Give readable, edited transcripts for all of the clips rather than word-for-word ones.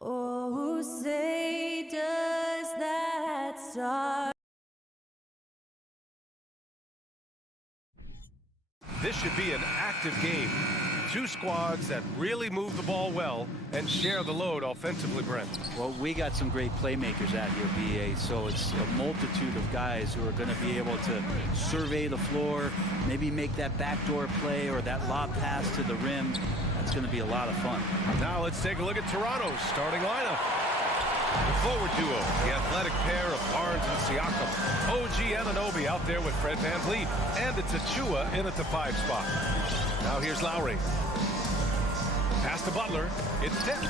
Oh, say does that star. This should be an active game. Two squads that really move the ball well and share the load offensively, Brent. Well, we got some great playmakers out here, BA, so it's a multitude of guys who are going to be able to survey the floor, maybe make that backdoor play or that lob pass to the rim. It's going to be a lot of fun. Now let's take a look at Toronto's starting lineup. The forward duo, the athletic pair of Barnes and Siakam. OG Anunoby out there with Fred VanVleet. And it's Achua in at the 5 spot. Now here's Lowry. Pass to Butler. It's tipped.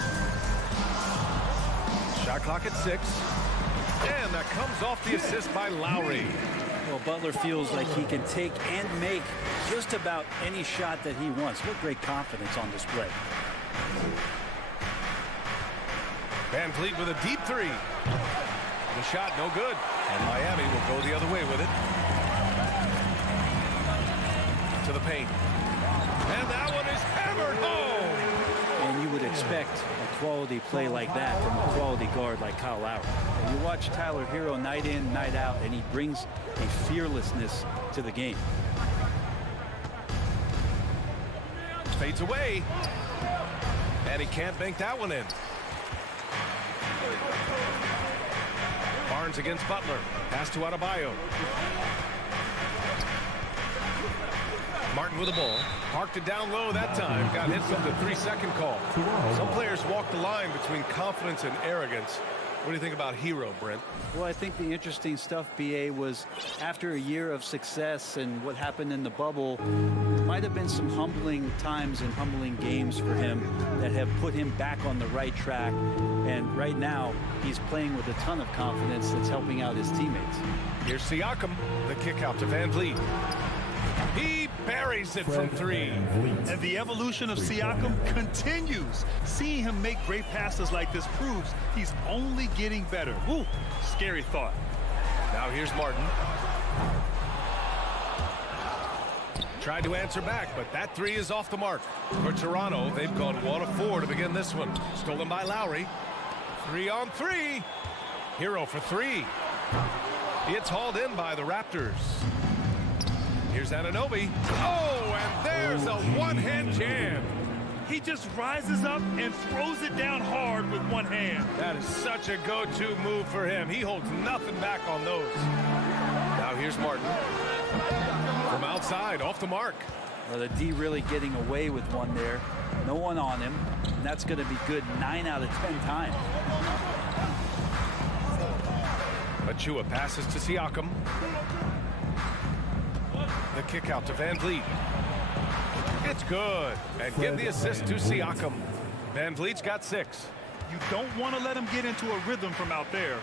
Shot clock at 6. And that comes off the assist by Lowry. Well, Butler feels like he can take and make just about any shot that he wants. What great confidence on display. VanVleet with a deep 3. The shot no good. And Miami will go the other way with it. To the paint. And that one is hammered home. And you would expect a quality play like that from a quality guard like Kyle Lowry. And you watch Tyler Hero night in, night out, and he brings a fearlessness to the game. Fades away. And he can't bank that one in. Barnes against Butler. Pass to Adebayo. Martin with the ball. Parked it down low that time. Got hit from the 3-second call. Some players walk the line between confidence and arrogance. What do you think about Hero, Brent? Well, I think the interesting stuff, BA, was after a year of success and what happened in the bubble, there might have been some humbling times and humbling games for him that have put him back on the right track. And right now, he's playing with a ton of confidence that's helping out his teammates. Here's Siakam. The kick out to VanVleet. He buries it from 3. And the evolution of Siakam continues. Seeing him make great passes like this proves he's only getting better. Ooh, scary thought. Now here's Martin. Tried to answer back, but that 3 is off the mark. For Toronto, they've gone 1 of 4 to begin this one. Stolen by Lowry. 3 on 3. Hero for 3. It's hauled in by the Raptors. Here's Anunoby. Oh, and there's a one-hand jam. He just rises up and throws it down hard with one hand. That is such a go-to move for him. He holds nothing back on those. Now here's Martin. From outside, off the mark. Well, the D really getting away with one there. No one on him. And that's going to be good 9 out of 10 times. Achua passes to Siakam. The kick out to VanVleet. It's good. And give the assist to Siakam. VanVleet's got 6. You don't want to let him get into a rhythm from out there.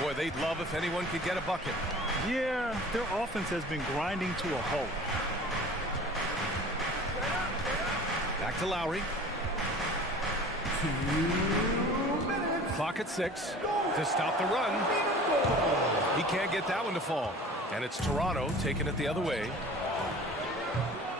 Boy, they'd love if anyone could get a bucket. Yeah, their offense has been grinding to a halt. Back to Lowry. Clock at 6 to stop the run. He can't get that one to fall. And it's Toronto taking it the other way.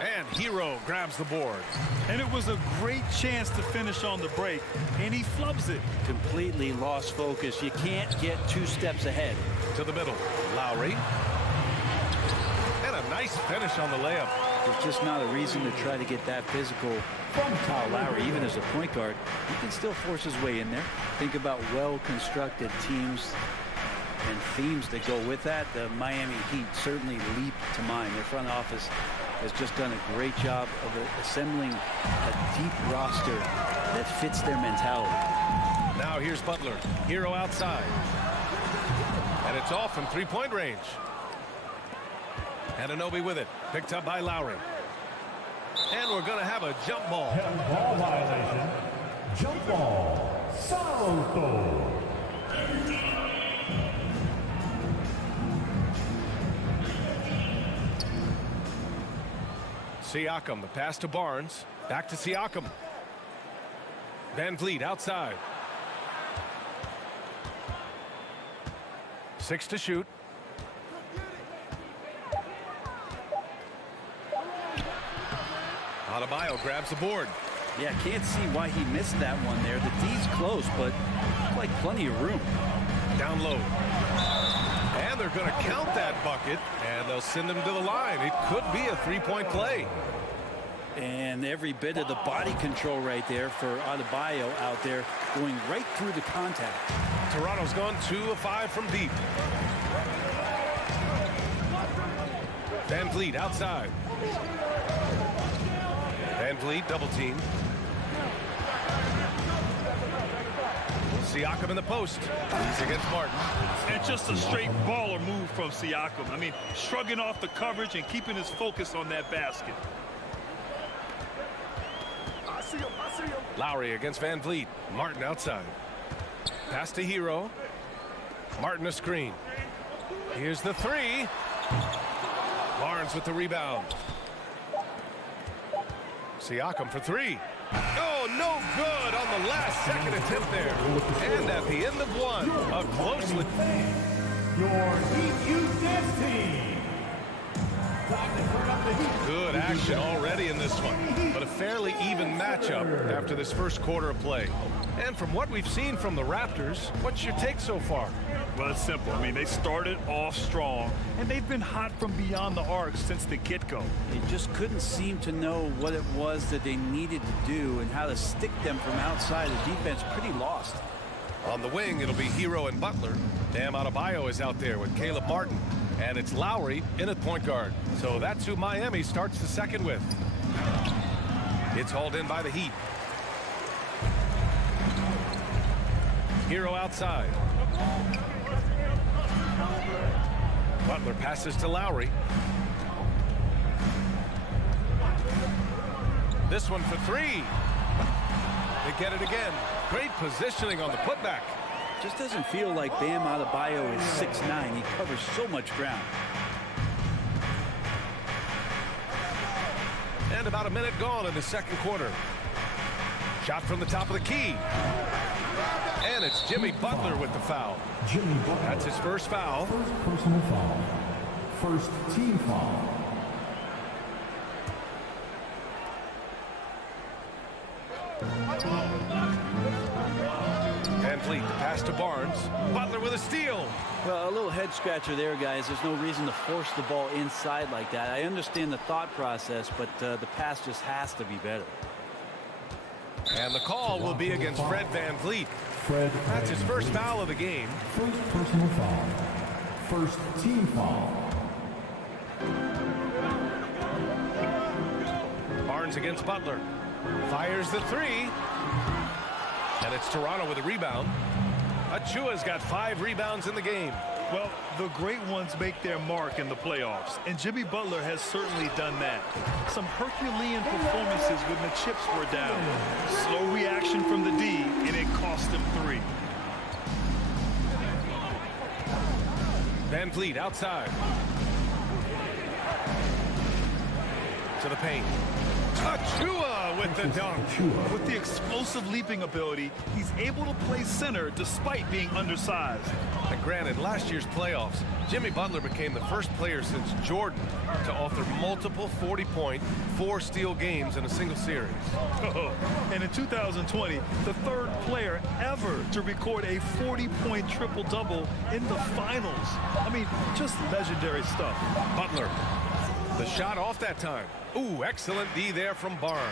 And Hero grabs the board. And it was a great chance to finish on the break, and he flubs it. Completely lost focus. You can't get 2 steps ahead. To the middle, Lowry. And a nice finish on the layup. There's just not a reason to try to get that physical from Kyle Lowry. Even as a point guard, he can still force his way in there. Think about well-constructed teams and themes that go with that. The Miami Heat certainly leap to mind. Their front office has just done a great job of assembling a deep roster that fits their mentality. Now here's Butler. Hero outside. And it's off from three-point range. Anunoby with it. Picked up by Lowry. And we're going to have a jump ball. Ball violation. Jump ball. Salto. Siakam, the pass to Barnes. Back to Siakam. Van Vliet outside. 6 to shoot. Adebayo grabs the board. Yeah, can't see why he missed that one there. The D's close, but like plenty of room. Down low. And they're going to count that bucket, and they'll send him to the line. It could be a three-point play. And every bit of the body control right there for Adebayo out there, going right through the contact. Toronto's gone 2 of 5 from deep. Van Vliet outside. Van Vliet double team. Siakam in the post. He's against Martin. And just a straight baller move from Siakam. I mean, shrugging off the coverage and keeping his focus on that basket. Lowry against Van Vliet. Martin outside. Pass to Hero. Martin a screen. Here's the three. Barnes with the rebound. Siakam for three. Oh, no good on the last second attempt there. And at the end of one, a closely. Your Heat Dance Team. Time to turn up the heat. Good action already in this one, but a fairly even matchup after this first quarter of play. And from what we've seen from the Raptors, what's your take so far? Well, it's simple. I mean, they started off strong, and they've been hot from beyond the arc since the get-go. They just couldn't seem to know what it was that they needed to do and how to stick them from outside. The defense pretty lost. On the wing, it'll be Hero and Butler. Bam Adebayo is out there with Caleb Martin. And it's Lowry in at point guard. So that's who Miami starts the second with. It's hauled in by the Heat. Hero outside. Butler passes to Lowry. This one for three. They get it again. Great positioning on the putback. Just doesn't feel like Bam Adebayo is 6'9". He covers so much ground. And about a minute gone in the second quarter. Shot from the top of the key. And it's Jimmy Butler with the foul. Jimmy Butler. That's his first foul. First personal foul. First team foul. Van Vliet, the pass to Barnes. Butler with a steal. Well, a little head scratcher there, guys. There's no reason to force the ball inside like that. I understand the thought process, but the pass just has to be better. And the call will be against Fred Van Vliet. That's his first foul of the game. First personal foul. First team foul. Barnes against Butler. Fires the three. And it's Toronto with a rebound. Achua's got 5 rebounds in the game. Well, the great ones make their mark in the playoffs, and Jimmy Butler has certainly done that. Some Herculean performances when the chips were down. Slow reaction from the D, and it cost him 3. Van Vliet outside. To the paint. Achua with the dunk. With the explosive leaping ability, he's able to play center despite being undersized. And granted, last year's playoffs, Jimmy Butler became the first player since Jordan to author multiple 40-point, 4-steal games in a single series. And in 2020, the third player ever to record a 40-point triple-double in the finals. I mean, just legendary stuff. Butler. The shot off that time. Ooh, excellent D there from Barnes.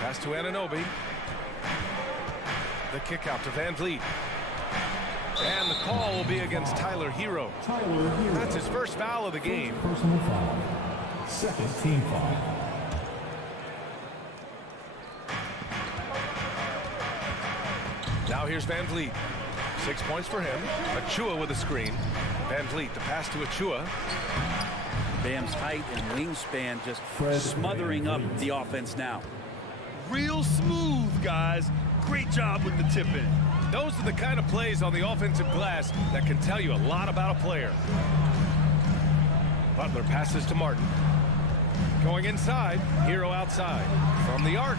Pass to Anunoby. The kick out to Van Vliet. And the call will be against Tyler Hero. That's his first foul of the game. Personal foul. Second team foul. Now here's Van Vliet. 6 points for him. Achua with a screen. Van Vliet, the pass to Achua. Bam's height and wingspan just smothering up the offense now. Real smooth, guys. Great job with the tip in. Those are the kind of plays on the offensive glass that can tell you a lot about a player. Butler passes to Martin. Going inside, Hero outside. From the arc.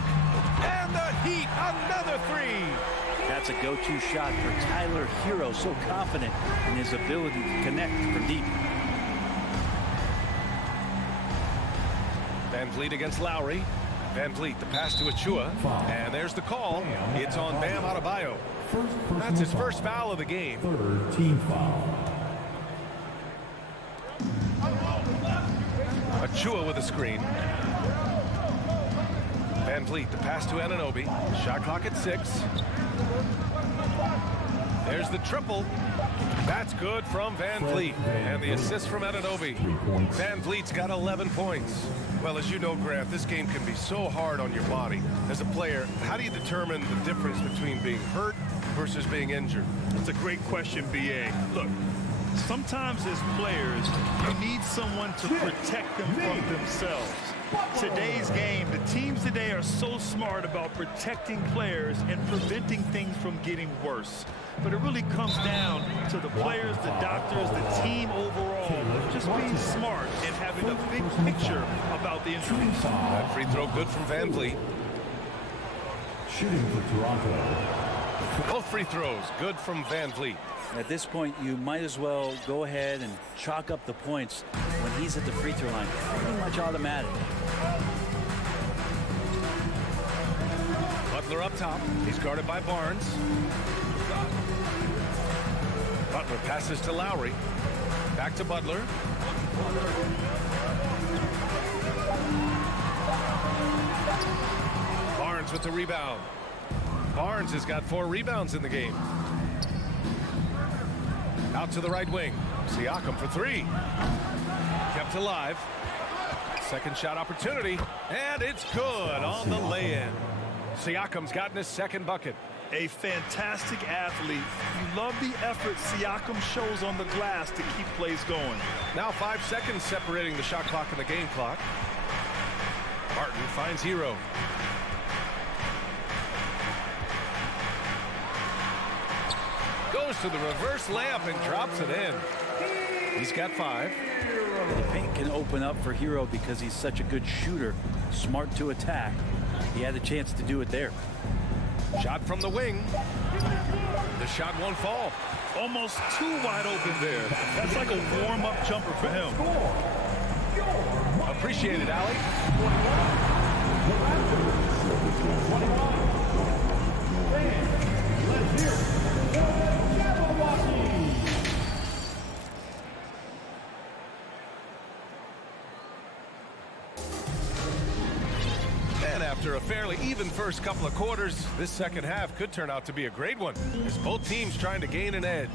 And the Heat, another three. That's a go-to shot for Tyler Hero, so confident in his ability to connect from deep. Van Vliet against Lowry. Van Vliet, the pass to Achua. And there's the call. It's on Bam Adebayo. That's his first foul of the game. Third team foul. Achua with a screen. Van Vliet, the pass to Anunoby. Shot clock at 6. There's the triple. That's good from Van Vliet. And the assist from Anunoby. Van Vliet's got 11 points. Well, as you know, Grant, this game can be so hard on your body. As a player, how do you determine the difference between being hurt versus being injured? That's a great question, B.A. Look, sometimes as players, you need someone to protect them from themselves. Today's game, the teams today are so smart about protecting players and preventing things from getting worse. But it really comes down to the players, the doctors, the team overall, just being smart and having a big picture about the injuries. That free throw good from Van Vliet. Shooting for Toronto. Both free throws good from Van Vliet. At this point, you might as well go ahead and chalk up the points when he's at the free throw line. Pretty much automatic. Butler up top. He's guarded by Barnes. Butler passes to Lowry. Back to Butler. Barnes with the rebound. Barnes has got 4 rebounds in the game. Out to the right wing. Siakam for 3. Kept alive. Second shot opportunity. And it's good on the lay-in. Siakam's gotten his second bucket. A fantastic athlete. You love the effort Siakam shows on the glass to keep plays going. Now 5 seconds separating the shot clock and the game clock. Martin finds Hero. Goes to the reverse layup and drops it in. He's got 5. The paint can open up for Hero because he's such a good shooter. Smart to attack. He had a chance to do it there. Shot from the wing. The shot won't fall. Almost too wide open there. That's like a warm-up jumper for him. Appreciate it, Allie. Let's hear it. And after a fairly even first couple of quarters, this second half could turn out to be a great one, as both teams trying to gain an edge.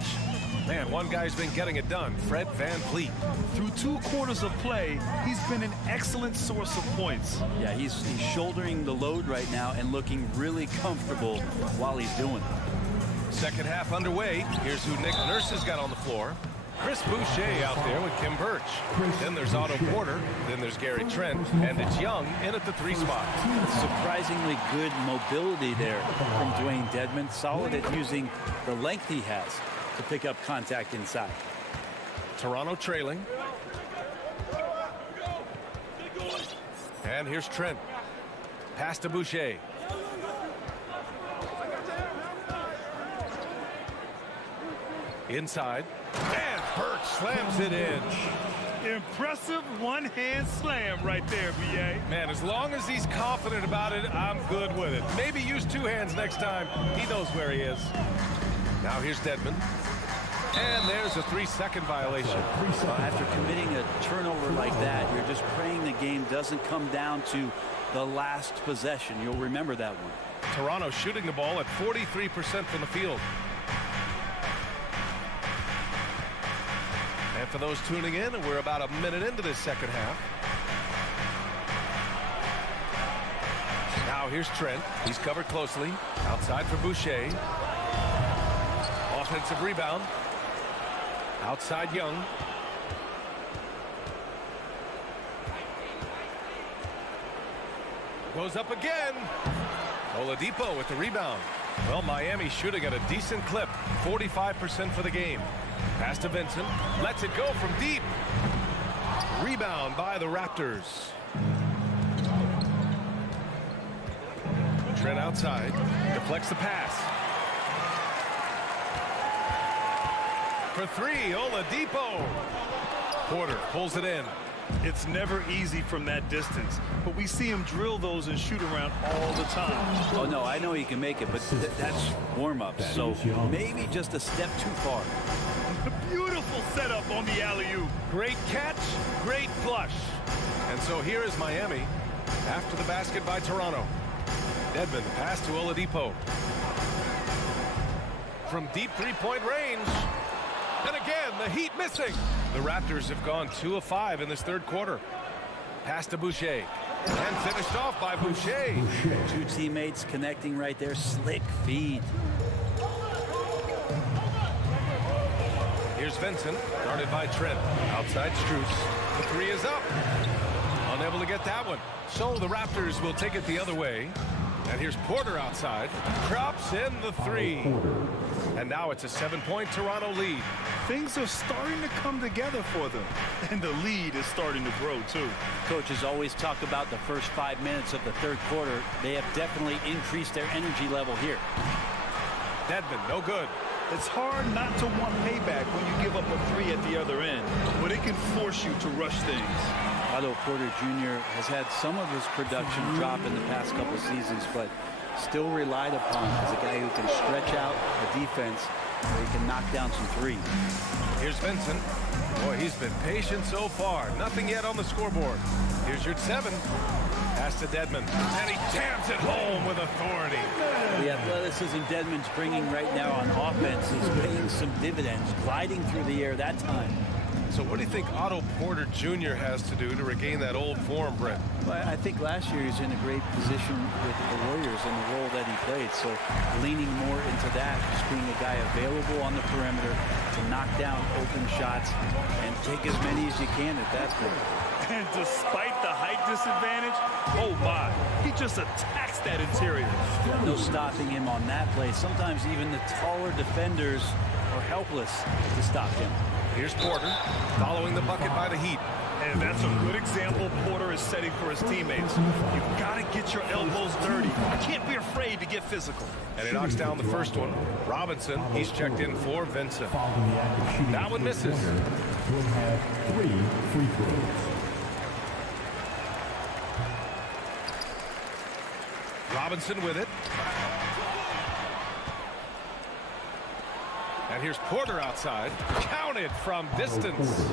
Man, one guy's been getting it done, Fred Van Vliet. Through 2 quarters of play, he's been an excellent source of points. Yeah, he's shouldering the load right now and looking really comfortable while he's doing it. Second half underway. Here's who Nick Nurse has got on the floor. Chris Boucher out there with Kim Birch. Then there's Otto Porter. Then there's Gary Trent. And it's Young in at the 3 spot. Surprisingly good mobility there from Dwayne Dedmon. Solid at using the length he has to pick up contact inside. Toronto trailing. And here's Trent. Pass to Boucher. Inside. And Birch slams it in. Impressive one-hand slam right there, B.A. Man, as long as he's confident about it, I'm good with it. Maybe use 2 hands next time. He knows where he is. Now here's Dedmon. And there's a 3-second violation. After committing a turnover like that, you're just praying the game doesn't come down to the last possession. You'll remember that one. Toronto shooting the ball at 43% from the field. And for those tuning in, we're about a minute into this second half. here's Trent. He's covered closely. Outside for Boucher. Offensive rebound. Outside Young. Goes up again. Oladipo with the rebound. Well, Miami shooting at a decent clip. 45% for the game. Pass to Vincent. Lets it go from deep. Rebound by the Raptors. Trent outside. Deflects the pass. For three, Oladipo. Porter pulls it in. It's never easy from that distance, but we see him drill those and shoot around all the time. Oh, no, I know he can make it, but that's warm-up, so maybe just a step too far. Beautiful setup on the alley-oop. Great catch, great flush. And so here is Miami after the basket by Toronto. Dedmon, the pass to Oladipo. From deep three-point range. And again, the Heat missing. The Raptors have gone 2 of 5 in this third quarter. Pass to Boucher. And finished off by Boucher. Two teammates connecting right there. Slick feed. Here's Vincent, guarded by Trent. Outside Strus. The three is up. Unable to get that one. So the Raptors will take it the other way. And here's Porter outside. Drops in the three. And now it's a 7-point Toronto lead. Things are starting to come together for them. And the lead is starting to grow, too. Coaches always talk about the first 5 minutes of the third quarter. They have definitely increased their energy level here. Dedmon, no good. It's hard not to want payback when you give up a three at the other end, but it can force you to rush things. Otto Porter Jr. has had some of his production drop in the past couple seasons, but still relied upon as a guy who can stretch out a defense where he can knock down some threes. Here's Vincent. Boy, he's been patient so far. Nothing yet on the scoreboard. Here's your 7. Pass to Dedmon. And he jams it home with authority. The athleticism Dedmon's bringing right now on offense is paying some dividends, gliding through the air that time. So what do you think Otto Porter Jr. has to do to regain that old form, Brent? Well, I think last year he was in a great position with the Warriors in the role that he played. So leaning more into that, just being a guy available on the perimeter to knock down open shots and take as many as you can at that point. And despite the height disadvantage, oh my, he just attacks that interior. No stopping him on that play. Sometimes even the taller defenders are helpless to stop him. Here's Porter, following the bucket by the Heat. And that's a good example Porter is setting for his teammates. You've got to get your elbows dirty. You can't be afraid to get physical. And he knocks down the first one. Robinson, he's checked in for Vincent. That one misses. Will have 3 free throws. Robinson with it. And here's Porter outside. Counted from distance.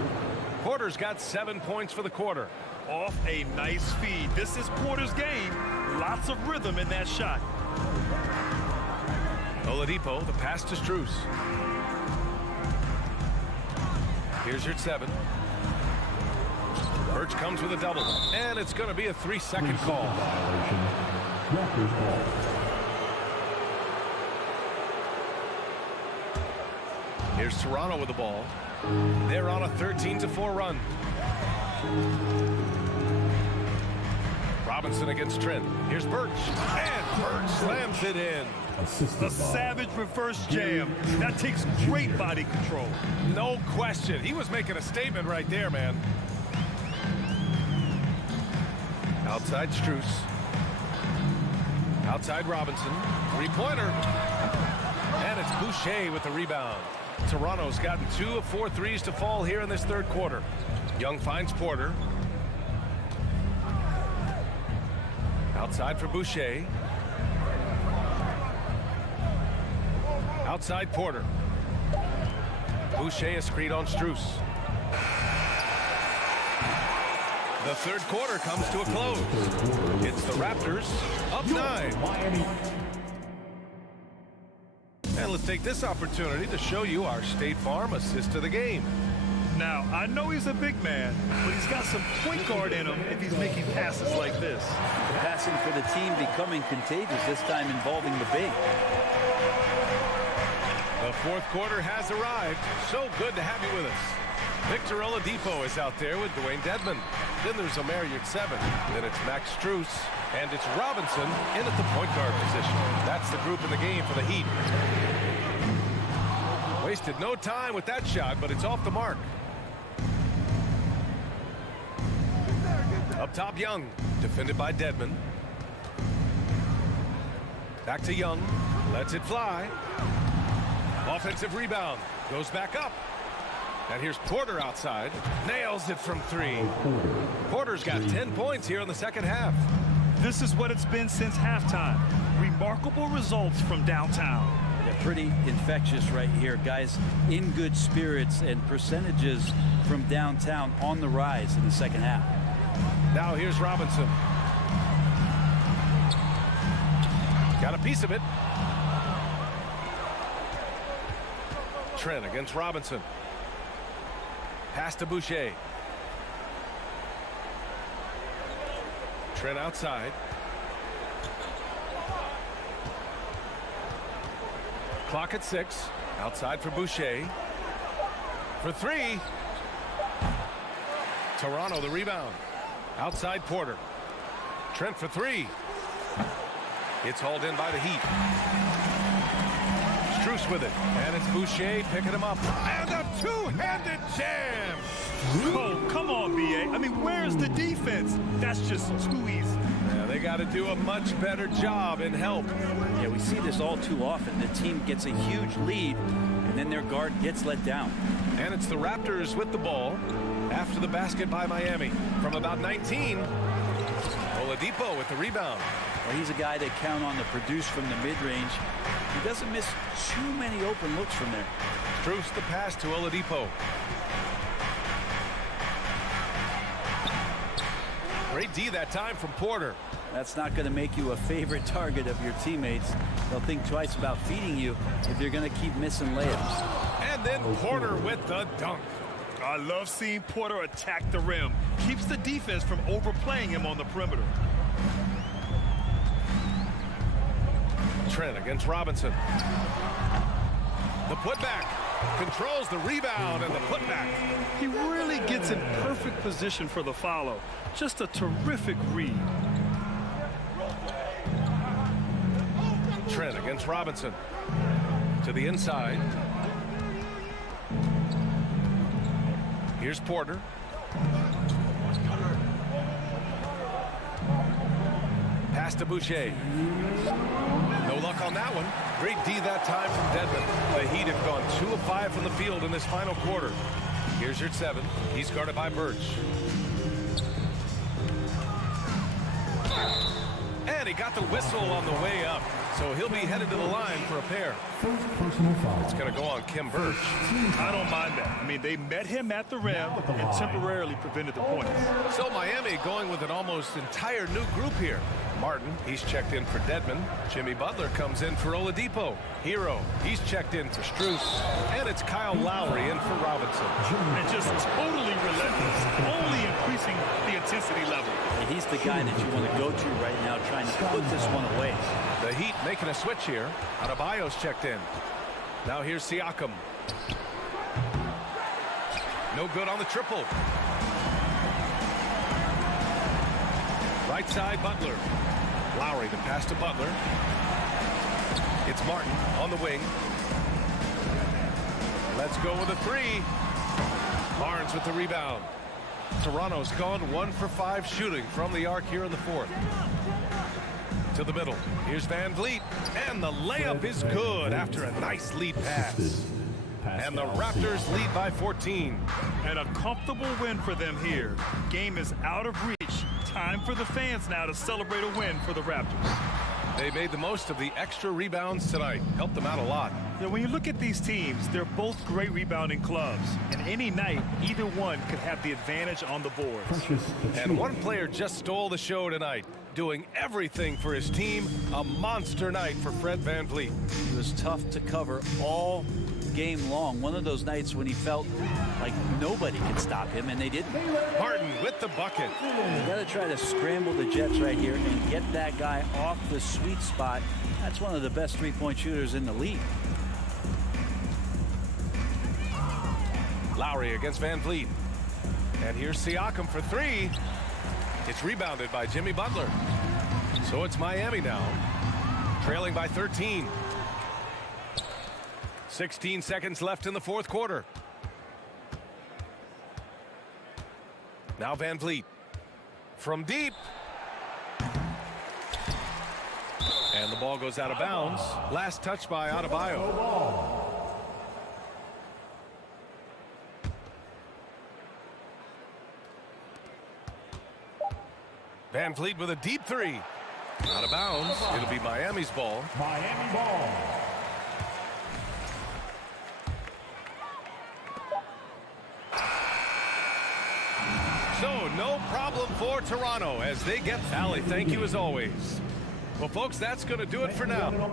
Porter's got 7 points for the quarter. Off a nice feed. This is Porter's game. Lots of rhythm in that shot. Oladipo, the pass to Strus. Here's your 7. Birch comes with a double. And it's going to be a 3-second call. Violation. Raptors ball. Here's Toronto with the ball. They're on a 13-4 run. Robinson against Trent. Here's Birch. And Birch slams it in. A savage reverse jam. That takes great body control. No question. He was making a statement right there, man. Outside Strus. Outside Robinson. Three-pointer. And it's Boucher with the rebound. Toronto's gotten 2 of 4 threes to fall here in this third quarter. Young finds Porter. Outside for Boucher. Outside Porter. Boucher a screen on Strus. The third quarter comes to a close. It's the Raptors up 9. Miami. And let's take this opportunity to show you our State Farm assist to the game. Now, I know he's a big man, but he's got some point guard in him if he's making passes like this. The pass lesson for the team becoming contagious, this time involving the big. The fourth quarter has arrived. So good to have you with us. Victor Oladipo is out there with Dwayne Dedmon. Then there's Omer Yurtseven. Then it's Max Strus. And it's Robinson in at the point guard position. That's the group in the game for the Heat. Wasted no time with that shot, but it's off the mark. Up top, Young. Defended by Dedmon. Back to Young. Lets it fly. Offensive rebound. Goes back up. And here's Porter outside. Nails it from three. Porter's got 10 points here in the second half. This is what it's been since halftime. Remarkable results from downtown. Yeah, pretty infectious right here. Guys in good spirits, and percentages from downtown on the rise in the second half. Now here's Robinson. Got a piece of it. Trent against Robinson. Pass to Boucher. Trent outside. Clock at 6. Outside for Boucher. For three. Toronto the rebound. Outside Porter. Trent for three. It's hauled in by the Heat. Strus with it. And it's Boucher picking him up. And a two-handed jam. Oh, come on, B.A. I mean, where's the defense? That's just too easy. Yeah, they got to do a much better job in help. Yeah, we see this all too often. The team gets a huge lead, and then their guard gets let down. And it's the Raptors with the ball after the basket by Miami. From about 19, Oladipo with the rebound. Well, he's a guy they count on to produce from the mid-range. He doesn't miss too many open looks from there. Strus the pass to Oladipo. Great D that time from Porter. That's not going to make you a favorite target of your teammates. They'll think twice about feeding you if you're going to keep missing layups. And then Porter with the dunk. I love seeing Porter attack the rim. Keeps the defense from overplaying him on the perimeter. Trent against Robinson. The putback. Controls the rebound and the putback. He really gets in perfect position for the follow. Just a terrific read. Trent against Robinson. To the inside. Here's Porter. Pass to Boucher. No luck on that one. Great D that time from Dedmon. The Heat have gone 2 of 5 from the field in this final quarter. Here's Yurtseven. He's guarded by Birch. And he got the whistle on the way up. So he'll be headed to the line for a pair. It's going to go on Kim Birch. I don't mind that. I mean, they met him at the rim and temporarily prevented the points. So Miami going with an almost entire new group here. Martin, he's checked in for Dedmon. Jimmy Butler comes in for Oladipo. Hero, he's checked in for Strus. And it's Kyle Lowry in for Robinson. And just totally relentless, only increasing the intensity level. And he's the guy that you want to go to right now, trying to put this one away. The Heat making a switch here. Adebayo's checked in. Now here's Siakam. No good on the triple. Right side, Butler. Lowry to pass to Butler. It's Martin on the wing. Let's go with a three. Barnes with the rebound. Toronto's gone 1 for 5 shooting from the arc here in the fourth. To the middle. Here's Van Vliet. And the layup is good after a nice lead pass. And the Raptors lead by 14. And a comfortable win for them here. Game is out of reach. Time for the fans now to celebrate a win for the Raptors. They made the most of the extra rebounds tonight. Helped them out a lot. Now, when you look at these teams, they're both great rebounding clubs. And any night, either one could have the advantage on the boards. And one player just stole the show tonight. doing everything for his team. A monster night for Fred VanVleet. It was tough to cover all game long. One of those nights when he felt like nobody could stop him, and they didn't. Martin with the bucket. You got to try to scramble the Jets right here and get that guy off the sweet spot. That's one of the best three-point shooters in the league. Lowry against VanVleet. And here's Siakam for three. It's rebounded by Jimmy Butler. So it's Miami now, trailing by 13. 16 seconds left in the fourth quarter. Now VanVleet from deep. And the ball goes out of bounds. Last touch by Adebayo. VanVleet with a deep three. Out of bounds. It'll be Miami's ball. Miami ball. So no problem for Toronto as they get Allie. Thank you as always. Well, folks, that's going to do it for now.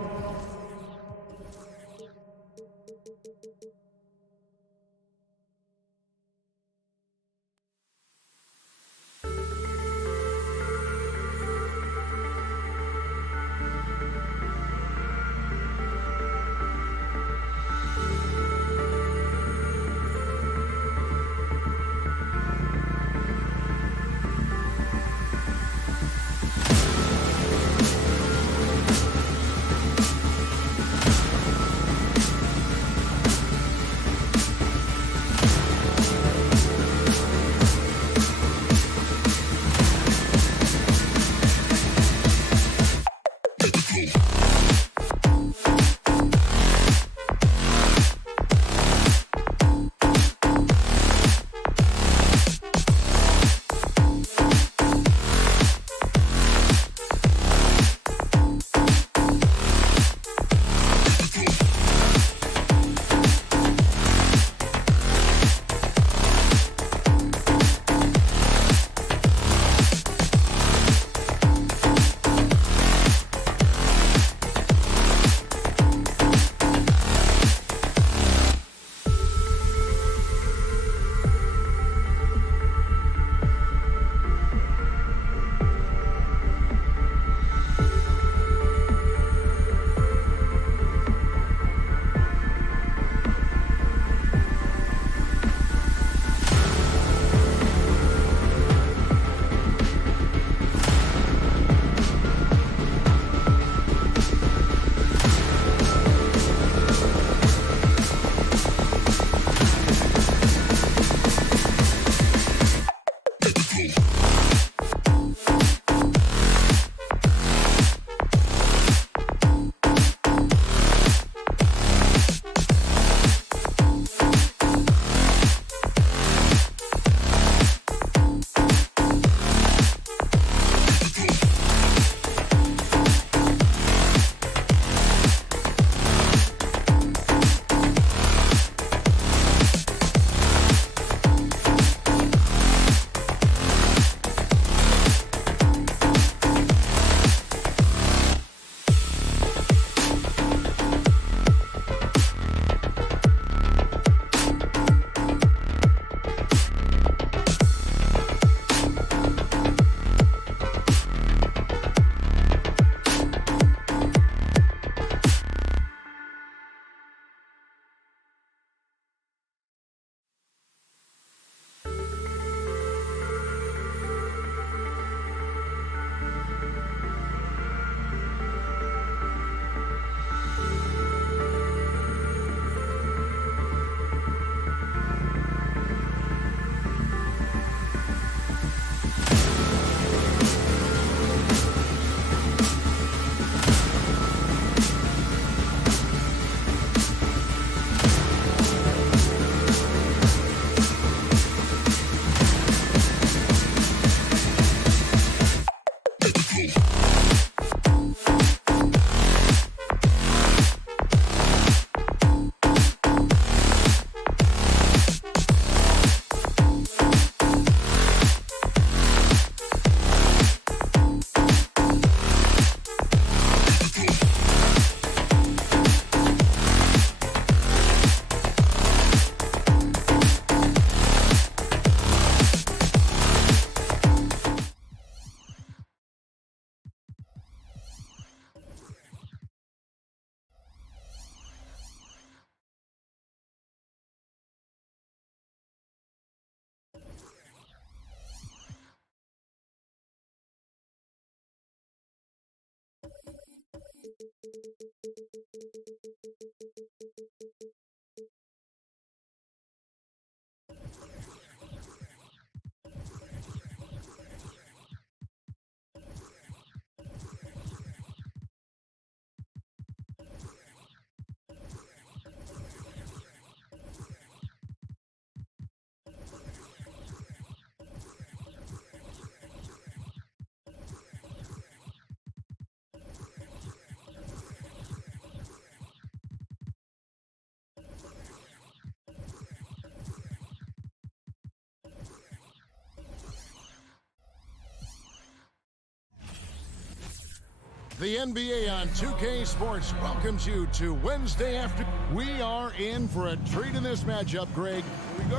The NBA on 2K Sports welcomes you to Wednesday after. We are in for a treat in this matchup, Greg,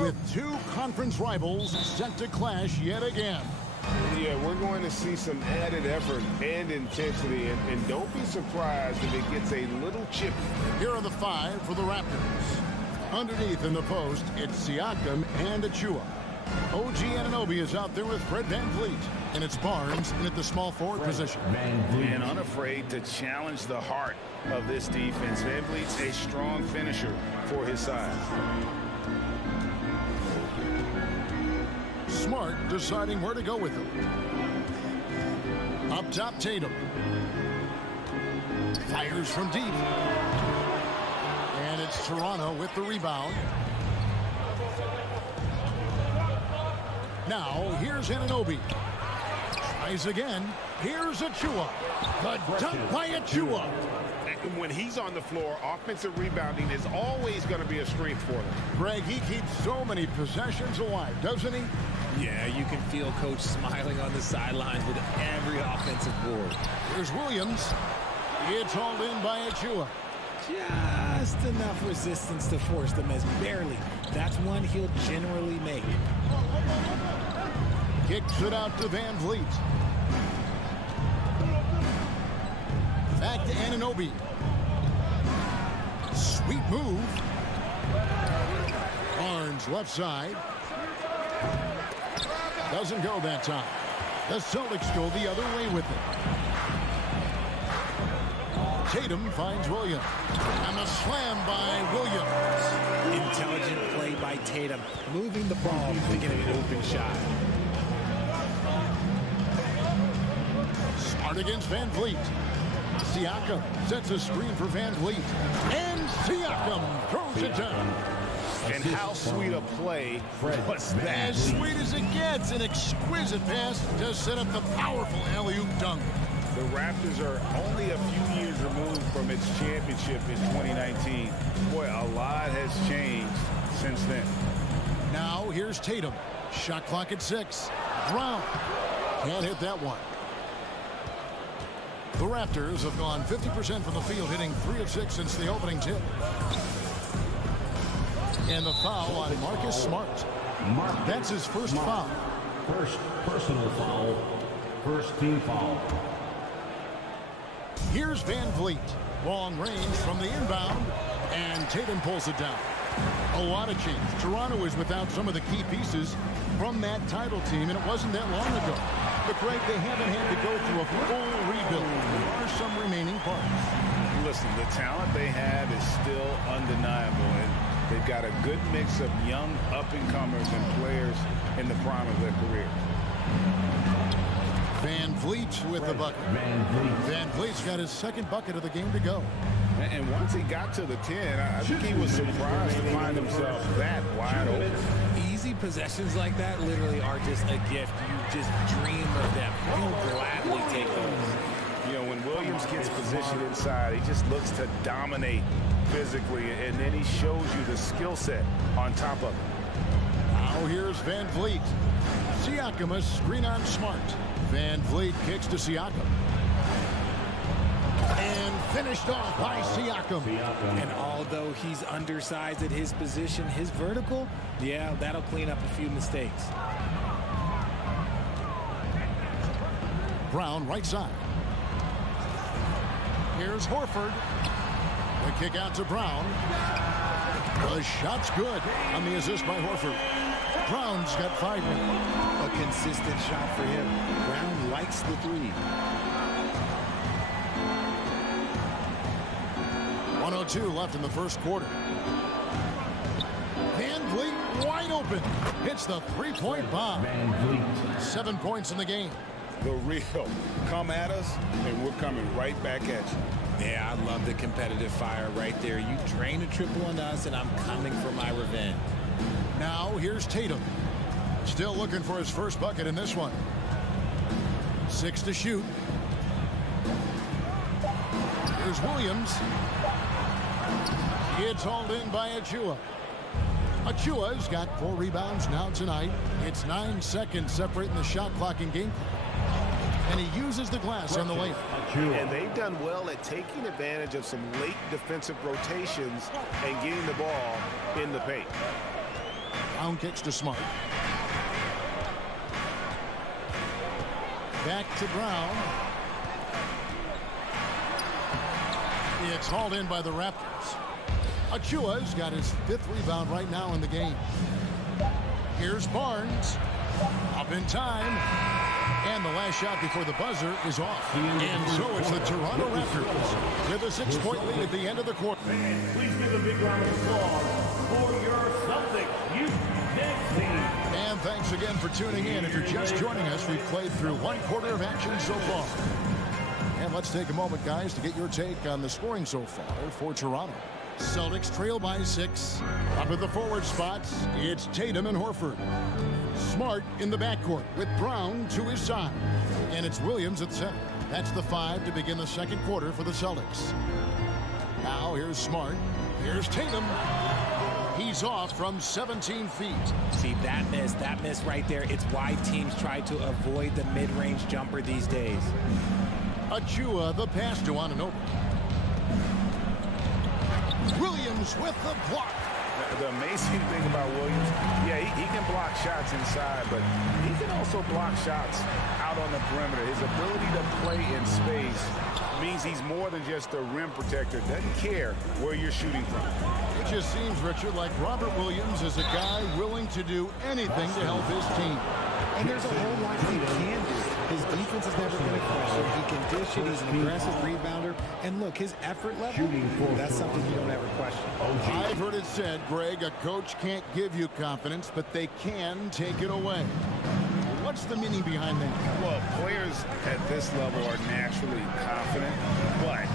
with two conference rivals set to clash yet again. Yeah, we're going to see some added effort and intensity, and don't be surprised if it gets a little chippy. Here are the five for the Raptors. Underneath in the post, it's Siakam and Achua. OG Anunoby is out there with Fred VanVleet. And it's Barnes in at the small forward position. And unafraid to challenge the heart of this defense. VanVleet's a strong finisher for his size. Smart deciding where to go with him. Up top, Tatum. Fires from deep. And it's Toronto with the rebound. Now, here's Anunoby. Tries again. Here's Achua. The dunk by Achua. And when he's on the floor, offensive rebounding is always going to be a strength for them. Greg, he keeps so many possessions alive, doesn't he? Yeah, you can feel Coach smiling on the sidelines with every offensive board. Here's Williams. It's hauled in by Achua. Just enough resistance to force the miss. Barely. That's one he'll generally make. Kicks it out to VanVleet. Back to Anunoby. Sweet move. Barnes left side. Doesn't go that time. The Celtics go the other way with it. Tatum finds Williams. And a slam by Williams. Intelligent play by Tatum. Moving the ball to get an open shot. Smart against VanVleet. Siakam sets a screen for VanVleet. And Siakam throws it down. And how sweet a play was that? As sweet as it gets. An exquisite pass to set up the powerful alley-oop dunk. The Raptors are only a few years removed from its championship in 2019. Boy, a lot has changed since then. Now here's Tatum. Shot clock at 6. Brown can't hit that one. The Raptors have gone 50% from the field, hitting 3 of 6 since the opening tip. And the foul on Marcus Smart. That's his first foul. First personal foul. First team foul. Here's VanVleet. Long range from the inbound. And Tatum pulls it down. A lot of change. Toronto is without some of the key pieces from that title team, and it wasn't that long ago. But, Greg, they haven't had to go through a full rebuild. There are some remaining parts. Listen, the talent they have is still undeniable, and they've got a good mix of young up-and-comers and players in the prime of their career. VanVleet with the bucket. VanVleet's got his second bucket of the game to go. And once he got to the 10, I think he was surprised to find himself that wide open. Easy possessions like that literally are just a gift. You just dream of them. You'll gladly take those. You know, when Williams gets positioned inside, he just looks to dominate physically, and then he shows you the skill set on top of it. Now here's VanVleet. Siakam, a screen on Smart. VanVleet kicks to Siakam. And finished off by Siakam. And although he's undersized at his position, his vertical, yeah, that'll clean up a few mistakes. Brown right side. Here's Horford. The kick out to Brown. The shot's good on the assist by Horford. Brown's got 5 now. A consistent shot for him. Brown likes the three. 2:02 left in the first quarter. Van Vliet wide open. Hits the three-point bomb. 7 points in the game. The real. Come at us, and we're coming right back at you. Yeah, I love the competitive fire right there. You drain a triple on us, and I'm coming for my revenge. Now here's Tatum. Still looking for his first bucket in this one. 6 to shoot. Here's Williams. It's hauled in by Achua. Achua's got 4 rebounds now tonight. It's 9 seconds separating the shot clock and game. And he uses the glass on the lane. And they've done well at taking advantage of some late defensive rotations and getting the ball in the paint. Brown kicks to Smart. Back to Brown. It's hauled in by the Raptors. Achua's got his 5th rebound right now in the game. Here's Barnes. Up in time. And the last shot before the buzzer is off. And so it's the Toronto Raptors with a 6-point lead at the end of the quarter. And please give a big round of applause for your Celtics youth next team. And thanks again for tuning in. If you're just joining us, we've played through 1 quarter of action so far. And let's take a moment, guys, to get your take on the scoring so far for Toronto. Celtics trail by 6. Up at the forward spots, it's Tatum and Horford. Smart in the backcourt with Brown to his side. And it's Williams at center. That's the 5 to begin the second quarter for the Celtics. Now here's Smart. Here's Tatum. He's off from 17 feet. See, that miss right there. It's why teams try to avoid the mid-range jumper these days. Achua, the pass to Anunoby. Williams with the block. The amazing thing about Williams, yeah, he can block shots inside, but he can also block shots out on the perimeter. His ability to play in space means he's more than just a rim protector. Doesn't care where you're shooting from. It just seems, Richard, like Robert Williams is a guy willing to do anything to help his team. And there's a whole lot he can do. His defense is never going to question. He can dish it. He's an aggressive rebounder. And look, his effort level, that's something you don't ever question. I've heard it said, Greg, a coach can't give you confidence, but they can take it away. What's the meaning behind that? Well, players at this level are naturally confident, but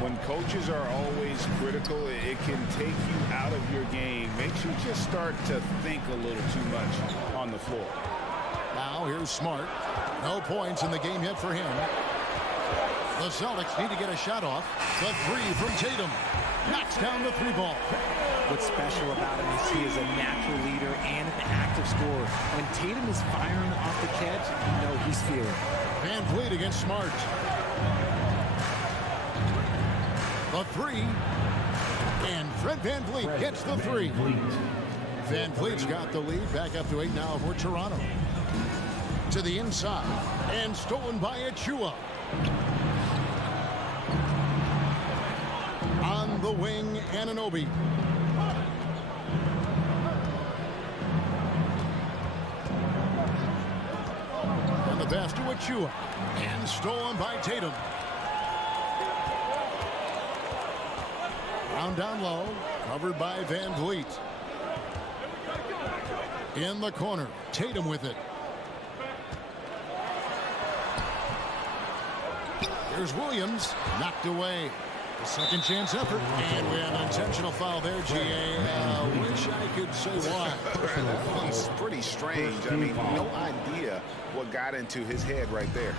when coaches are always critical, it can take you out of your game, makes you just start to think a little too much on the floor. Now here's Smart. No points in the game yet for him. The Celtics need to get a shot off. The 3 from Tatum. Knocks down the 3 ball. What's special about him is he is a natural leader and an active scorer. When Tatum is firing off the catch, you know he's feeling it. Van Vliet against Smart. The 3. And Fred Van Vliet gets the 3. Van Vliet's got the lead. Back up to 8 now for Toronto. To the inside. And stolen by Achua. On the wing, Anunoby. And the pass to Achua. And stolen by Tatum. Brown down low. Covered by Van Vliet. In the corner. Tatum with it. Here's Williams. Knocked away. The second chance effort. And we have an intentional foul there, G.A. Wish I could say why. It's pretty strange. I mean, no idea what got into his head right there.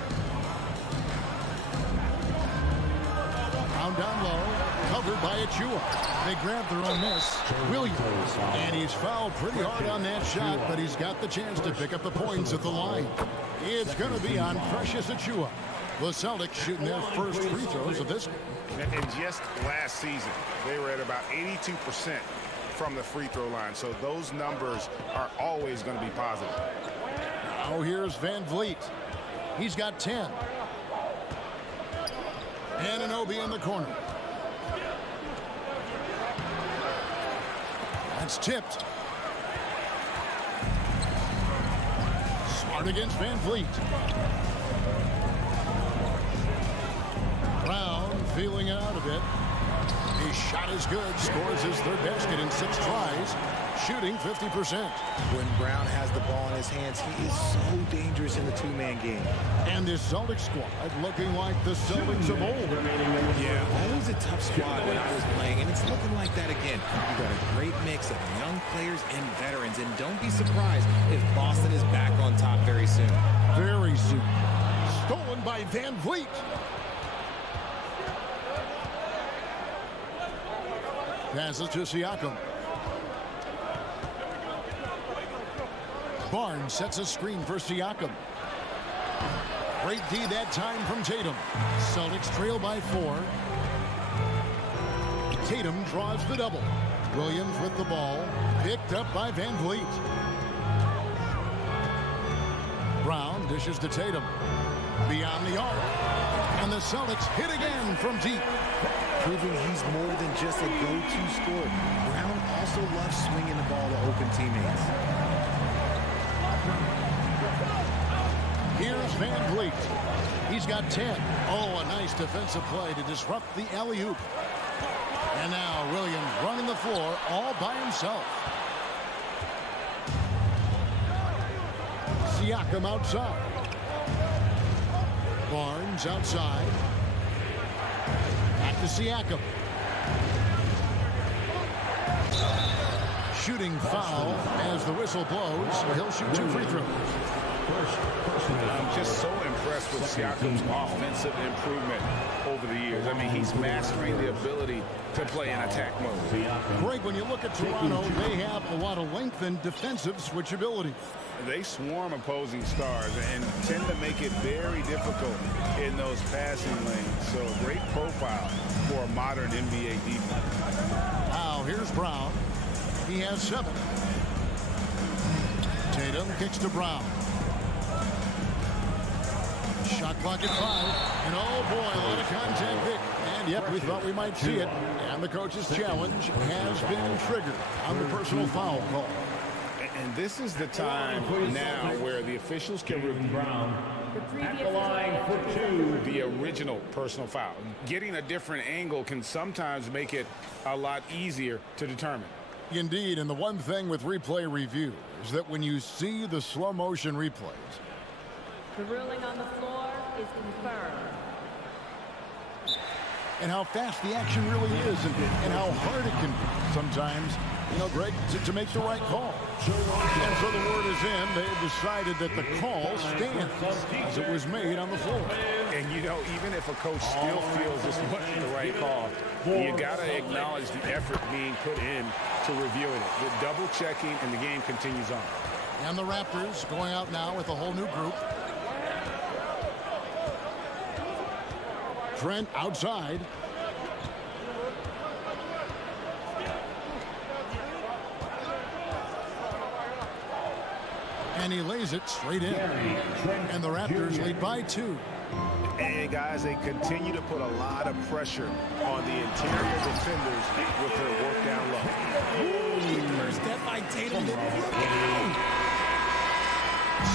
Brown down low. Covered by Achua. They grab their own miss. Williams. And he's fouled pretty hard on that shot, but he's got the chance to pick up the points at the line. It's going to be on Precious Achua. The Celtics shooting their first free throws of this one. And just last season, they were at about 82% from the free throw line. So those numbers are always going to be positive. Now here's Van Vliet. He's got 10. Anunoby in the corner. That's tipped. Smart against Van Vliet. Brown feeling it out a bit. His shot is good. Scores his third basket in 6 tries. Shooting 50%. When Brown has the ball in his hands, he is so dangerous in the two-man game. And this Celtics squad looking like the Celtics of old. Yeah, always a tough squad when I was playing, and it's looking like that again. You got a great mix of young players and veterans, and don't be surprised if Boston is back on top very soon. Very soon. Stolen by Van Vliet. Passes to Siakam. Barnes sets a screen for Siakam. Great D that time from Tatum. Celtics trail by 4. Tatum draws the double. Williams with the ball. Picked up by Van Vliet. Brown dishes to Tatum. Beyond the arc. And the Celtics hit again from deep. Proving he's more than just a go-to scorer. Brown also loves swinging the ball to open teammates. Here's Van Vliet. He's got 10. Oh, a nice defensive play to disrupt the alley-oop. And now Williams running the floor all by himself. Siakam outside. Barnes outside. Back to Siakam. Shooting foul as the whistle blows. He'll shoot 2 free throws. I'm just so impressed with Siakam's offensive improvement over the years. I mean, he's mastering the ability to play in attack mode. Greg, when you look at Toronto, they have a lot of length and defensive switchability. They swarm opposing stars and tend to make it very difficult in those passing lanes. So a great profile for a modern NBA defense. Now here's Brown. He has 7. Tatum kicks to Brown. Shot clock at 5. And oh boy, a lot of contact, Vic. And yep, we thought we might see it. And the coach's challenge has been triggered on the personal foul call. And this is the time now where the officials can review At the line for 2. the original personal foul. Getting a different angle can sometimes make it a lot easier to determine. Indeed, and the one thing with replay review is that when you see the slow motion replays, The ruling on the floor is confirmed. and how fast the action really is and how hard it can be sometimes, you know, Greg, to make the right call. And so the word is in. They've decided that the call stands as it was made on the floor. And, you know, even if a coach still feels this wasn't the right call, you got to acknowledge the effort being put in to reviewing it. With double checking, and the game continues on. And the Raptors going out now with a whole new group. Trent outside. And he lays it straight in. And the Raptors lead by 2. And, guys, they continue to put a lot of pressure on the interior defenders with their work down low. First step by Tatum.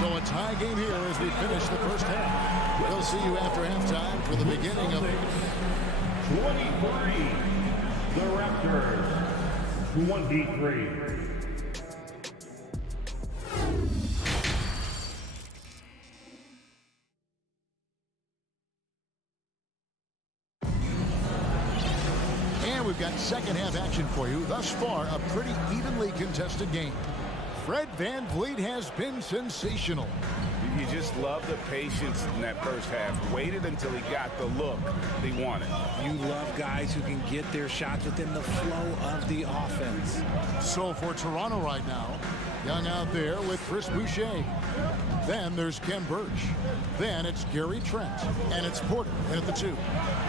So a tie game here as we finish the first half. We'll see you after halftime for the beginning of 23. The Raptors. 23. We've got second half action for you. Thus far, a pretty evenly contested game. Fred Van Vliet has been sensational. You just love the patience in that first half. Waited until he got the look he wanted. You love guys who can get their shots within the flow of the offense. So for Toronto right now, Young out there with Chris Boucher. Then there's Ken Birch. Then it's Gary Trent. And it's Porter at the 2.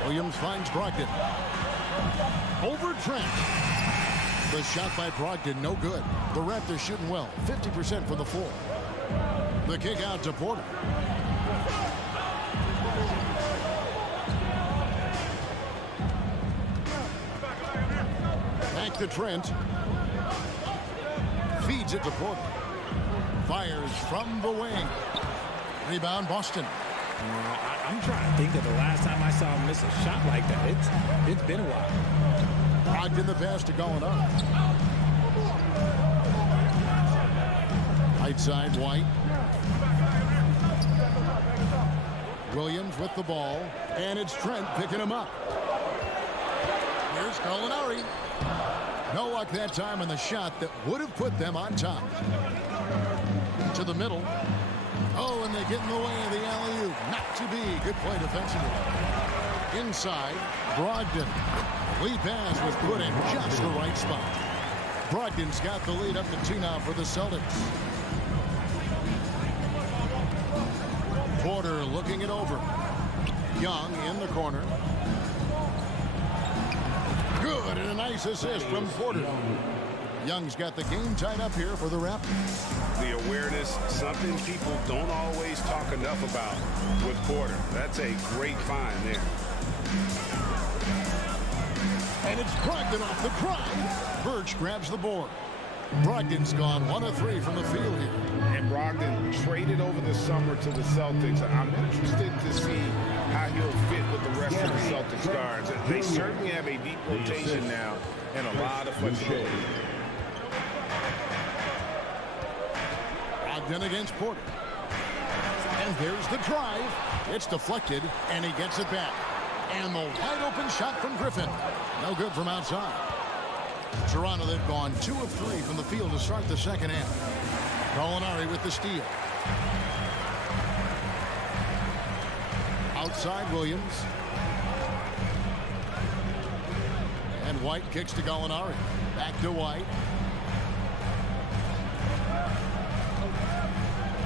Williams finds Brogdon. Over Trent. The shot by Brogdon, no good. The Raptors shooting well, 50% from the floor. The kick out to Porter. Back to Trent. Feeds it to Porter. Fires from the wing. Rebound Boston. I'm trying to think of the last time I saw him miss a shot like that. It's been a while. Blocked in the pass to Gallinari. Right side, White. Williams with the ball, and it's Trent picking him up. Here's Gallinari. No luck that time on the shot that would have put them on top. To the middle. Oh, and they get in the way of the alley-oop. Not to be. Good play defensively. Inside, Brogdon. Lead pass was put in just the right spot. Brogdon's got the lead up to 2 now for the Celtics. Porter looking it over. Young in the corner. Good, and a nice assist from Porter. Young's got the game tied up here for the Raptors. The awareness, something people don't always talk enough about with Porter. That's a great find there. And it's Brogdon off the drive. Birch grabs the board. Brogdon's gone 1 of 3 from the field here. And Brogdon traded over the summer to the Celtics. I'm interested to see how he'll fit with the rest of the Celtics guards. They certainly have a deep rotation now and a lot of flexibility. Brogdon against Porter. And there's the drive. It's deflected, and he gets it back. And the wide open shot from Griffin. No good from outside. Toronto, they've gone 2 of 3 from the field to start the second half. Gallinari with the steal. Outside Williams. And White kicks to Gallinari. Back to White.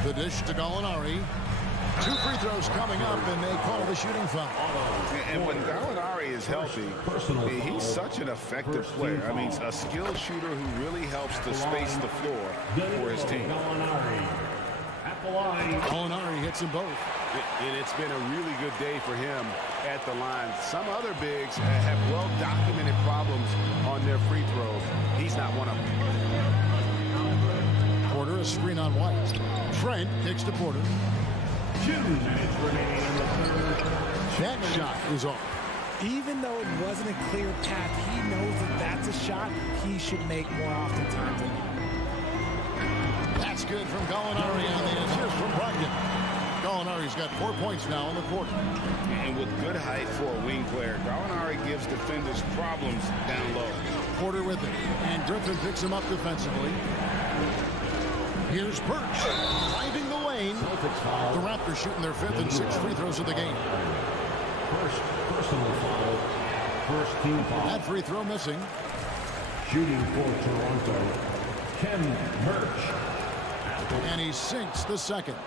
The dish to Gallinari. 2 free throws coming up, and they call the shooting foul. And when Gallinari is healthy, he's such an effective player. I mean, a skilled shooter who really helps to space the floor for his team. Gallinari hits them both. And it's been a really good day for him at the line. Some other bigs have well-documented problems on their free throws. He's not one of them. Porter, a screen on White. Trent kicks to Porter. 2 minutes remaining in the third. That shot is off. Even though it wasn't a clear path, he knows that that's a shot he should make more oftentimes than not. That's good from Gallinari on the assist from Brogdon. Gallinari's got 4 points now in the quarter. And with good height for a wing player, Gallinari gives defenders problems down low. Porter with it. And Griffin picks him up defensively. Here's Birch. Driving the lane. The Raptors shooting their 5th and 6th free throws of the game. First personal foul. First team foul. That free throw missing. Shooting for Toronto, Ken Birch. And he sinks the second.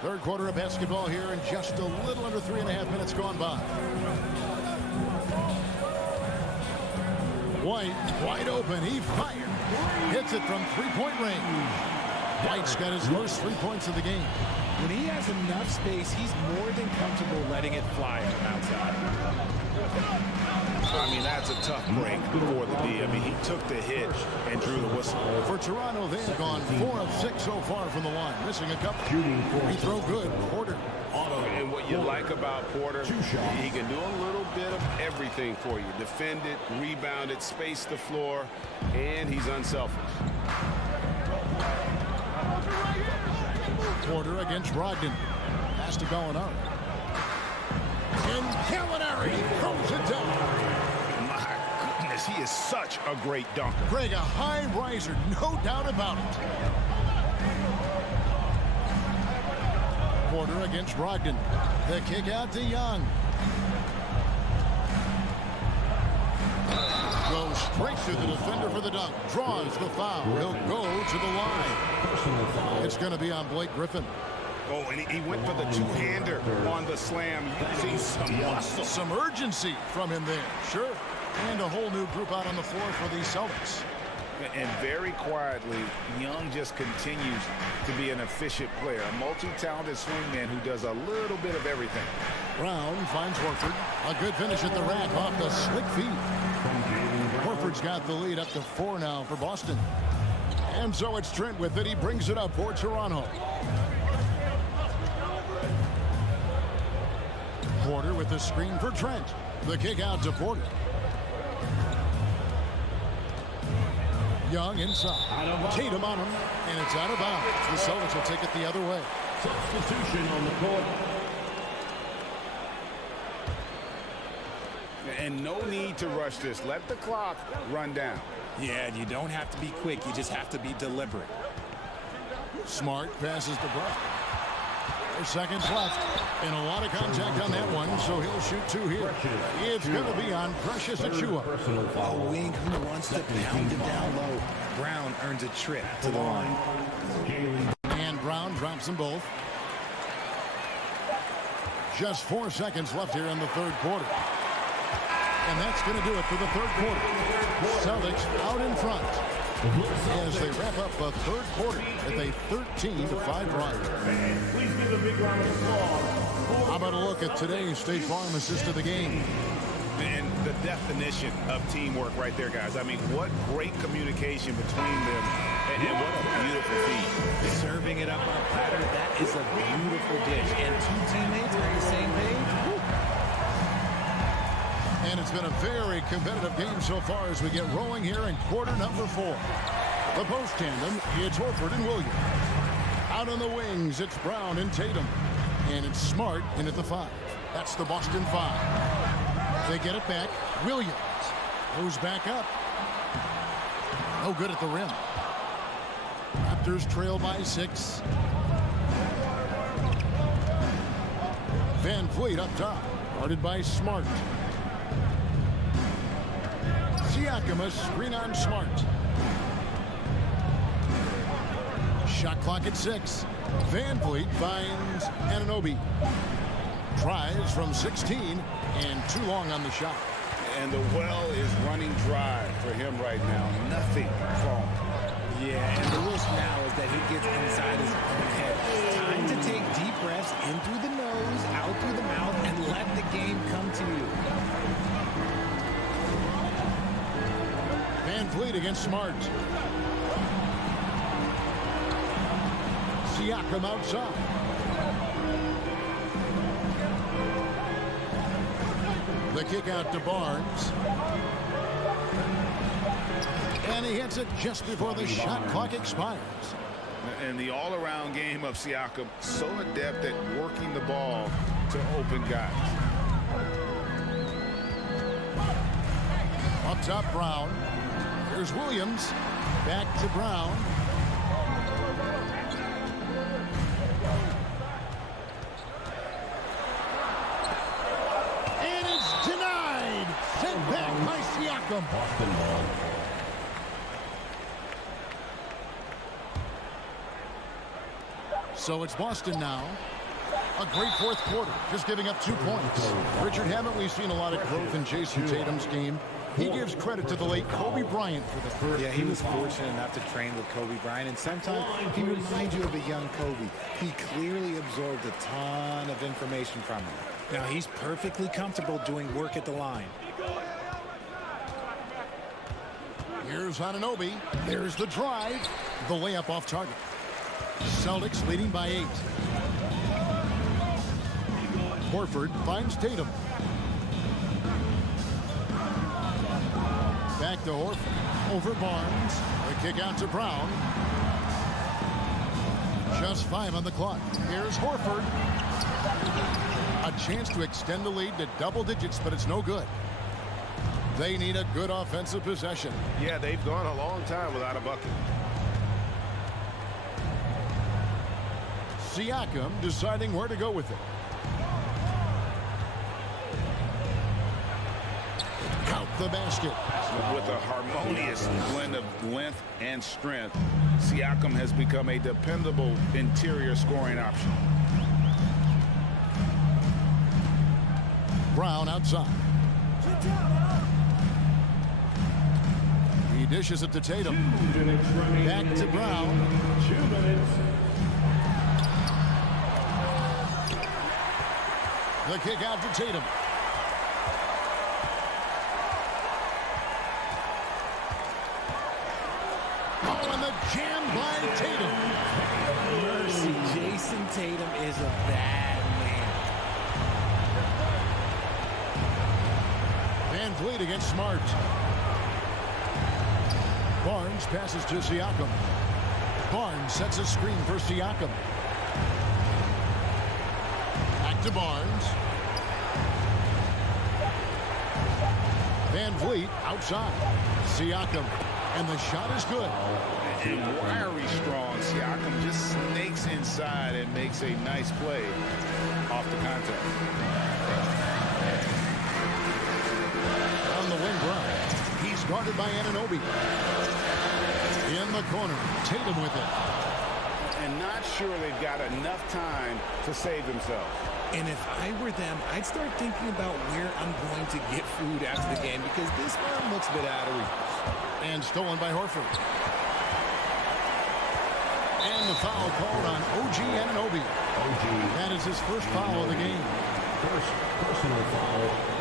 Third quarter of basketball here, and just a little under 3.5 minutes gone by. White, wide open, he fired. Hits it from 3-point range. White's got his first 3 points of the game. When he has enough space, he's more than comfortable letting it fly from outside. I mean, that's a tough break for the D. I mean, he took the hit and drew the whistle. For Toronto, they have gone 4 of 6 so far from the line. Missing a couple. Free throw good. Porter. And what you like about Porter, he can do a little bit of everything for you. Defend it, rebound it, space the floor, and he's unselfish. Porter against Brogdon. Pass to Gallinari. And Gallinari throws it down. My goodness, he is such a great dunker. Greg, a high riser, no doubt about it. Porter against Brogdon. The kick out to Young. Goes straight to the defender for the dunk. Draws the foul. He'll go to the line. It's going to be on Blake Griffin. Oh, and he went for the two-hander on the slam, using some muscle. Some urgency from him there. Sure. And a whole new group out on the floor for the Celtics. And very quietly, Young just continues to be an efficient player. A multi-talented swingman who does a little bit of everything. Brown finds Horford. A good finish at the rack off the slick feet. Horford's got the lead up to 4 now for Boston. And so it's Trent with it. He brings it up for Toronto. Porter with the screen for Trent. The kick out to Porter. Young inside. Tatum on him, and it's out of bounds. The Celtics will take it the other way. Substitution on the court. And no need to rush this. Let the clock run down. Yeah, you don't have to be quick. You just have to be deliberate. Smart passes to Brown. 4 seconds left, and a lot of contact on that one, so he'll shoot 2 here. It's going to be on Precious Achiuwa. A wing who wants to pound it down low. Brown earns a trip to the line. And Brown drops them both. Just 4 seconds left here in the third quarter. And that's going to do it for the third quarter. Celtics out in front as they wrap up a third quarter with a 13-5 run. Please give a big round of applause. How about a look at today's State Farm assist of the game? And the definition of teamwork right there, guys. I mean, what great communication between them, and what a beautiful feat. Serving it up on a platter, that is a beautiful dish. And 2 teammates on the same page. Woo. And it's been a very competitive game so far as we get rolling here in quarter number 4. The post tandem, it's Horford and Williams. Out on the wings, it's Brown and Tatum. And it's Smart in at the 5. That's the Boston 5. They get it back. Williams goes back up. No good at the rim. Raptors trail by 6. Van Vliet up top. Guarded by Smart. Siakam, a screen on Smart. Shot clock at 6. Van Vliet finds Anunoby. Tries from 16 and too long on the shot. And the well is running dry for him right now. Nothing falling. Yeah, and the risk now is that he gets inside his own head. Time to take deep breaths in through the nose, out through the mouth, and let the game come to you. Van Vliet against Smart. Siakam outside. The kick out to Barnes. And he hits it just before the shot clock expires. And the all-around game of Siakam, so adept at working the ball to open guys. Up top, Brown. Here's Williams. Back to Brown. And it's denied. Sent back by Siakam. Boston ball. So it's Boston now. A great fourth quarter, just giving up 2 points. Richard, haven't we seen a lot of growth in Jason Tatum's game? He gives credit to the late Kobe Bryant for the first. Yeah, he was fortunate enough to train with Kobe Bryant, and sometimes he reminds you of a young Kobe. He clearly absorbed a ton of information from him. Now he's perfectly comfortable doing work at the line. Here's Anunoby. There's the drive. The layup off target. Celtics leading by 8. Horford finds Tatum. Back to Horford. Over Barnes. The kick out to Brown. Just 5 on the clock. Here's Horford. A chance to extend the lead to double digits, but it's no good. They need a good offensive possession. Yeah, they've gone a long time without a bucket. Siakam deciding where to go with it. Count the basket. With a harmonious blend of length and strength, Siakam has become a dependable interior scoring option. Brown outside. He dishes it to Tatum. Back to Brown. 2 minutes. The kick out to Tatum. Oh, and the jam by Tatum. Mercy, Jason Tatum is a bad man. Vliet against Smart. Barnes passes to Siakam. Barnes sets a screen for Siakam. Back to Barnes. Van Vliet outside. Siakam. And the shot is good. And wiry strong. Siakam just snakes inside and makes a nice play off the contact. On the wing ground. He's guarded by Anunoby. In the corner. Tatum with it. And not sure they've got enough time to save themselves. And if I were them, I'd start thinking about where I'm going to get food after the game because this one looks a bit out of reach. And stolen by Horford. And the foul called on OG Anunoby. That is his first foul of the game. First personal foul.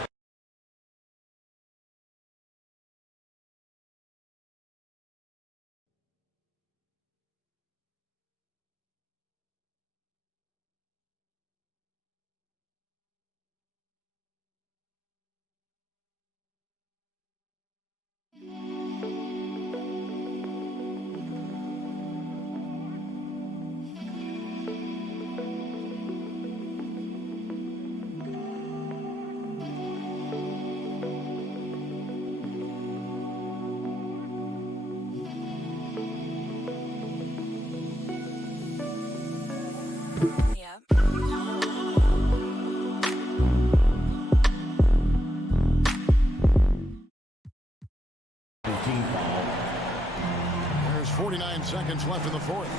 There's 49 seconds left in the fourth.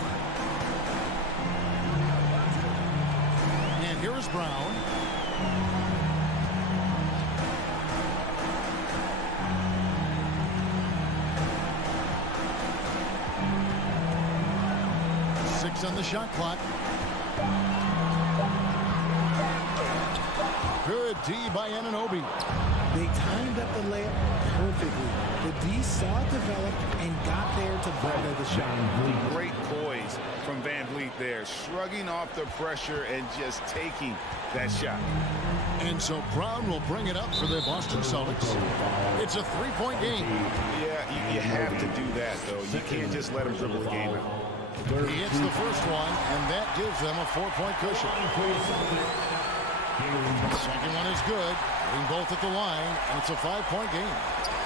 And here is Brown. Six on the shot clock. Good D by Anunoby. They timed up the layup perfectly. The D saw it develop and got there to bother the shot. Great poise from Van Vliet there, shrugging off the pressure and just taking that shot. And so Brown will bring it up for the Boston Celtics. It's a three-point game. Yeah, you have to do that, though. You can't just let him dribble the game out. He hits the first one, and that gives them a 4-point cushion. The second one is good. Being both at the line, and it's a 5-point game.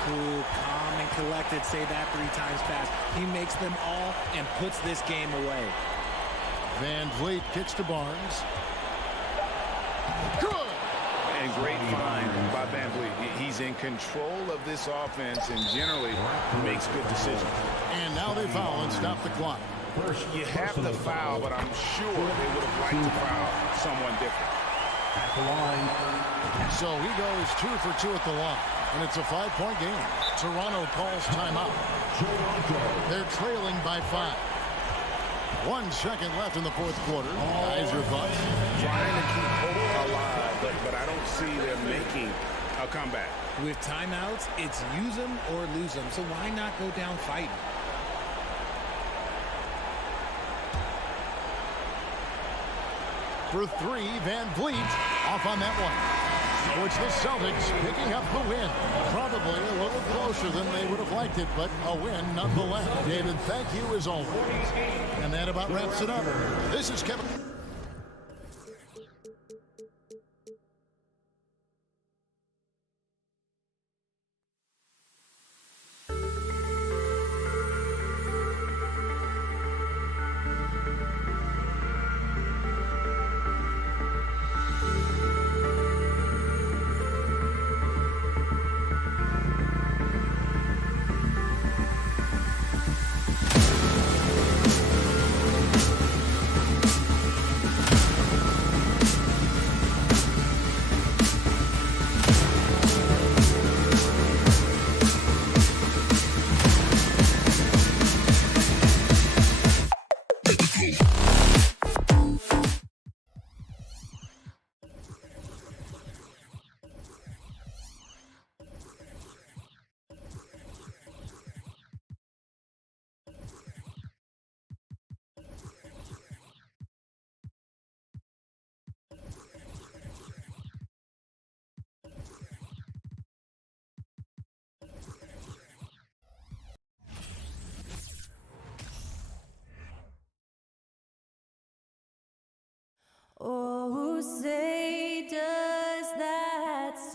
Cool, calm, and collected. Say that 3 times fast. He makes them all and puts this game away. Van Vliet kicks to Barnes. Good! And great find by Van Vliet. He's in control of this offense and generally makes good decisions. And now they foul and stop the clock. You have to foul, but I'm sure they would have liked to foul someone different. At the line. So he goes 2 for 2 at the line, and it's a 5-point game. Toronto calls timeout. They're trailing by 5. 1 second left in the fourth quarter. Guys, your thoughts? Trying to keep hope alive, but I don't see them making a comeback. With timeouts, it's use them or lose them. So why not go down fighting? For 3, Van Vliet off on that one. So it's the Celtics picking up the win. Probably a little closer than they would have liked it, but a win nonetheless. David, thank you as always. And that about wraps it up. This is Kevin.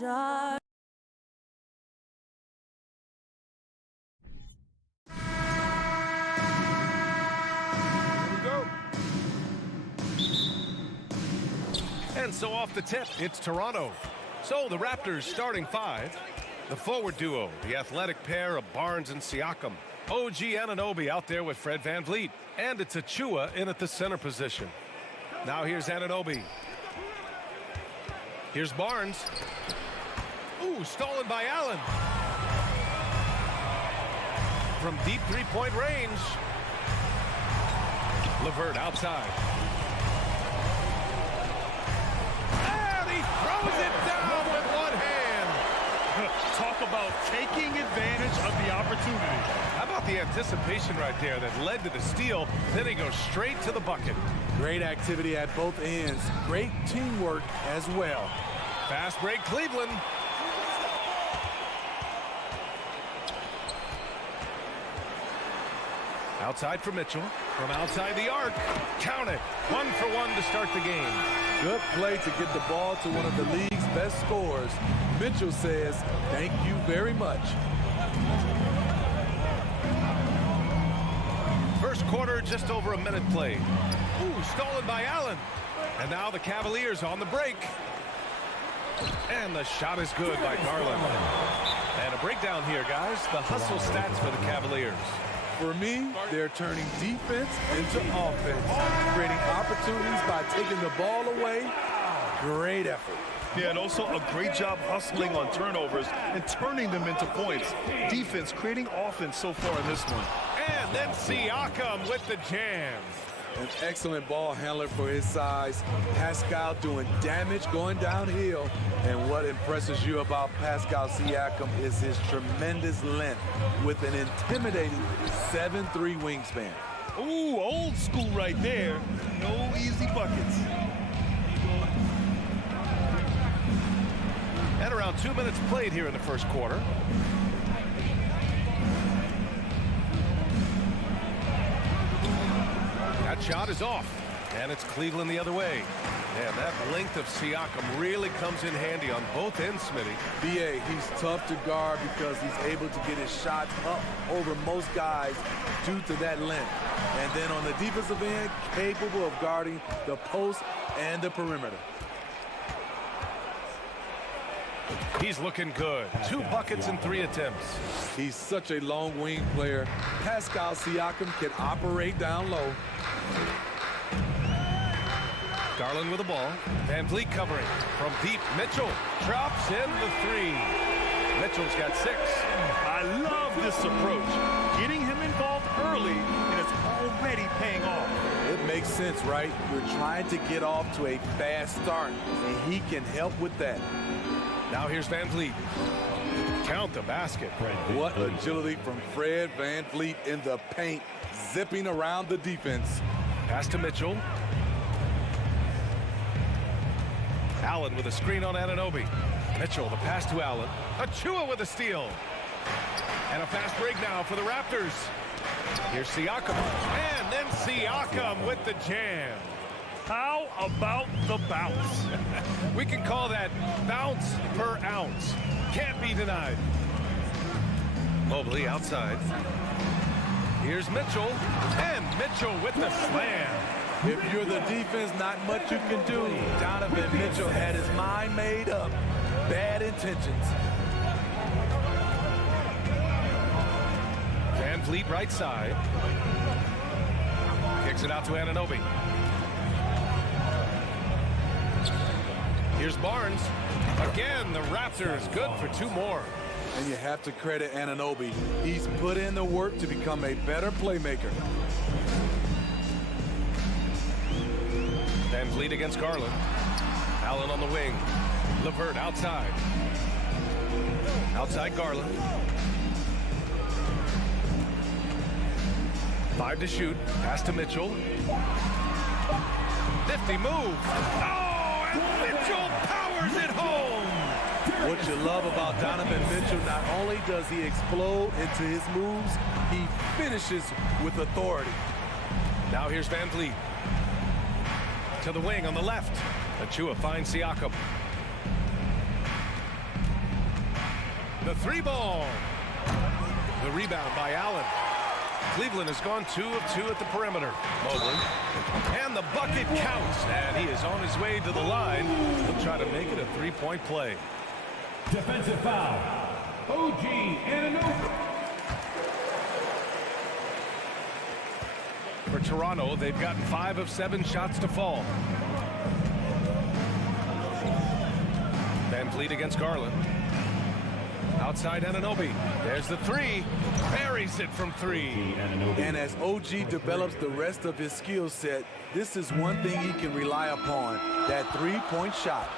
dark. And so off the tip, it's Toronto. So the Raptors starting five. The forward duo, the athletic pair of Barnes and Siakam. OG Anunoby out there with Fred VanVleet. And it's Achua in at the center position. Now here's Anunoby. Here's Barnes. Ooh, stolen by Allen. From deep three-point range. LeVert outside. And he throws it down with one hand. Talk about taking advantage of the opportunity. How about the anticipation right there that led to the steal? Then he goes straight to the bucket. Great activity at both ends. Great teamwork as well. Fast break, Cleveland. Outside for Mitchell. From outside the arc. Count it. 1 for 1 to start the game. Good play to get the ball to one of the league's best scorers. Mitchell says, thank you very much. First quarter, just over a minute played. Ooh, stolen by Allen. And now the Cavaliers on the break. And the shot is good by Garland. And a breakdown here, guys. The hustle stats for the Cavaliers. For me, they're turning defense into offense, creating opportunities by taking the ball away. Great effort. Yeah, and also a great job hustling on turnovers and turning them into points. Defense creating offense so far in this one. And then Siakam with the jam. An excellent ball handler for his size. Pascal doing damage going downhill. And what impresses you about Pascal Siakam is his tremendous length with an intimidating 7'3" wingspan. Ooh, old school right there. No easy buckets. And around 2 minutes played here in the first quarter. That shot is off, and it's Cleveland the other way. And that length of Siakam really comes in handy on both ends, Smitty. B.A., he's tough to guard because he's able to get his shots up over most guys due to that length. And then on the defensive end, capable of guarding the post and the perimeter. He's looking good. 2 buckets in 3 attempts. He's such a long wing player. Pascal Siakam can operate down low. Garland with the ball. VanVleet covering. From deep, Mitchell drops in the 3. Mitchell's got 6. I love this approach. Getting him involved early, and it's already paying off. It makes sense, right? You're trying to get off to a fast start, and he can help with that. Now here's VanVleet. Count the basket. What agility from Fred VanVleet in the paint, zipping around the defense. Pass to Mitchell. Allen with a screen on Anunoby. Mitchell, the pass to Allen. Achua with a steal. And a fast break now for the Raptors. Here's Siakam. And then Siakam with the jam. How about the bounce? We can call that bounce per ounce. Can't be denied. Mobley outside. Here's Mitchell. And Mitchell with the slam. If you're the defense, not much you can do. Donovan Mitchell had his mind made up. Bad intentions. VanVleet right side. Kicks it out to Anunoby. Here's Barnes. Again, the Raptors good for 2 more. And you have to credit Anunoby. He's put in the work to become a better playmaker. VanVleet against Garland. Allen on the wing. LeVert outside. Outside Garland. 5 to shoot. Pass to Mitchell. Nifty move. Oh, and Mitchell powers it home. What you love about Donovan Mitchell, not only does he explode into his moves, he finishes with authority. Now here's VanVleet. To the wing on the left. Achua finds Siakam. the three ball. The rebound by Allen. Cleveland has gone 2 of 2 at the perimeter. Mobley. And the bucket counts. And he is on his way to the line. He'll try to make it a three-point play. Defensive foul. OG Anunoby. For Toronto, they've gotten 5 of 7 shots to fall. Van Vliet against Garland. Outside Anunoby. There's the three. Buries it from 3. And as OG develops the rest of his skill set, this is one thing he can rely upon, that three-point shot.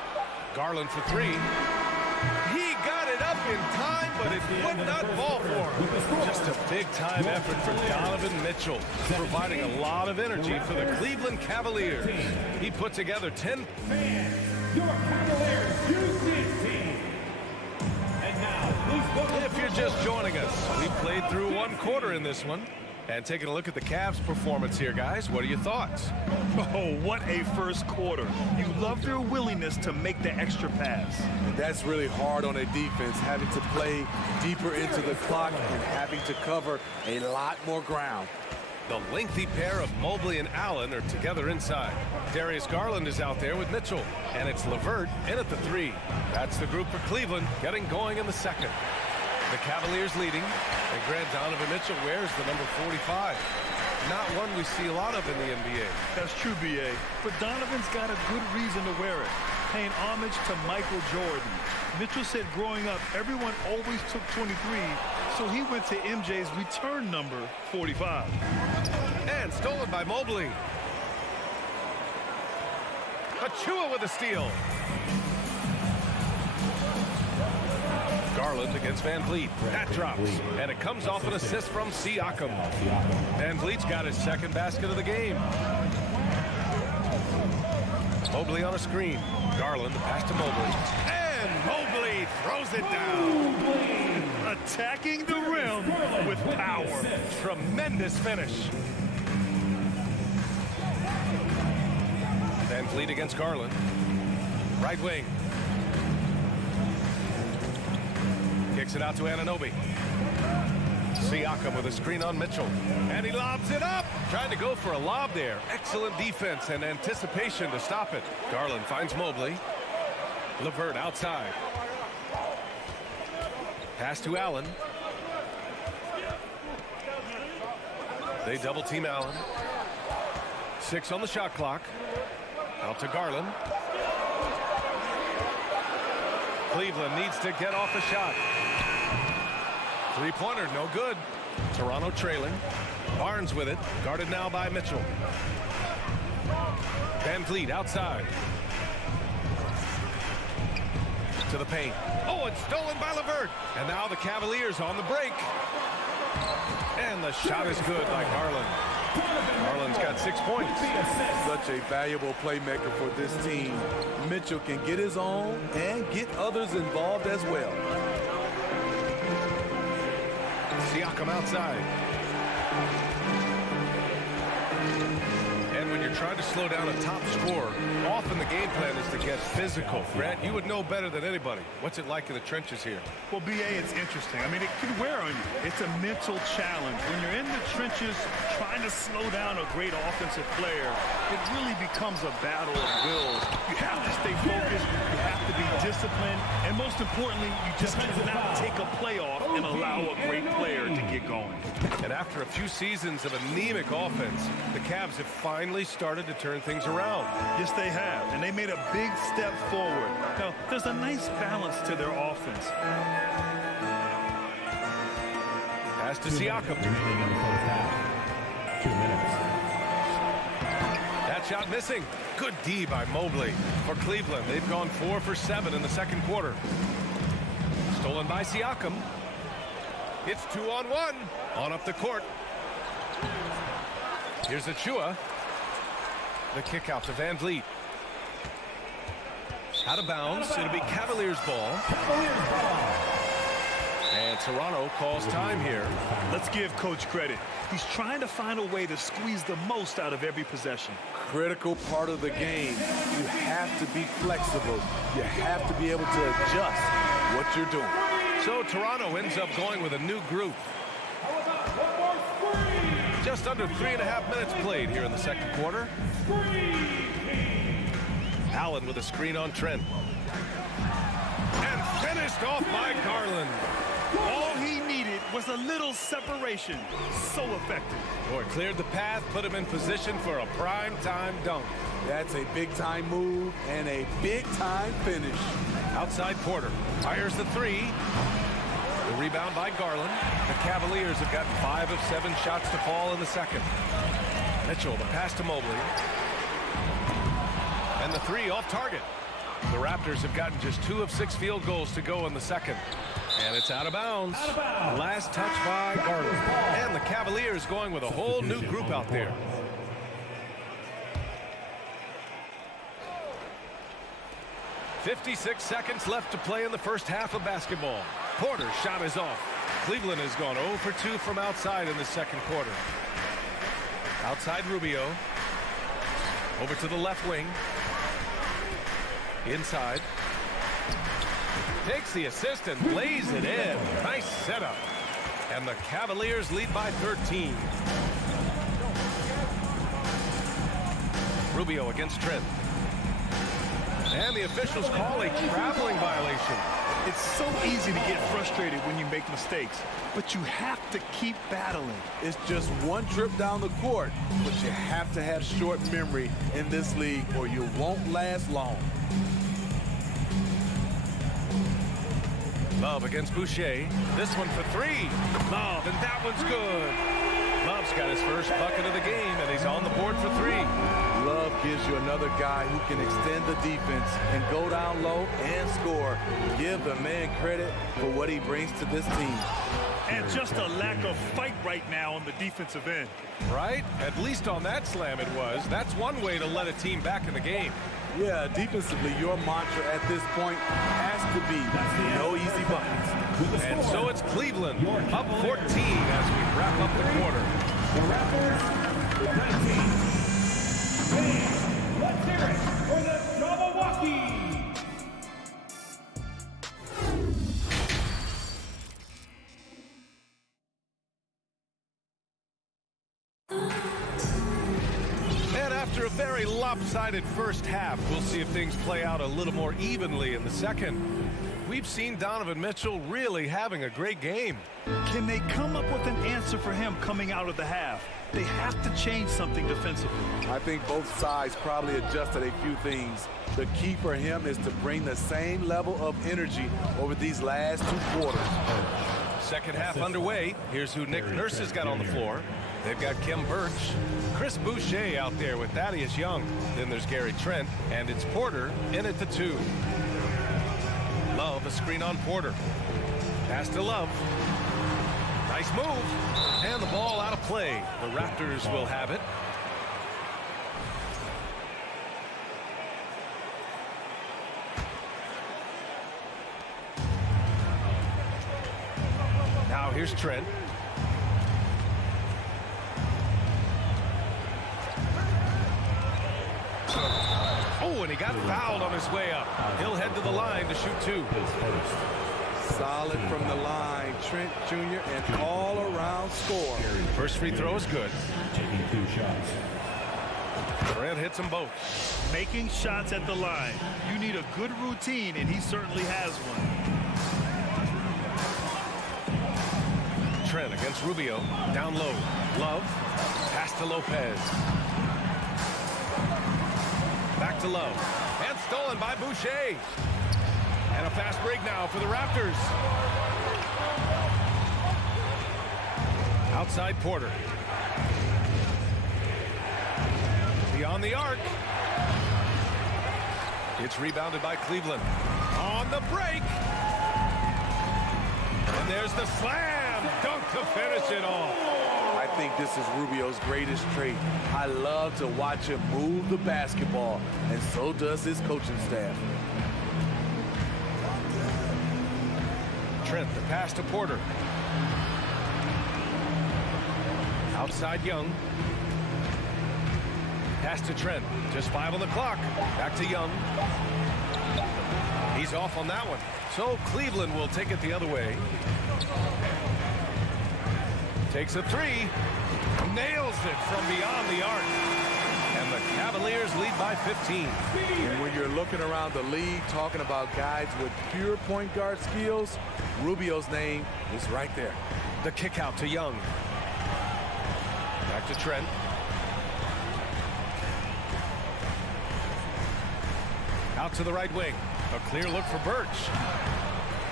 Garland for 3. He got it up in time, but it would not fall for him. Just a big-time effort for Donovan Mitchell, providing a lot of energy for the Cleveland Cavaliers. He put together 10. Your Cavaliers use this team. And now, please welcome. If you're just joining us, we played through 1 quarter in this one. And taking a look at the Cavs' performance here, guys, what are your thoughts? Oh, what a first quarter. You love their willingness to make the extra pass. And that's really hard on a defense, having to play deeper into the clock and having to cover a lot more ground. The lengthy pair of Mobley and Allen are together inside. Darius Garland is out there with Mitchell, and it's LeVert in at the 3. That's the group for Cleveland getting going in the second. The Cavaliers leading, and Grant Donovan Mitchell wears the number 45. Not one we see a lot of in the NBA. That's true, B.A. But Donovan's got a good reason to wear it, paying homage to Michael Jordan. Mitchell said growing up, everyone always took 23, so he went to MJ's return number 45. And stolen by Mobley. Achua with a steal. Garland against Van Vliet. That drops. And it comes off an assist from Siakam. Van Vliet's got his second basket of the game. Mobley on a screen. Garland, the pass to Mobley. And Mobley throws it down. Attacking the rim with power. Tremendous finish. Van Vliet against Garland. Right wing. Kicks it out to Anunoby. Siakam with a screen on Mitchell. And he lobs it up. Trying to go for a lob there. Excellent defense and anticipation to stop it. Garland finds Mobley. LeVert outside. Pass to Allen. They double team Allen. 6 on the shot clock. Out to Garland. Cleveland needs to get off a shot. Three-pointer, no good. Toronto trailing. Barnes with it. Guarded now by Mitchell. Van Vliet outside. To the paint. Oh, it's stolen by LeVert. And now the Cavaliers on the break. And the shot is good by Garland. Garland's got 6 points. Such a valuable playmaker for this team. Mitchell can get his own and get others involved as well. Siakam outside. And when you're trying to slow down a top scorer, often the game plan is to get physical. Grant, you would know better than anybody. What's it like in the trenches here? Well, B.A., it's interesting. I mean, it can wear on you. It's a mental challenge. When you're in the trenches trying to slow down a great offensive player, it really becomes a battle of wills. You have to stay focused. You have to be disciplined. And most importantly, you just cannot take a play off and allow a great player to get going. And after a few seasons of anemic offense, the Cavs have finally started to turn things around. Yes, they have. And they made a big step forward. Now, there's a nice balance to their offense. Pass to Siakam. 2 minutes. That shot missing. Good D by Mobley. For Cleveland, they've gone 4 for 7 in the second quarter. Stolen by Siakam. It's 2-on-1. On up the court. Here's Achua. The kick out to Van Vliet. Out of bounds. It'll be Cavaliers ball. And Toronto calls time here. Let's give Coach credit. He's trying to find a way to squeeze the most out of every possession. Critical part of the game. You have to be flexible. You have to be able to adjust what you're doing. So Toronto ends up going with a new group. Just under 3.5 minutes played here in the second quarter. Allen with a screen on Trent. And finished off by Garland. All he needed was a little separation. So effective. Boy, cleared the path, put him in position for a prime-time dunk. That's a big-time move and a big-time finish. Outside Porter. Fires the three. The rebound by Garland. The Cavaliers have gotten 5 of 7 shots to fall in the second. Mitchell, the pass to Mobley. And the three off target. The Raptors have gotten just 2 of 6 field goals to go in the second. And it's out of bounds. Last touch by Garland. And the Cavaliers going with a whole new group out there. .56 seconds left to play in the first half of basketball. Porter's shot is off. Cleveland has gone 0 for 2 from outside in the second quarter. Outside Rubio. Over to the left wing. Inside. Takes the assist and lays it in. Nice setup. And the Cavaliers lead by 13. Rubio against Trent. And the officials call a traveling violation. It's so easy to get frustrated when you make mistakes, but you have to keep battling. It's just one trip down the court, but you have to have short memory in this league or you won't last long. Love against Boucher. This one for 3. Love, and that one's good. Love's got his first bucket of the game, and he's on the board for 3. Love gives you another guy who can extend the defense and go down low and score. Give the man credit for what he brings to this team. And just a lack of fight right now on the defensive end. Right? At least on that slam it was. That's one way to let a team back in the game. Yeah, defensively, your mantra at this point has to be no easy buckets. And so it's Cleveland up 14 as we wrap up the quarter. The Raptors, 19. Let's hear it for the Milwaukee. After a very lopsided first half, we'll see if things play out a little more evenly in the second. We've seen Donovan Mitchell really having a great game. Can they come up with an answer for him coming out of the half? They have to change something defensively. I think both sides probably adjusted a few things. The key for him is to bring the same level of energy over these last 2 quarters. Second half underway. Here's who Nick Nurse has got on the floor. They've got Kim Birch, Chris Boucher out there with Thaddeus Young. Then there's Gary Trent, and it's Porter in at the 2. Love, a screen on Porter. Pass to Love. Nice move. And the ball out of play. The Raptors will have it. Now here's Trent. Oh, and he got fouled on his way up. He'll head to the line to shoot 2. Solid from the line. Trent Jr. and all-around score. First free throw is good. Taking 2 shots. Trent hits them both. Making shots at the line. You need a good routine, and he certainly has one. Trent against Rubio. Down low. Love. Pass to Lopez. Back to Love. And stolen by Boucher. And a fast break now for the Raptors. Outside Porter. Beyond the arc. It's rebounded by Cleveland. On the break. And there's the slam. Dunk to finish it off. I think this is Rubio's greatest trait. I love to watch him move the basketball, and so does his coaching staff. Trent, the pass to Porter. Outside Young. Pass to Trent. Just 5 on the clock. Back to Young. He's off on that one. So Cleveland will take it the other way. Takes a three. Nails it from beyond the arc. And the Cavaliers lead by 15. And when you're looking around the league talking about guys with pure point guard skills, Rubio's name is right there. The kick out to Young. Back to Trent. Out to the right wing. A clear look for Birch.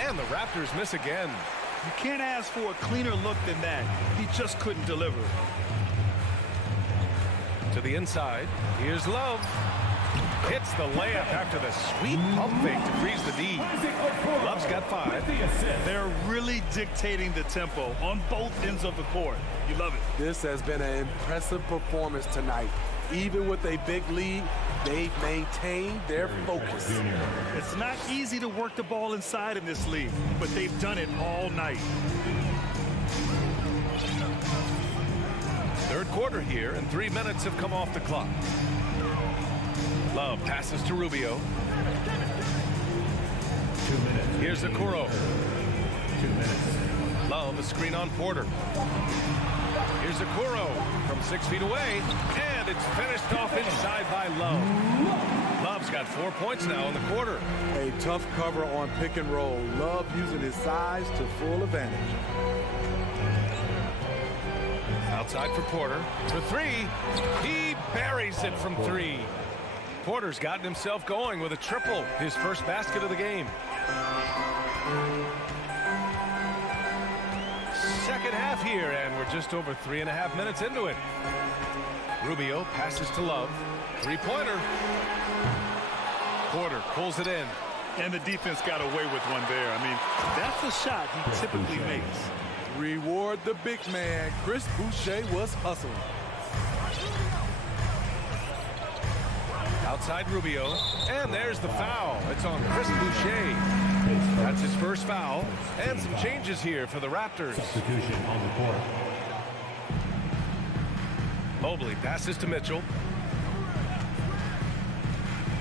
And the Raptors miss again. You can't ask for a cleaner look than that. He just couldn't deliver. To the inside. Here's Love. Hits the layup after the sweet pump fake to freeze the D. Love's got 5. They're really dictating the tempo on both ends of the court. You love it. This has been an impressive performance tonight. Even with a big lead, they've maintained their focus. It's not easy to work the ball inside in this league, but they've done it all night. Third quarter here, and 3 minutes have come off the clock. Love passes to Rubio. 2 minutes. Here's Okoro. 2 minutes. Love a screen on Porter. Here's Okoro from 6 feet away, and it's finished off inside by Love. Love's got 4 points now in the quarter. A tough cover on pick and roll. Love using his size to full advantage. Outside for Porter. For 3. He buries it from 3. Porter's gotten himself going with a triple. His first basket of the game. Second half here, and we're just over 3.5 minutes into it. Rubio passes to Love. 3-pointer. Porter pulls it in. And the defense got away with one there. I mean, that's a shot he typically makes. Reward the big man. Chris Boucher was hustling. Outside Rubio, and there's the foul. It's on Chris Boucher. That's his first foul, and some changes here for the Raptors. Substitution on the court. Mobley passes to Mitchell.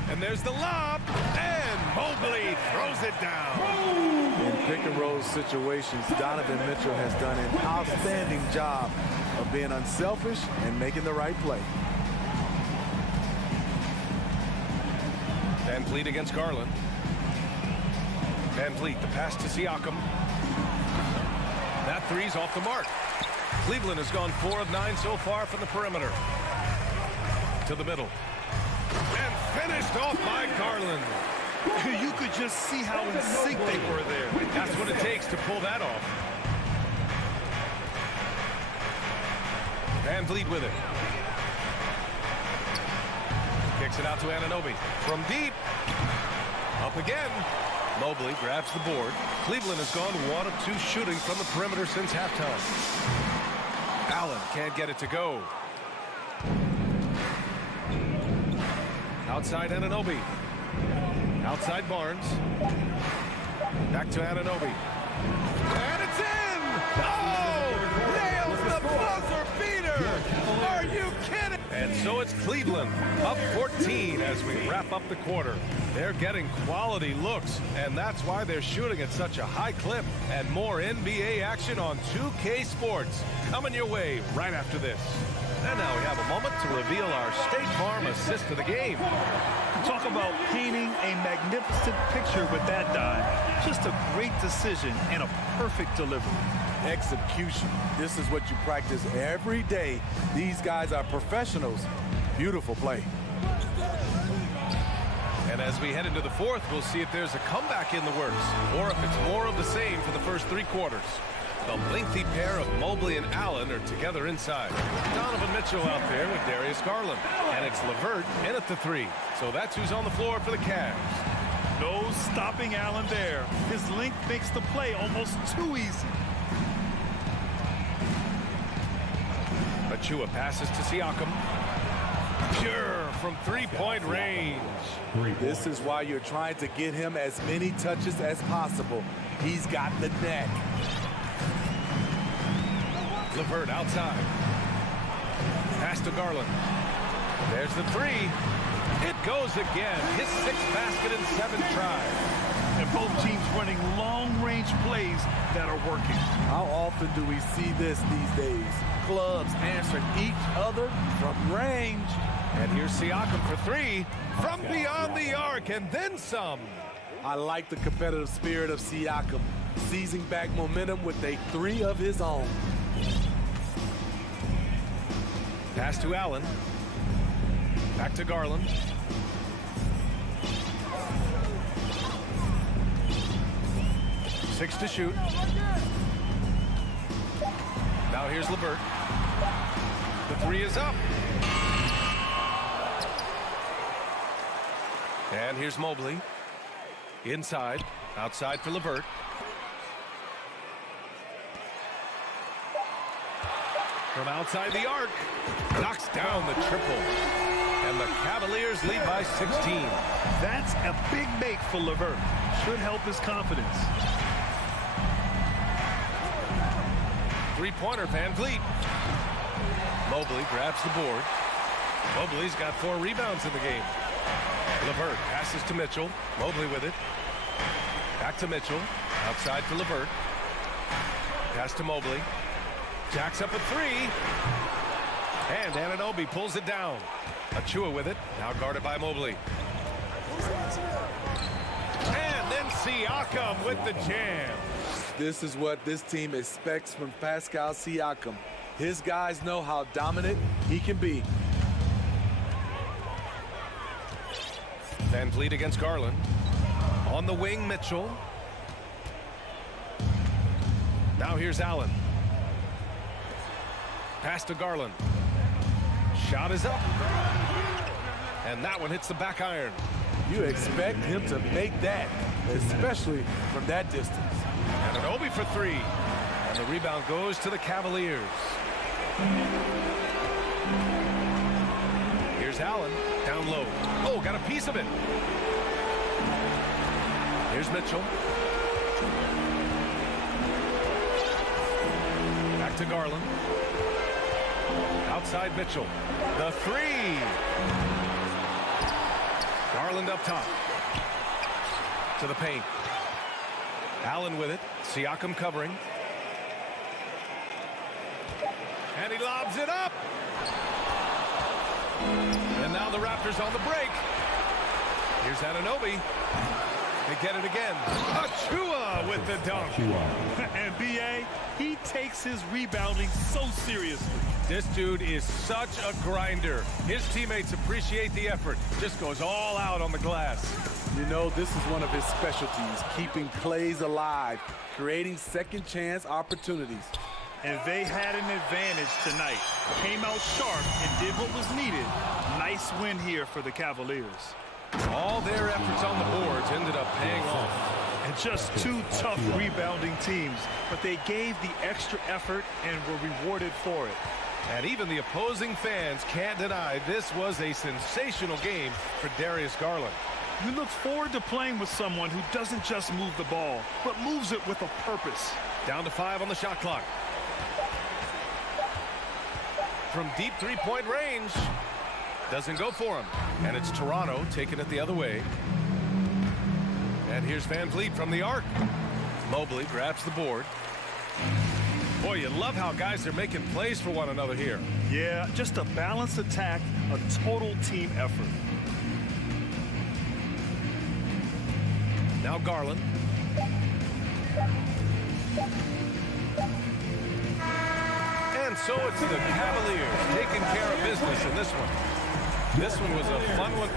And there's the lob, and Mobley throws it down. In pick and roll situations, Donovan Mitchell has done an outstanding job of being unselfish and making the right play. Van Vliet against Garland. Van Vliet, the pass to Siakam. That three's off the mark. Cleveland has gone 4 of 9 so far from the perimeter. To the middle. And finished off by Garland. You could just see how in sync they were there. That's what it takes to pull that off. Van Vliet with it. Kicks it out to Anunoby. From deep. Up again. Mobley grabs the board. Cleveland has gone 1 of 2 shooting from the perimeter since halftime. Allen can't get it to go. Outside Anunoby. Outside Barnes. Back to Anunoby. And it's in! Oh! Nails the buzzer beater! Are you kidding? And so it's Cleveland up 14 as we wrap up the quarter. They're getting quality looks, and that's why they're shooting at such a high clip. And more NBA action on 2K Sports coming your way right after this. And now we have a moment to reveal our State Farm assist of the game. Talk about painting a magnificent picture with that dime. Just a great decision and a perfect delivery. Execution. This is what you practice every day. These guys are professionals. Beautiful play. And as we head into the fourth, we'll see if there's a comeback in the works, or if it's more of the same for the first 3 quarters. The lengthy pair of Mobley and Allen are together inside. Donovan Mitchell out there with Darius Garland. And it's LeVert in at the 3. So that's who's on the floor for the Cavs. No stopping Allen there. His length makes the play almost too easy. Achua passes to Siakam. Pure from 3-point range. This is why you're trying to get him as many touches as possible. He's got the neck. LeVert outside. Pass to Garland. There's the 3. It goes again. His 6th basket in 7 tries. And both teams running long-range plays that are working. How often do we see this these days? Clubs answering each other from range. And here's Siakam for three from beyond the arc and then some. I like the competitive spirit of Siakam, seizing back momentum with a three of his own. Pass to Allen. Back to Garland. Six to shoot. Now here's LeVert. The three is up. And here's Mobley. Inside. Outside for LeVert. From outside the arc. Knocks down the triple. And the Cavaliers lead by 16. That's a big make for LeVert. Should help his confidence. Three-pointer, Van Vliet. Mobley grabs the board. Mobley's got 4 rebounds in the game. LeVert passes to Mitchell. Mobley with it. Back to Mitchell. Outside for LeVert. Pass to Mobley. Jacks up a three. And Anunoby pulls it down. Achua with it. Now guarded by Mobley. And then Siakam with the jam. This is what this team expects from Pascal Siakam. His guys know how dominant he can be. Van Vliet against Garland. On the wing, Mitchell. Now here's Allen. Pass to Garland. Shot is up. And that one hits the back iron. You expect him to make that, especially from that distance. Anunoby for three. And the rebound goes to the Cavaliers. Here's Allen. Down low. Oh, got a piece of it. Here's Mitchell. Back to Garland. Outside Mitchell. The three. Garland up top. To the paint. Allen with it. Siakam covering. And he lobs it up. And now the Raptors on the break. Here's Anunoby. They get it again. Achua with the dunk. And B.A., he takes his rebounding so seriously. This dude is such a grinder. His teammates appreciate the effort. Just goes all out on the glass. You know, this is one of his specialties, keeping plays alive, creating second chance opportunities. And they had an advantage tonight. Came out sharp and did what was needed. Nice win here for the Cavaliers. All their efforts on the boards ended up paying off. And just two tough rebounding teams, but they gave the extra effort and were rewarded for it. And even the opposing fans can't deny this was a sensational game for Darius Garland. You look forward to playing with someone who doesn't just move the ball, but moves it with a purpose. Down to 5 on the shot clock. From deep three-point range. Doesn't go for him. And it's Toronto taking it the other way. And here's Van Vliet from the arc. Mobley grabs the board. Boy, you love how guys are making plays for one another here. Yeah, just a balanced attack, a total team effort. Now Garland. And so it's the Cavaliers taking care of business in this one. This one was a fun one.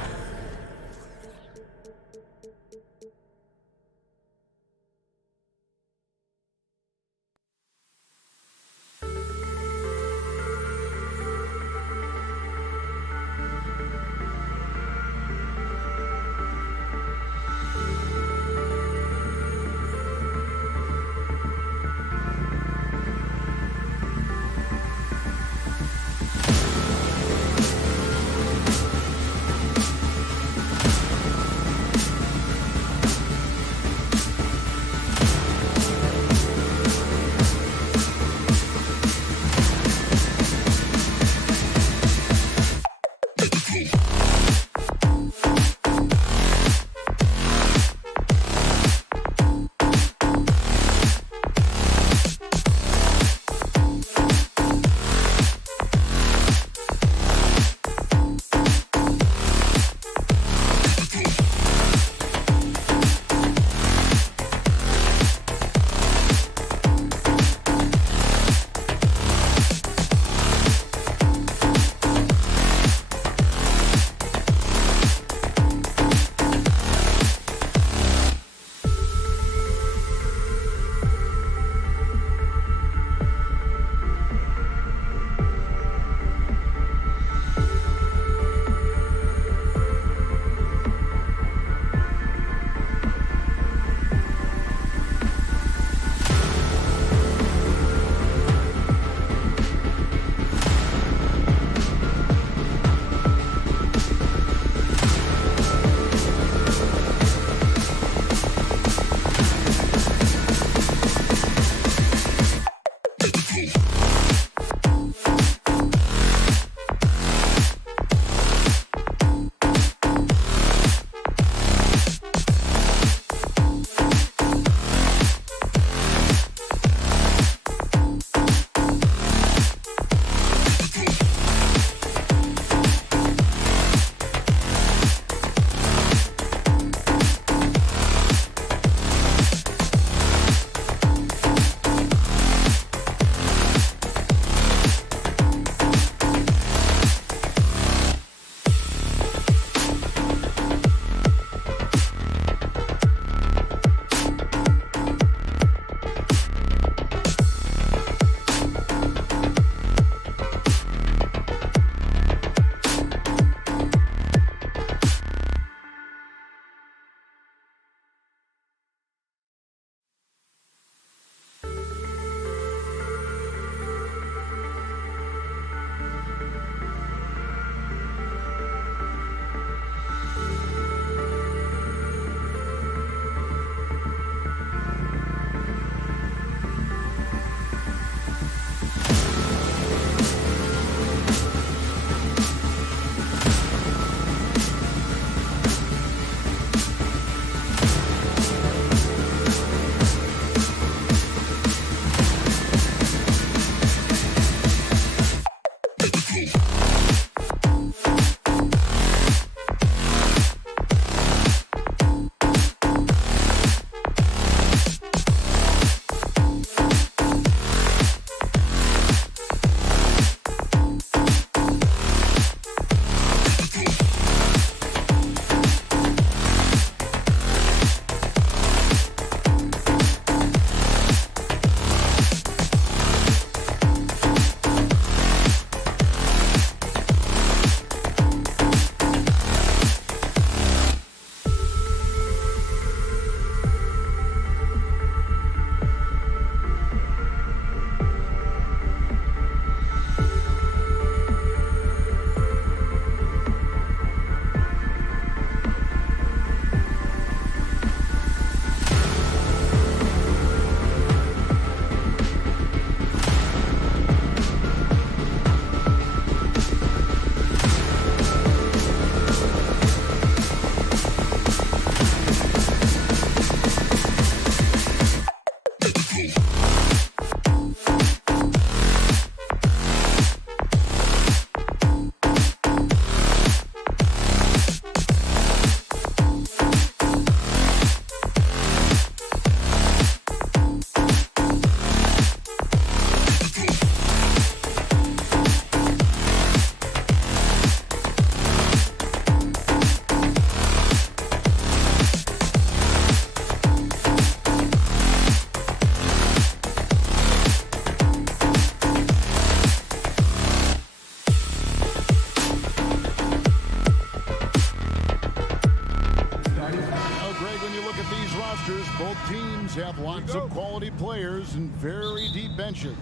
Both teams have lots of quality players and very deep benches.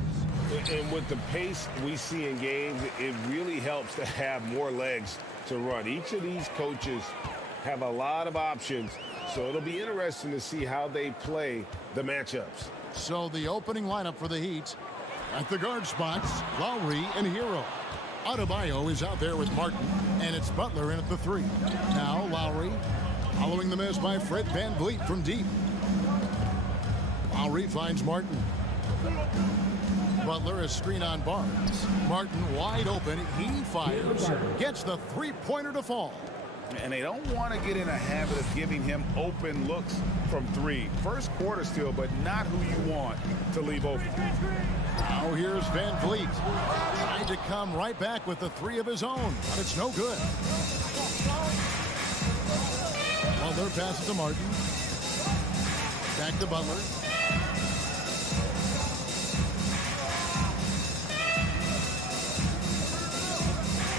And with the pace we see in games, it really helps to have more legs to run. Each of these coaches have a lot of options, so it'll be interesting to see how they play the matchups. So the opening lineup for the Heat, at the guard spots, Lowry and Hero. Adebayo is out there with Martin, and it's Butler in at the 3. Now Lowry, following the miss by Fred VanVleet from deep. Lowry finds Martin. Butler is screen on Barnes. Martin wide open. He fires. Gets the three-pointer to fall. And they don't want to get in a habit of giving him open looks from 3. First quarter still, but not who you want to leave open. Now here's VanVleet. Trying to come right back with the 3 of his own, but it's no good. Butler passes to Martin. Back to Butler.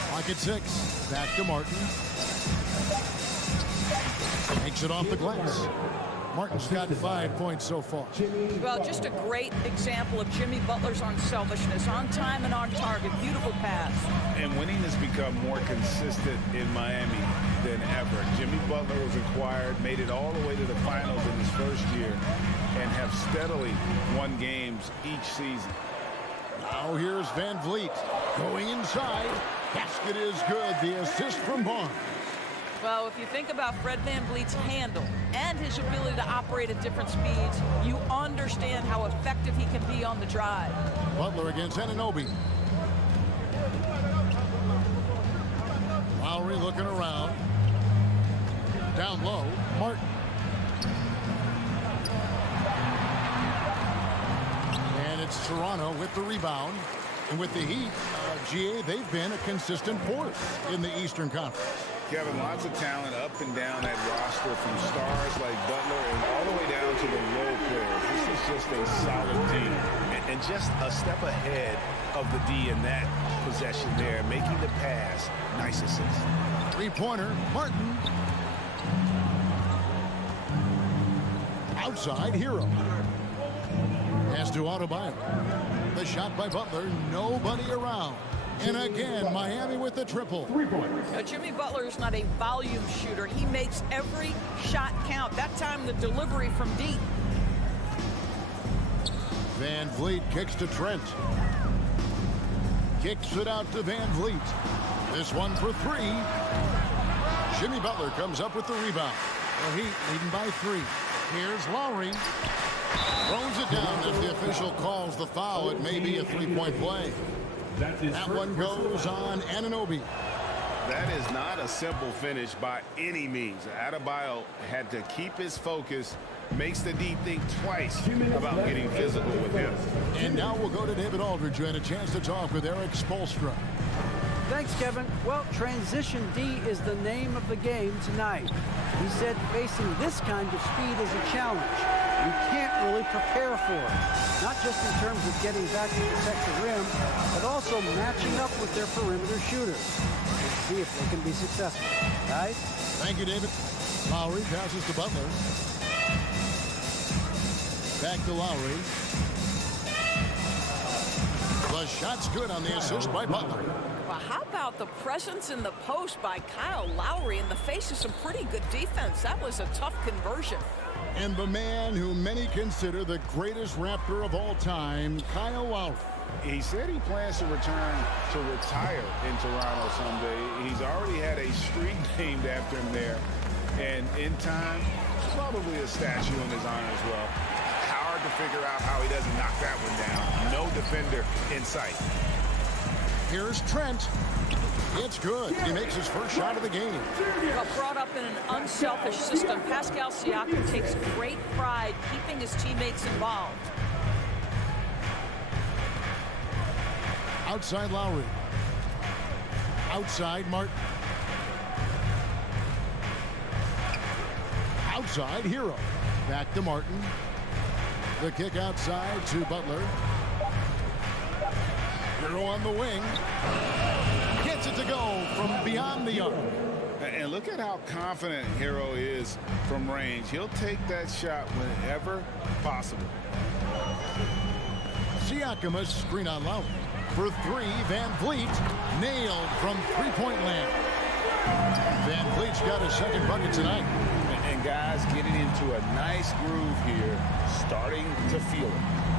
Clock at 6. Back to Martin. Makes it off the glass. Martin's got 5 points so far. Well, just a great example of Jimmy Butler's unselfishness. On time and on target. Beautiful pass. And winning has become more consistent in Miami than ever. Jimmy Butler was acquired, made it all the way to the finals in his first year, and have steadily won games each season. Now here's VanVleet going inside. Basket is good. The assist from Barnes. Well, if you think about Fred VanVleet's handle and his ability to operate at different speeds, you understand how effective he can be on the drive. Butler against Anunoby. Lowry looking around. Down low, Martin. And it's Toronto with the rebound. And with the Heat, GA, they've been a consistent force in the Eastern Conference. Kevin, lots of talent up and down that roster, from stars like Butler and all the way down to the role players. This is just a solid team. And just a step ahead of the D in that possession there, making the pass. Nice assist. Three-pointer, Martin. Outside, Hero. Pass to Adebayo. The shot by Butler, nobody around. And again, Miami with the triple. Jimmy Butler is not a volume shooter. He makes every shot count. That time the delivery from deep. VanVleet kicks to Trent. Kicks it out to VanVleet. This one for 3. Jimmy Butler comes up with the rebound. The Heat leading by 3. Here's Lowry. Throws it down as the official calls the foul. It may be a 3-point play. That one goes on Anunoby. That is not a simple finish by any means. Adebayo had to keep his focus, makes the D think twice about getting physical with him. And now we'll go to David Aldridge, who had a chance to talk with Eric Spoelstra. Thanks, Kevin. Well, transition D is the name of the game tonight. He said facing this kind of speed is a challenge. You can't really prepare for it. Not just in terms of getting back to protect the rim, but also matching up with their perimeter shooters. Let's see if they can be successful. Guys? Thank you, David. Lowry passes to Butler. Back to Lowry. The shot's good on the assist by Butler. Well, how about the presence in the post by Kyle Lowry in the face of some pretty good defense? That was a tough conversion. And the man who many consider the greatest Raptor of all time, Kyle Lowry. He said he plans to return to retire in Toronto someday. He's already had a street named after him there. And in time, probably a statue in his honor as well. Hard to figure out how he doesn't knock that one down. No defender in sight. Here's Trent. It's good. He makes his first shot of the game. Well, brought up in an unselfish system, Pascal Siakam takes great pride keeping his teammates involved. Outside Lowry. Outside Martin. Outside Hero. Back to Martin. The kick outside to Butler. Hero on the wing. Gets it to go from beyond the arc. And look at how confident Hero is from range. He'll take that shot whenever possible. Siakam a screen on Lowry. For three, Van Vliet nailed from three-point land. Van Vliet's got his second bucket tonight. And guys getting into a nice groove here, starting to feel it.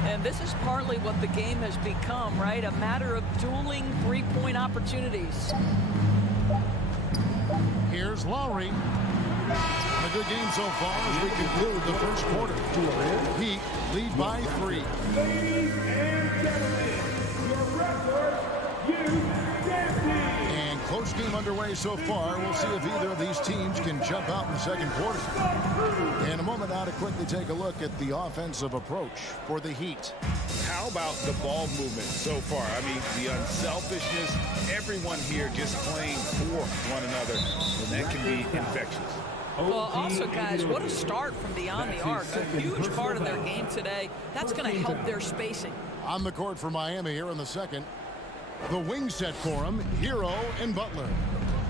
And this is partly what the game has become, right? A matter of dueling three-point opportunities. Here's Lowry. A good game so far as we conclude the first quarter. Heat lead by 3. Ladies and gentlemen, your Raptors, and close game underway so far. We'll see if either of these teams can jump out in the second quarter. In a moment now to quickly take a look at the offensive approach for the Heat. How about the ball movement so far? I mean, the unselfishness, everyone here just playing for one another, and that can be infectious. Well, also, guys, what a start from beyond the arc. A huge part of their game today. That's going to help their spacing. On the court for Miami here in the second. The wing set for him, Hero and Butler.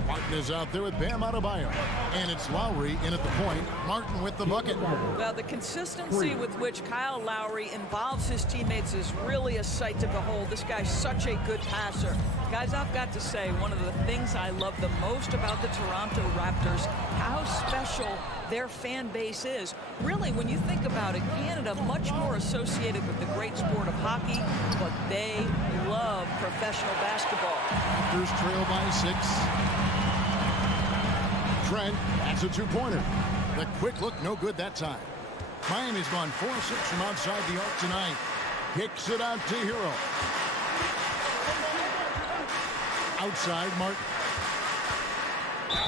Martin is out there with Bam Adebayo. And it's Lowry in at the point. Martin with the bucket. Well, the consistency with which Kyle Lowry involves his teammates is really a sight to behold. This guy's such a good passer. Guys, I've got to say, one of the things I love the most about the Toronto Raptors, how special their fan base is. Really, when you think about it, Canada much more associated with the great sport of hockey, but they love professional basketball. Raptors trail by 6. Trent, that's a two-pointer. The quick look, no good that time. Miami's gone 4-6 from outside the arc tonight. Kicks it out to Hero. Outside, Martin.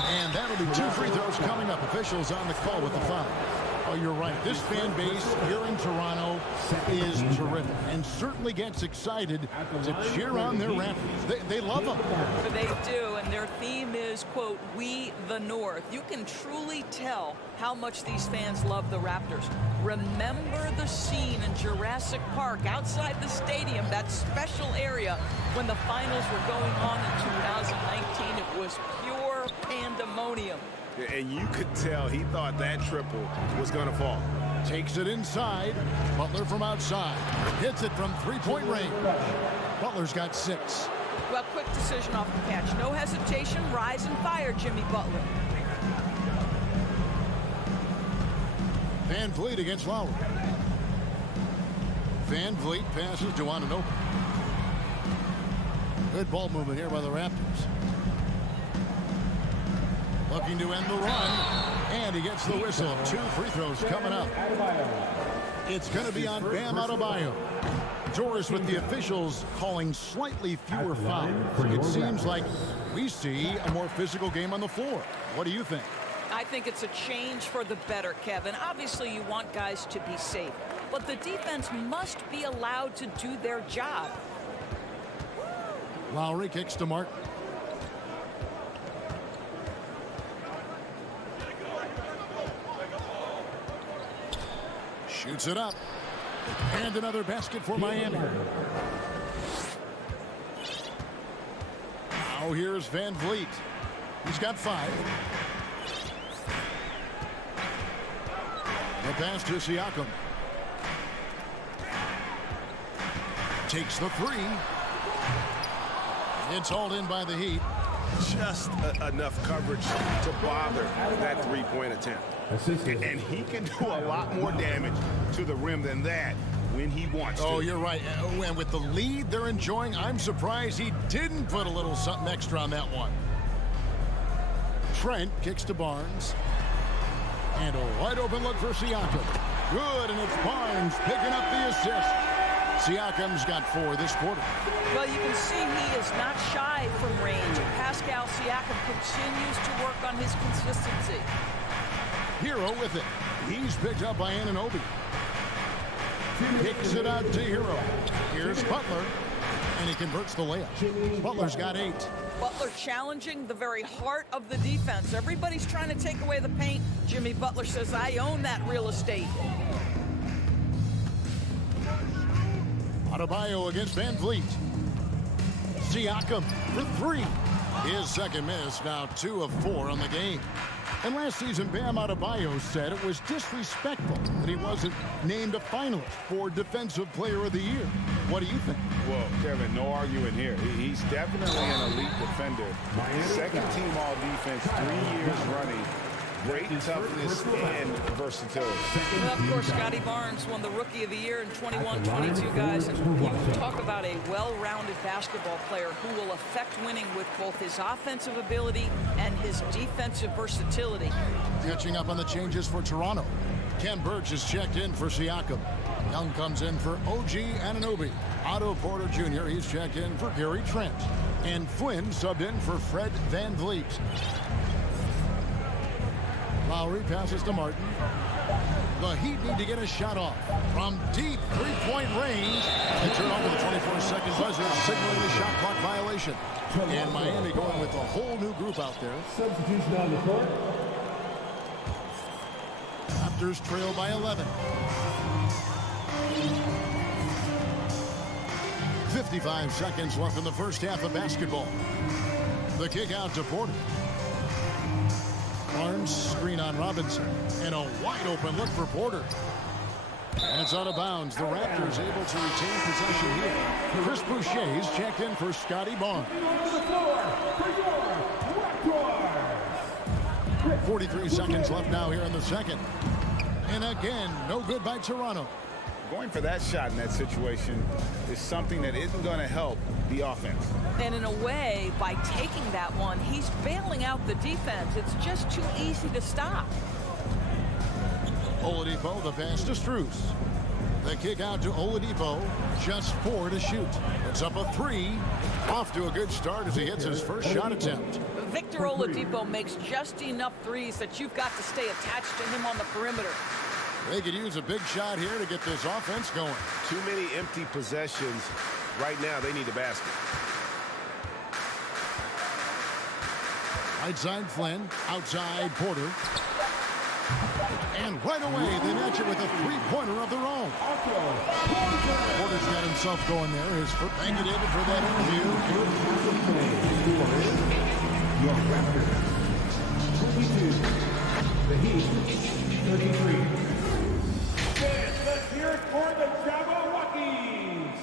And that'll be 2 free throws coming up. Officials on the call with the foul. Oh, you're right. This fan base here in Toronto is terrific and certainly gets excited to cheer on their Raptors. They love them. They do, and their theme is, quote, "We the North." You can truly tell how much these fans love the Raptors. Remember the scene in Jurassic Park outside the stadium, that special area when the finals were going on in 2019. It was pure pandemonium. And you could tell he thought that triple was going to fall. Takes it inside. Butler from outside. Hits it from three-point range. Butler's got 6. Well, quick decision off the catch. No hesitation. Rise and fire, Jimmy Butler. Van Vliet against Lowry. Van Vliet passes to Anunoby. Good ball movement here by the Raptors. Looking to end the run, and he gets the whistle. 2 free throws coming up. It's going to be on Bam Adebayo. Doris with the officials calling slightly fewer fouls. It seems like we see a more physical game on the floor. What do you think? I think it's a change for the better, Kevin. Obviously, you want guys to be safe, but the defense must be allowed to do their job. Lowry kicks to Martin. Shoots it up. And another basket for Miami. Now here's Van Vliet. He's got 5. The pass to Siakam. Takes the 3. It's hauled in by the Heat. Just enough coverage to bother that three-point attempt. And he can do a lot more damage to the rim than that when he wants to. Oh, you're right. And with the lead they're enjoying, I'm surprised he didn't put a little something extra on that one. Trent kicks to Barnes. And a wide open look for Siakam. Good, and it's Barnes picking up the assist. Siakam's got 4 this quarter. Well, you can see he is not shy from range. Pascal Siakam continues to work on his consistency. Hero with it. He's picked up by Anunoby. Kicks it out to Hero. Here's Butler. And he converts the layup. Butler's got 8. Butler challenging the very heart of the defense. Everybody's trying to take away the paint. Jimmy Butler says, I own that real estate. Adebayo against Van Vliet. Siakam for 3. His second miss, now 2 of 4 on the game. And last season, Bam Adebayo said it was disrespectful that he wasn't named a finalist for Defensive Player of the Year. What do you think? Well, Kevin, no arguing here. He's definitely an elite defender. Second team all defense, 3 years running. Great toughness and versatility. Well, of course, Scotty Barnes won the Rookie of the Year in 21-22, guys. And you talk about a well-rounded basketball player who will affect winning with both his offensive ability and his defensive versatility. Catching up on the changes for Toronto. Ken Birch is checked in for Siakam. Young comes in for OG Anunoby. Otto Porter Jr. he's checked in for Gary Trent. And Flynn subbed in for Fred VanVleet. Lowry passes to Martin. The Heat need to get a shot off from deep three-point range. They turn over the 24-second buzzer, signaling the shot clock violation. And Miami going with a whole new group out there. Substitution on the court. Raptors trail by 11. 55 seconds left in the first half of basketball. The kick out to Porter. Barnes screen on Robinson, and a wide open look for Porter. And it's out of bounds. The Raptors able to retain possession here. Chris Boucher is checked in for Scotty Barnes. 43 seconds left now here in the second. And again, no good by Toronto. Going for that shot in that situation is something that isn't going to help the offense. And in a way, by taking that one, he's bailing out the defense. It's just too easy to stop. Oladipo, the pass to Strus. The kick out to Oladipo, just 4 to shoot. It's up a 3. Off to a good start as he hits his first shot attempt. Victor Oladipo makes just enough threes that you've got to stay attached to him on the perimeter. They could use a big shot here to get this offense going. Too many empty possessions. Right now, they need a basket. Right side Flynn, outside Porter. And right away, they match it with a three-pointer of their own. Porter's got himself going there. His first. Thank you, David, for that interview. Your Raptors, 22. The Heat, 33. Let's hear it for the Jabberwockies.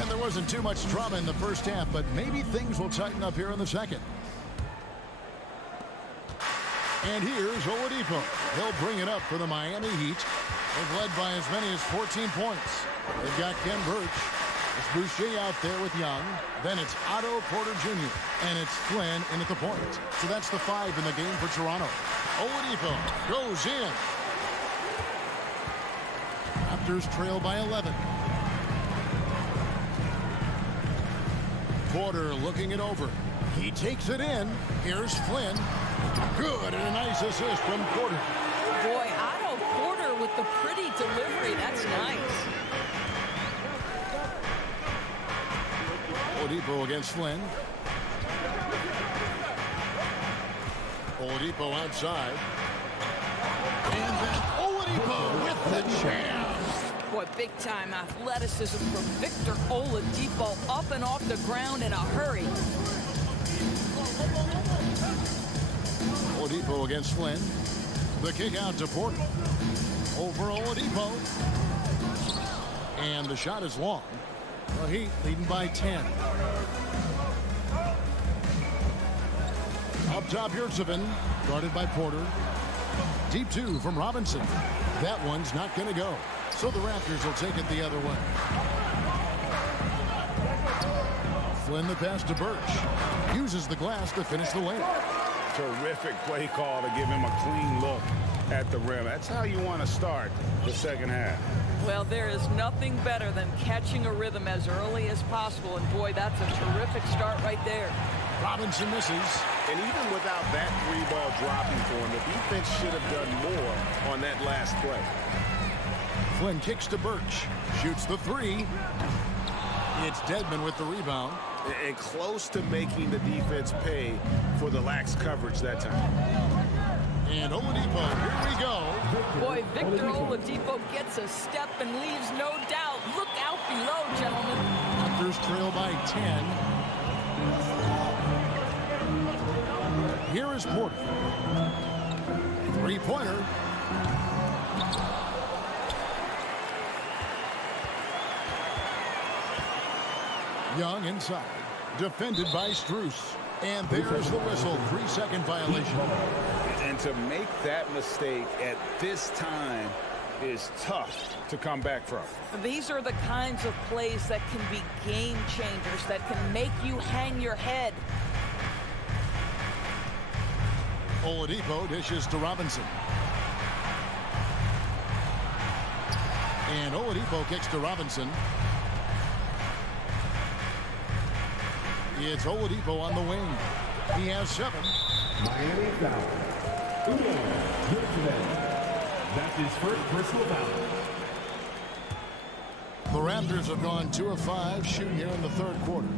And there wasn't too much drama in the first half, but maybe things will tighten up here in the second. And here's Oladipo. He'll bring it up for the Miami Heat. They've led by as many as 14 points. They've got Ken Birch. It's Boucher out there with Young. Then it's Otto Porter Jr. And it's Flynn in at the point. So that's the 5 in the game for Toronto. Oladipo goes in. Raptors trail by 11. Porter looking it over. He takes it in. Here's Flynn. Good, and a nice assist from Porter. Boy, Otto Porter with the pretty delivery. That's nice. Oladipo against Flynn. Oladipo outside. And then Oladipo with the jam. Boy, big-time athleticism from Victor Oladipo, up and off the ground in a hurry. Oladipo against Flynn. The kick out to Porter. Over Oladipo. And the shot is long. The Heat leading by 10. Up top, Yurtseven, guarded by Porter. Deep 2 from Robinson. That one's not going to go. So the Raptors will take it the other way. Flynn the pass to Birch. Uses the glass to finish the layup. Terrific play call to give him a clean look at the rim. That's how you want to start the second half. Well, there is nothing better than catching a rhythm as early as possible. And boy, that's a terrific start right there. Robinson misses. And even without that 3-ball dropping for him, the defense should have done more on that last play. Flynn kicks to Birch. Shoots the 3. It's Dedmon with the rebound. And close to making the defense pay for the lax coverage that time. And Oladipo, here we go. Boy, Victor Oladipo gets a step and leaves no doubt. Look out below, gentlemen. Raptors trail by 10. Here is Porter. Three-pointer. Young inside. Defended by Strus. And there's the whistle. 3-second violation. And to make that mistake at this time is tough to come back from. These are the kinds of plays that can be game changers, that can make you hang your head. Oladipo dishes to Robinson. And Oladipo kicks to Robinson. It's Oladipo on the wing. He has 7. Miami foul. That's his first personal foul. The Raptors have gone 2 of 5 shooting here in the third quarter.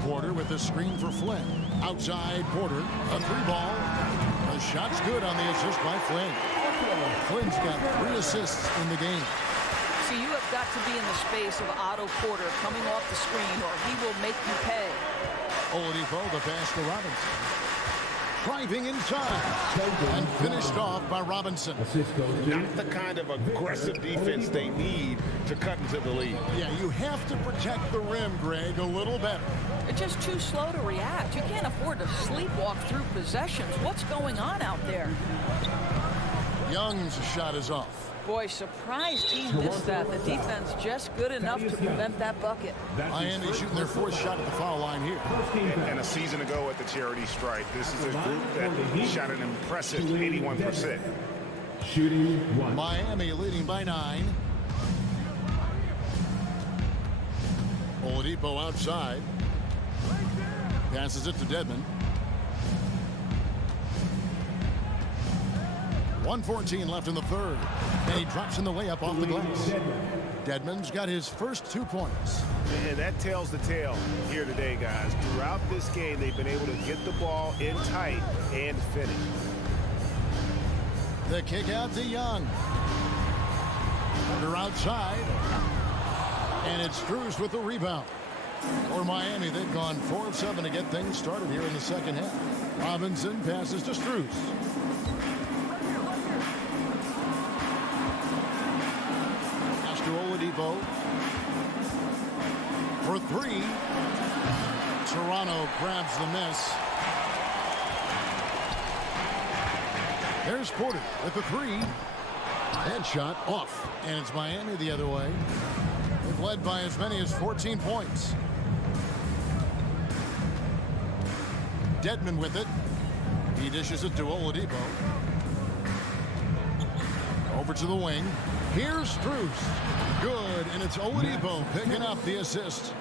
Porter with the screen for Flynn. Outside Porter, a 3-ball. The shot's good on the assist by Flynn. Flynn's got 3 assists in the game. So you have got to be in the space of Otto Porter coming off the screen, or he will make you pay. Oladipo, the pass to Robinson. Driving inside and finished off by Robinson. Not the kind of aggressive defense they need to cut into the lead. Yeah, you have to protect the rim, Greg, a little better. They're just too slow to react. You can't afford to sleepwalk through possessions. What's going on out there? Young's shot is off. Boy, surprised he missed that. The defense just good enough to prevent that bucket. Miami shooting their 4th shot at the foul line here. And a season ago at the charity stripe, this is a group that shot an impressive 81%. Shooting 1. Miami leading by 9. Oladipo outside. Passes it to Dedmon. 1:14 left in the third. And he drops in the layup off the glass. Dedmon's got his first 2 points. And that tells the tale here today, guys. Throughout this game, they've been able to get the ball in tight and finish. The kick out to Young. They're outside. And it's Strus with the rebound. For Miami, they've gone 4 of 7 to get things started here in the second half. Robinson passes to Strus. Pass to Oladipo. For 3. Toronto grabs the miss. There's Porter with the 3. Headshot off. And it's Miami the other way. They've led by as many as 14 points. Dedmon with it. He dishes it to Oladipo. Over to the wing. Here's Strus. Good, and it's Oladipo picking up the assist.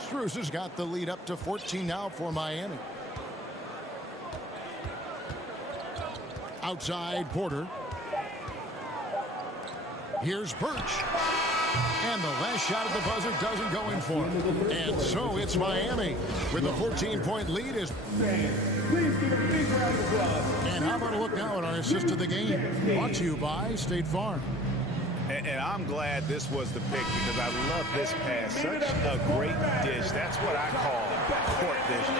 Strus has got the lead up to 14 now for Miami. Outside Porter. Here's Birch. And the last shot at the buzzer doesn't go in for him. And so it's Miami with a 14-point lead. And how about a look now at our assist of the game? Brought to you by State Farm. And I'm glad this was the pick because I love this pass. Such a great dish. That's what I call court vision.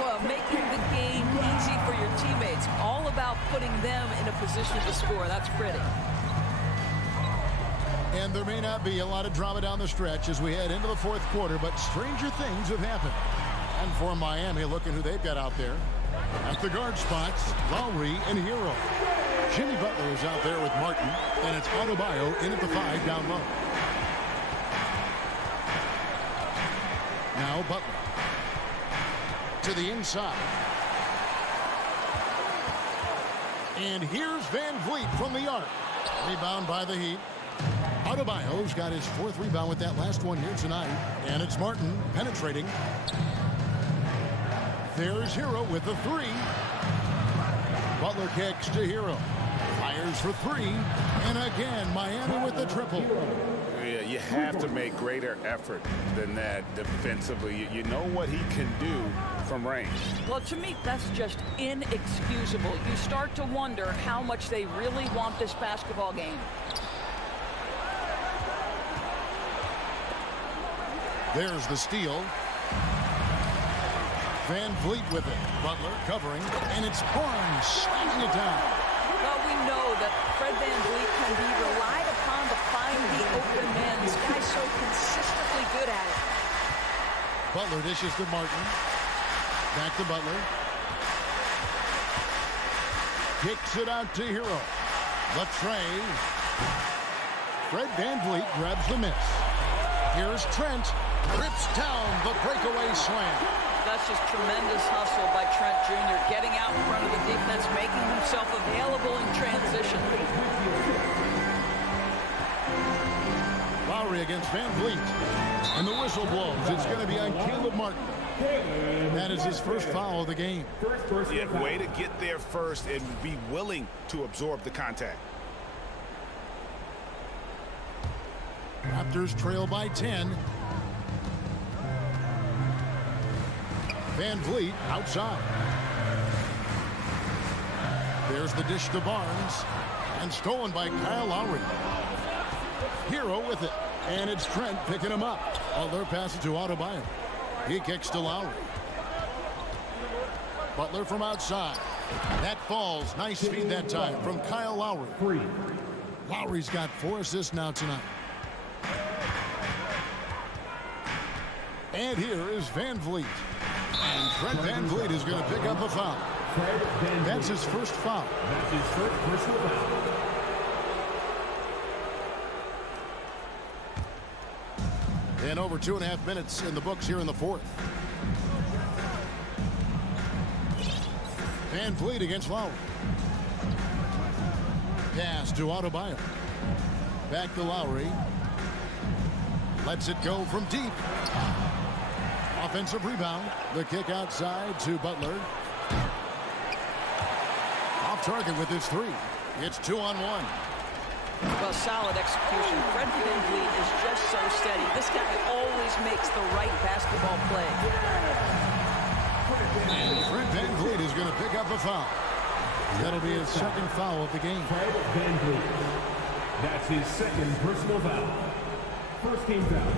Well, making the game easy for your teammates. All about putting them in a position to score. That's pretty. And there may not be a lot of drama down the stretch as we head into the fourth quarter, but stranger things have happened. And for Miami, look at who they've got out there. At the guard spots, Lowry and Hero. Jimmy Butler is out there with Martin, and it's Adebayo in at the 5 down low. Now Butler. To the inside. And here's Van Vliet from the arc. Rebound by the Heat. Adebayo's got his 4th rebound with that last one here tonight. And it's Martin penetrating. There's Hero with the 3. Butler kicks to Hero. Fires for 3. And again, Miami with the triple. Yeah, you have to make greater effort than that defensively. You know what he can do from range. Well, to me, that's just inexcusable. You start to wonder how much they really want this basketball game. There's the steal. Van Vliet with it. Butler covering, and it's Barnes slamming it down. Well, we know that Fred Van Vliet can be relied upon to find the open man. This guy's so consistently good at it. Butler dishes to Martin. Back to Butler. Kicks it out to Hero. Latre. Fred Van Vliet grabs the miss. Here's Trent. Rips down the breakaway slam. That's just tremendous hustle by Trent Jr. Getting out in front of the defense, making himself available in transition. Lowry against Van Vliet. And the whistle blows. It's going to be on Caleb Martin. That is his first foul of the game. Yeah, way to get there first and be willing to absorb the contact. Raptors trail by 10. Van Vliet outside. There's the dish to Barnes. And stolen by Kyle Lowry. Hero with it. And it's Trent picking him up. Butler passes to Adebayo. He kicks to Lowry. Butler from outside. That falls. Nice feed that time from Kyle Lowry. Lowry's got 4 assists now tonight. And here is Van Vliet. And Fred Van Vliet is going to pick up a foul. That's his first foul. That's his first personal foul. And over 2.5 minutes in the books here in the fourth. Van Vliet against Lowry. Pass to Adebayo. Back to Lowry. Lets it go from deep. Offensive rebound. The kick outside to Butler. Off target with his 3. It's 2-on-1. Well, solid execution. Fred Van Vliet is just so steady. This guy always makes the right basketball play. And Fred Van Vliet is going to pick up a foul. That'll be his second foul of the game. Fred Van Vliet. That's his second personal foul. First team foul.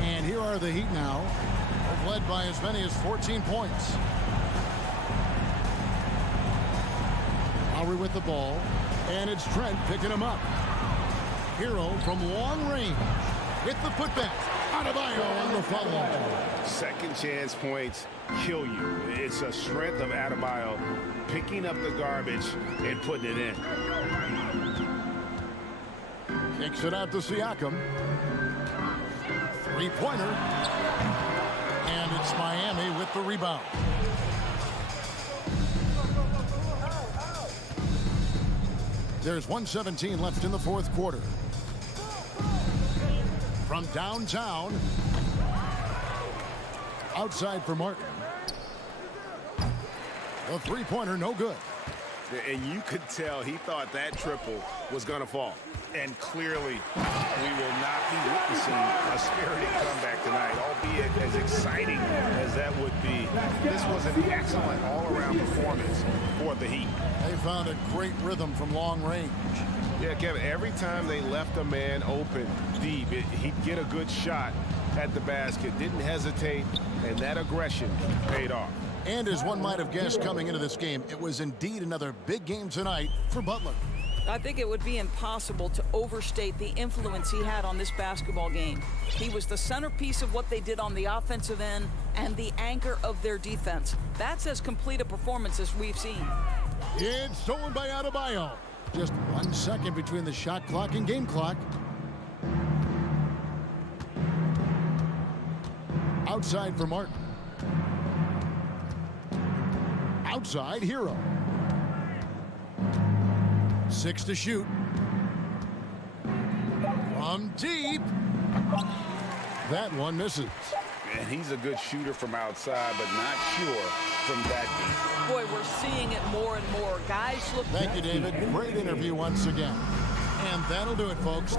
And here are the Heat now, led by as many as 14 points. Lowry with the ball, and it's Trent picking him up. Hero from long range with the putback. Adebayo on the foul. Second chance points kill you. It's a strength of Adebayo picking up the garbage and putting it in. Kicks it out to Siakam. Three-pointer. And it's Miami with the rebound. There's 1:17 left in the fourth quarter. From downtown. Outside for Martin. The three-pointer, no good. And you could tell he thought that triple was going to fall. And clearly, we will not be witnessing a spirited comeback tonight, albeit as exciting as that would be. This was an excellent all-around performance for the Heat. They found a great rhythm from long range. Yeah, Kevin, every time they left a man open deep, he'd get a good shot at the basket, didn't hesitate, and that aggression paid off. And as one might have guessed coming into this game, it was indeed another big game tonight for Butler. I think it would be impossible to overstate the influence he had on this basketball game. He was the centerpiece of what they did on the offensive end and the anchor of their defense. That's as complete a performance as we've seen. It's stolen by Adebayo. Just 1 second between the shot clock and game clock. Outside for Martin. Outside, Hero. 6 to shoot. From deep. That one misses. And he's a good shooter from outside, but not sure from that deep. Boy, we're seeing it more and more. Guys look... Thank you, David. Great interview once again. And that'll do it, folks.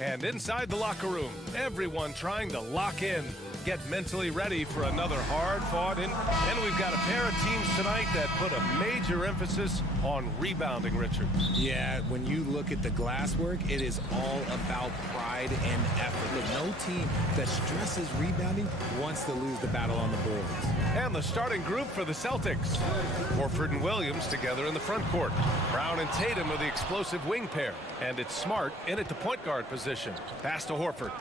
And inside the locker room, everyone trying to lock in, get mentally ready for another hard-fought. And we've got a pair of teams tonight that put a major emphasis on rebounding, Richard. Yeah, when you look at the glass work, it is all about pride and effort. But no team that stresses rebounding wants to lose the battle on the boards. And the starting group for the Celtics. Horford and Williams together in the front court. Brown and Tatum are the explosive wing pair. And it's Smart in at the point guard position. Pass to Horford.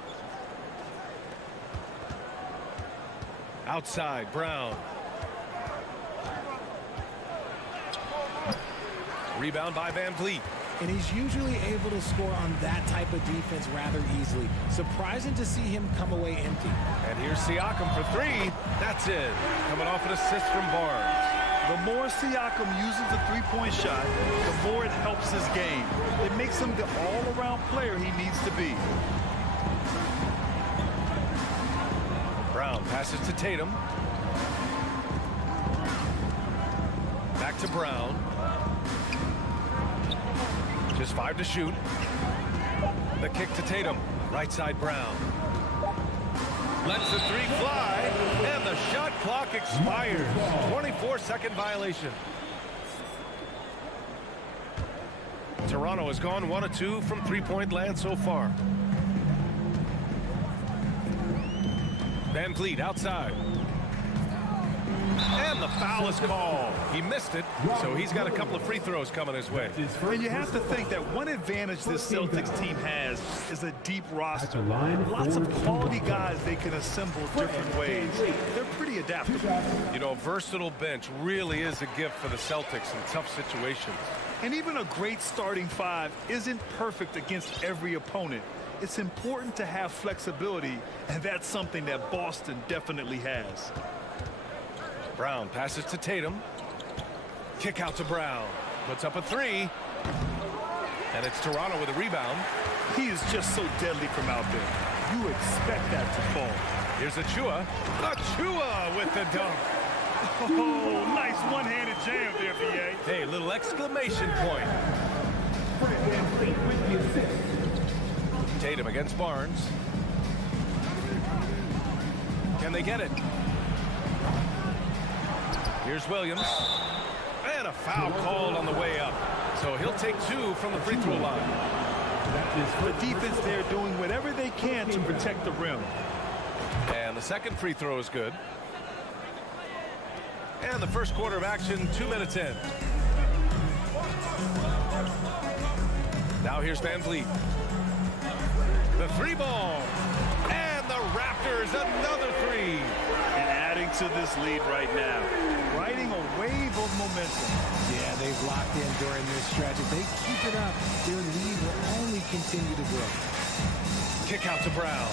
Outside, Brown. Rebound by Van Vliet. And he's usually able to score on that type of defense rather easily. Surprising to see him come away empty. And here's Siakam for three. That's it. Coming off an assist from Barnes. The more Siakam uses the three-point shot, the more it helps his game. It makes him the all-around player he needs to be. Brown passes to Tatum. Back to Brown. Just 5 to shoot. The kick to Tatum. Right side Brown. Lets the three fly. And the shot clock expires. 24-second violation. Toronto has gone 1 of 2 from three-point land so far. Van Vliet outside. And the foul is called. He missed it, so he's got a couple of free throws coming his way. And you have to think that one advantage this Celtics team has is a deep roster. Lots of quality guys they can assemble different ways. They're pretty adaptable. You know, a versatile bench really is a gift for the Celtics in tough situations. And even a great starting five isn't perfect against every opponent. It's important to have flexibility, and that's something that Boston definitely has. Brown passes to Tatum. Kick out to Brown. Puts up a three. And it's Toronto with a rebound. He is just so deadly from out there. You expect that to fall. Here's Achua. Achua with the dunk. Oh, nice one-handed jam there, B.A. Hey, little exclamation point. Tatum against Barnes. Can they get it? Here's Williams. And a foul called on the way up. So he'll take 2 from the free throw line. The defense there doing whatever they can to protect the rim. And the second free throw is good. And the first quarter of action, 2 minutes in. Now here's Van Vliet. The three ball. And the Raptors, another three. And adding to this lead right now. Riding a wave of momentum. Yeah, they've locked in during this stretch. If they keep it up, their lead will only continue to grow. Kick out to Brown.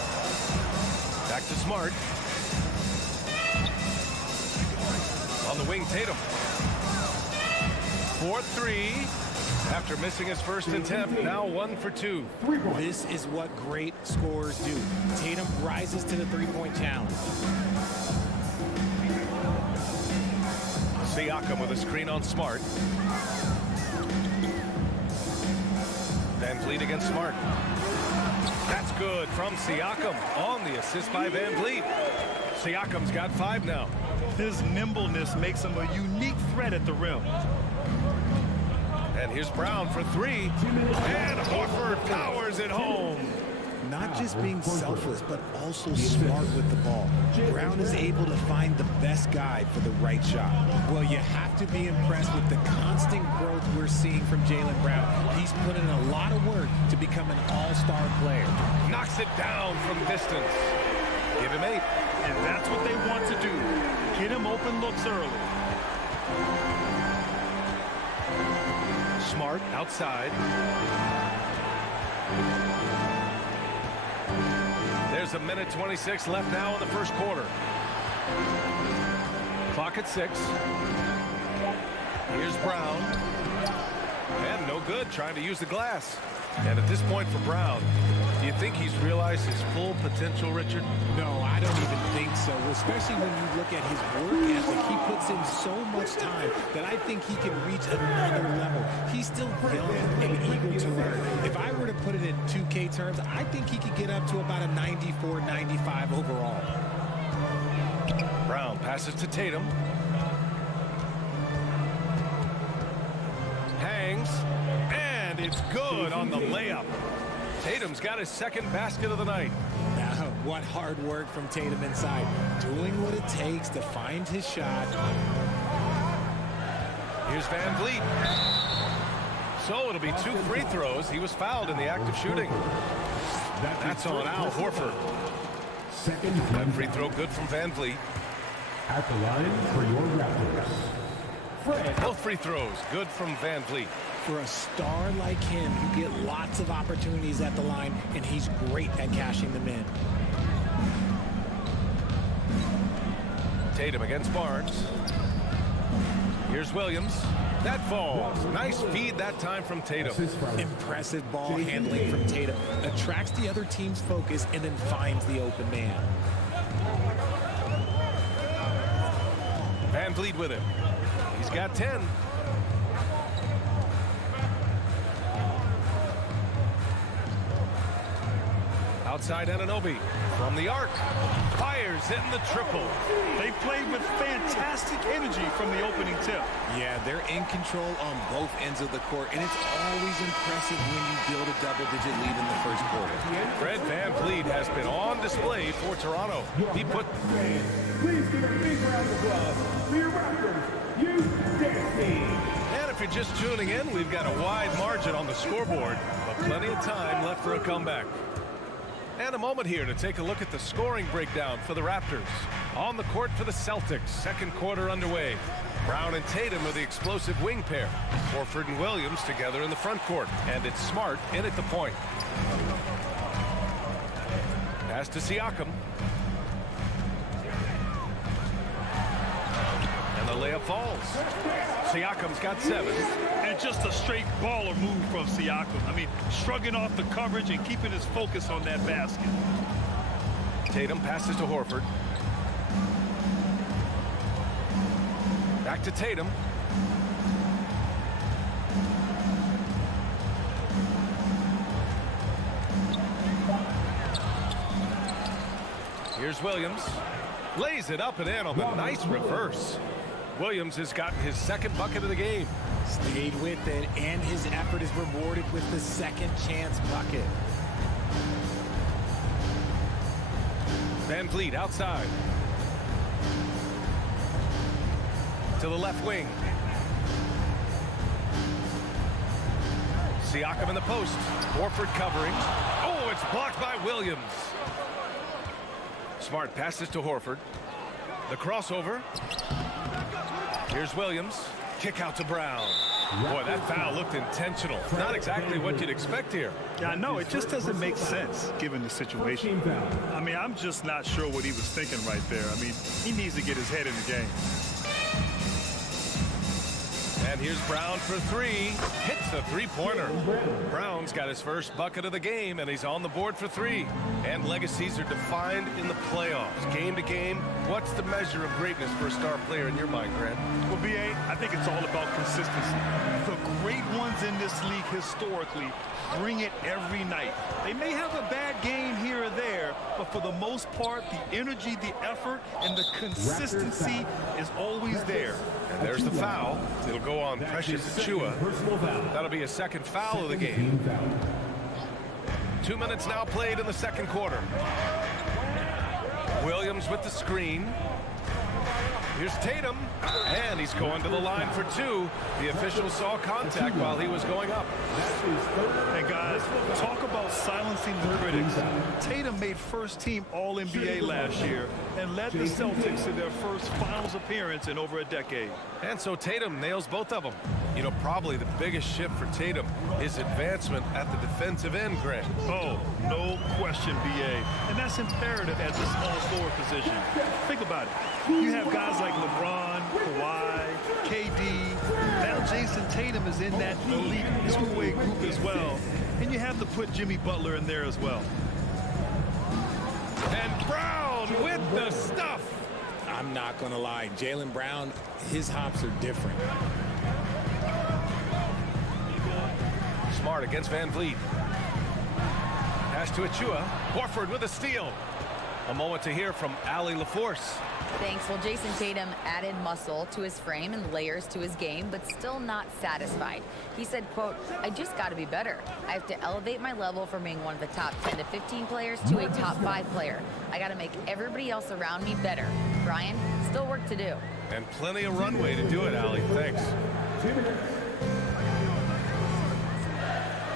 Back to Smart. On the wing, Tatum. 4-3. After missing his first attempt, now 1 for 2. This is what great scorers do. Tatum rises to the three-point challenge. Siakam with a screen on Smart. Van Vliet against Smart. That's good from Siakam on the assist by Van Vliet. Siakam's got 5 now. His nimbleness makes him a unique threat at the rim. And here's Brown for 3. And Horford powers it home. Not just being selfless, but also smart with the ball. Brown is able to find the best guy for the right shot. Well, you have to be impressed with the constant growth we're seeing from Jaylen Brown. He's put in a lot of work to become an all-star player. Knocks it down from distance. Give him 8. And that's what they want to do. Get him open looks early. Smart outside. There's a minute 26 left now in the first quarter. Clock at 6. Here's Brown. And no good, trying to use the glass. And at this point for Brown, do you think he's realized his full potential, Richard? No, I don't even think so, especially when you look at his work ethic. He puts in so much time that I think he can reach another level. He's still young and eager to learn. If I were to put it in 2K terms, I think he could get up to about a 94, 95 overall. Brown passes to Tatum. Hangs, and it's good on the layup. Tatum's got his second basket of the night. Now, what hard work from Tatum inside. Doing what it takes to find his shot. Here's Van Vliet. So it'll be 2 free throws. He was fouled in the act of shooting. That's on Al Horford. That free throw good from Van Vliet. At the line for your Raptors, Fred. Both free throws good from Van Vliet. For a star like him, you get lots of opportunities at the line, and he's great at cashing them in. Tatum against Barnes. Here's Williams. That falls. Nice feed that time from Tatum. Impressive ball handling from Tatum. Attracts the other team's focus and then finds the open man. Van Vliet with him. He's got 10. Outside Anunoby from the arc. Fires in the triple. They played with fantastic energy from the opening tip. Yeah, they're in control on both ends of the court, and it's always impressive when you build a double-digit lead in the first quarter. Fred Van Vliet has been on display for Toronto. He put... Please give a big round of applause for your Raptors Youth Dance Team. And if you're just tuning in, we've got a wide margin on the scoreboard, but plenty of time left for a comeback. And a moment here to take a look at the scoring breakdown for the Raptors. On the court for the Celtics, second quarter underway. Brown and Tatum are the explosive wing pair. Horford and Williams together in the front court. And it's Smart in at the point. Pass to Siakam. And the layup falls. Siakam's got 7. And just a straight baller move from Siakam. I mean, shrugging off the coverage and keeping his focus on that basket. Tatum passes to Horford. Back to Tatum. Here's Williams. Lays it up and in on the nice reverse. Williams has gotten his second bucket of the game. Stayed with it, and his effort is rewarded with the second chance bucket. Van Vliet outside. To the left wing. Siakam in the post. Horford covering. Oh, it's blocked by Williams. Smart passes to Horford. The crossover. Here's Williams. Kick out to Brown. Boy, that foul looked intentional. Not exactly what you'd expect here. Yeah, I know. It just doesn't make sense given the situation. I mean, I'm just not sure what he was thinking right there. I mean, he needs to get his head in the game. And here's Brown for 3. Hits a three-pointer. Brown's got his first bucket of the game, and he's on the board for 3. And legacies are defined in the playoffs. Game to game, what's the measure of greatness for a star player in your mind, Grant? Well, B.A., I think it's all about consistency. The great ones in this league historically bring it every night. They may have a bad game here or there, but for the most part, the energy, the effort, and the consistency is always there. And there's the foul. It'll go on Precious Achiuwa. That'll be a second foul of the game. 2 minutes now played in the second quarter. Williams with the screen. Here's Tatum, and he's going to the line for 2. The official saw contact while he was going up. Hey, guys, talk about silencing the critics. Tatum made first-team All-NBA last year and led the Celtics to their first finals appearance in over a decade. And so Tatum nails both of them. You know, probably the biggest shift for Tatum is advancement at the defensive end, Grant. Oh, no question, B.A. And that's imperative at the small forward position. Think about it. You have guys like LeBron, Kawhi, KD. Now Jason Tatum is in that elite two-way group as well. And you have to put Jimmy Butler in there as well. And Brown with the stuff. I'm not going to lie. Jaylen Brown, his hops are different. Smart against Van Vliet. Pass to Achua. Horford with a steal. A moment to hear from Allie LaForce. Thanks. Well, Jason Tatum added muscle to his frame and layers to his game, but still not satisfied. He said, quote, "I just got to be better. I have to elevate my level from being one of the top 10 to 15 players to a top 5 player. I got to make everybody else around me better." Brian, still work to do. And plenty of runway to do it, Allie. Thanks.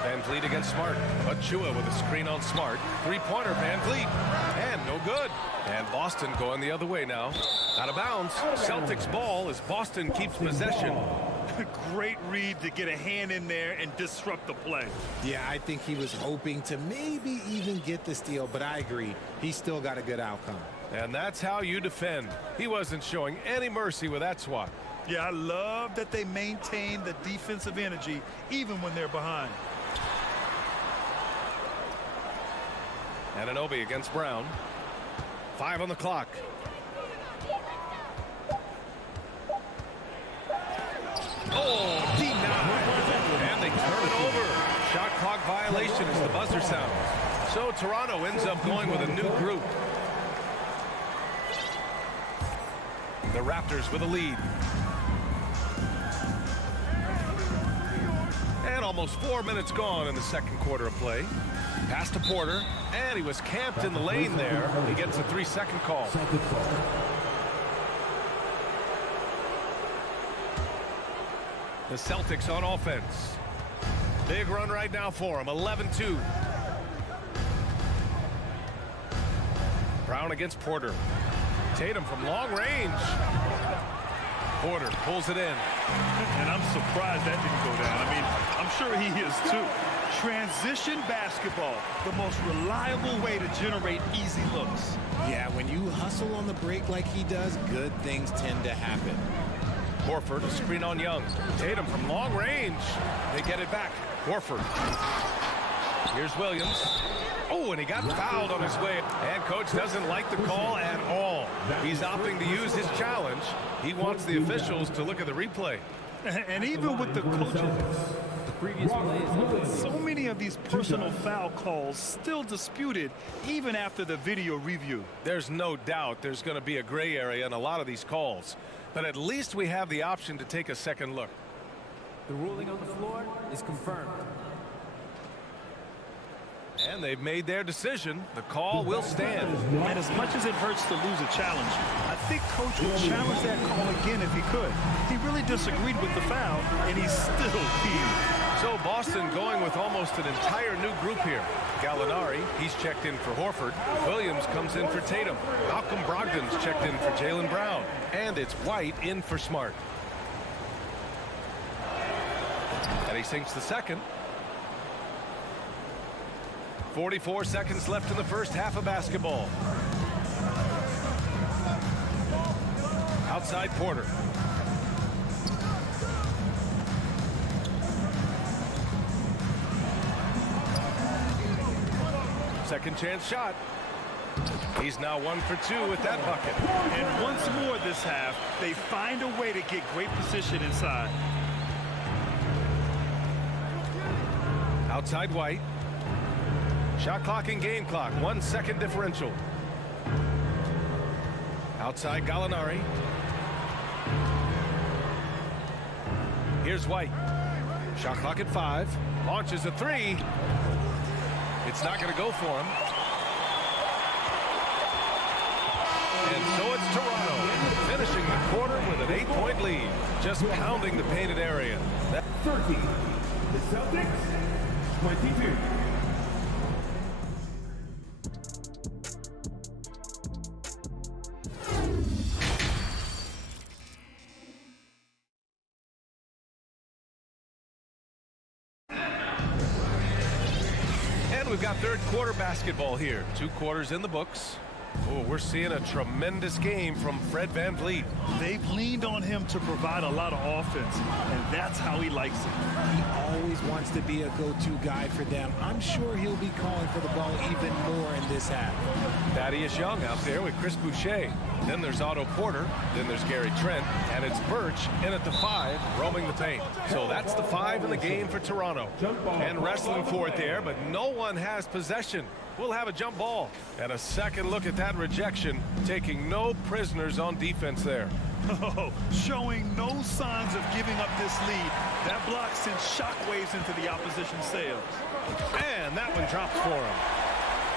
Van Vliet against Smart. Achua with a screen on Smart. Three-pointer, Van Vliet. And no good. And Boston going the other way now. Out of bounds. Celtics ball as Boston keeps possession. Great read to get a hand in there and disrupt the play. Yeah, I think he was hoping to maybe even get the steal, but I agree. He still got a good outcome. And that's how you defend. He wasn't showing any mercy with that swat. Yeah, I love that they maintain the defensive energy even when they're behind. Anunoby against Brown. 5 on the clock. Oh, denied. And they turn it over. Shot clock violation as the buzzer sounds. So Toronto ends up going with a new group. The Raptors with a lead. And almost 4 minutes gone in the second quarter of play. Pass to Porter, and he was camped in the lane there. He gets a 3-second call. The Celtics on offense. Big run right now for him, 11-2. Brown against Porter. Tatum from long range. Porter pulls it in. And I'm surprised that didn't go down. I mean, I'm sure he is too. Transition basketball, the most reliable way to generate easy looks. Yeah, when you hustle on the break like he does, good things tend to happen. Horford, a screen on Young. Tatum from long range. They get it back. Horford. Here's Williams. Oh, and he got fouled on his way. And coach doesn't like the call at all. He's opting to use his challenge. He wants the officials to look at the replay. And even with the coaches, so many of these personal foul calls still disputed even after the video review. There's no doubt there's going to be a gray area in a lot of these calls. But at least we have the option to take a second look. The ruling on the floor is confirmed. And they've made their decision. The call will stand. And as much as it hurts to lose a challenge, I think coach would challenge that call again if he could. He really disagreed with the foul, and he's still peeved. So Boston going with almost an entire new group here. Gallinari, he's checked in for Horford. Williams comes in for Tatum. Malcolm Brogdon's checked in for Jaylen Brown. And it's White in for Smart. And he sinks the second. 44 seconds left in the first half of basketball. Outside Porter. Second chance shot. He's now 1 for 2 with that bucket. And once more this half, they find a way to get great position inside. Outside White. Shot clock and game clock. 1 second differential. Outside Gallinari. Here's White. Shot clock at 5. Launches a 3. It's not going to go for him. And so it's Toronto finishing the quarter with an 8-point lead. Just pounding the painted area. 30. The Celtics, 22. We've got third quarter basketball here. 2 quarters in the books. Oh, we're seeing a tremendous game from Fred VanVleet. They've leaned on him to provide a lot of offense, and that's how he likes it. He always wants to be a go-to guy for them. I'm sure he'll be calling for the ball even more in this half. Thaddeus Young out there with Chris Boucher. Then there's Otto Porter. Then there's Gary Trent. And it's Birch in at the 5, roaming the paint. So that's the 5 in the game for Toronto. And wrestling for it there, but no one has possession. We'll have a jump ball. And a second look at that rejection, taking no prisoners on defense there. Oh, showing no signs of giving up this lead. That block sends shockwaves into the opposition's sails. And that one drops for him.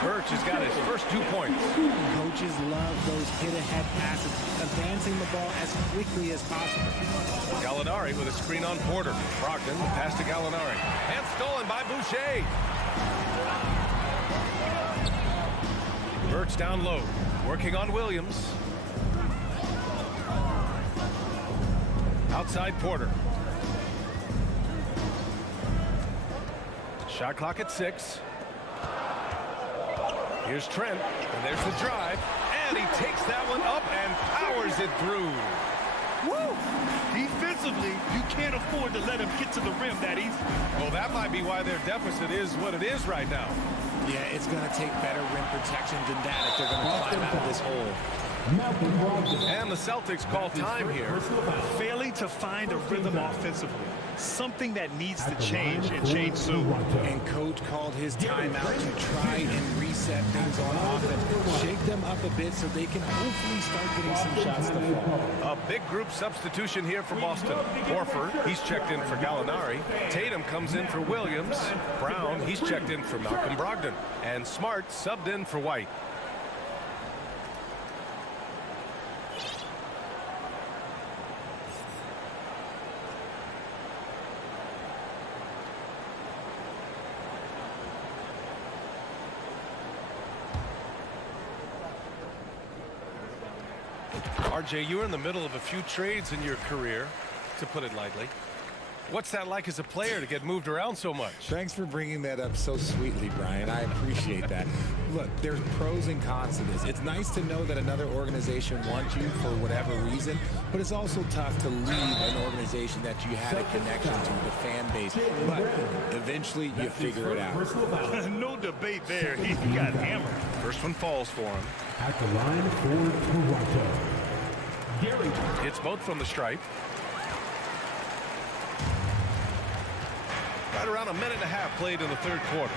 Birch has got his first 2 points. Coaches love those hit-ahead passes, advancing the ball as quickly as possible. Gallinari with a screen on Porter. Brogdon, the pass to Gallinari. And stolen by Boucher. Birch down low, working on Williams. Outside Porter. Shot clock at 6. Here's Trent, and there's the drive, and he takes that one up and powers it through. Woo! Defensively, you can't afford to let him get to the rim that easy. Well, that might be why their deficit is what it is right now. Yeah, it's going to take better rim protection than that if they're going to climb out of this hole. And the Celtics call time here. Failing to find a rhythm offensively. Something that needs to change, and change soon. And coach called his timeout to try and reset things on offense. Shake them up a bit so they can hopefully start getting some shots to fall. A big group substitution here for Boston. Horford, he's checked in for Gallinari. Tatum comes in for Williams. Brown, he's checked in for Malcolm Brogdon. And Smart subbed in for White. RJ, you were in the middle of a few trades in your career, to put it lightly. What's that like as a player to get moved around so much? Thanks for bringing that up so sweetly, Brian. I appreciate that. Look, there's pros and cons to this. It's nice to know that another organization wants you for whatever reason, but it's also tough to leave an organization that you had a connection to, the fan base. But eventually you figure it out. No debate there. He got hammered. First one falls for him. At the line for Toronto, Gary. It's both from the stripe. Right around a minute and a half played in the third quarter.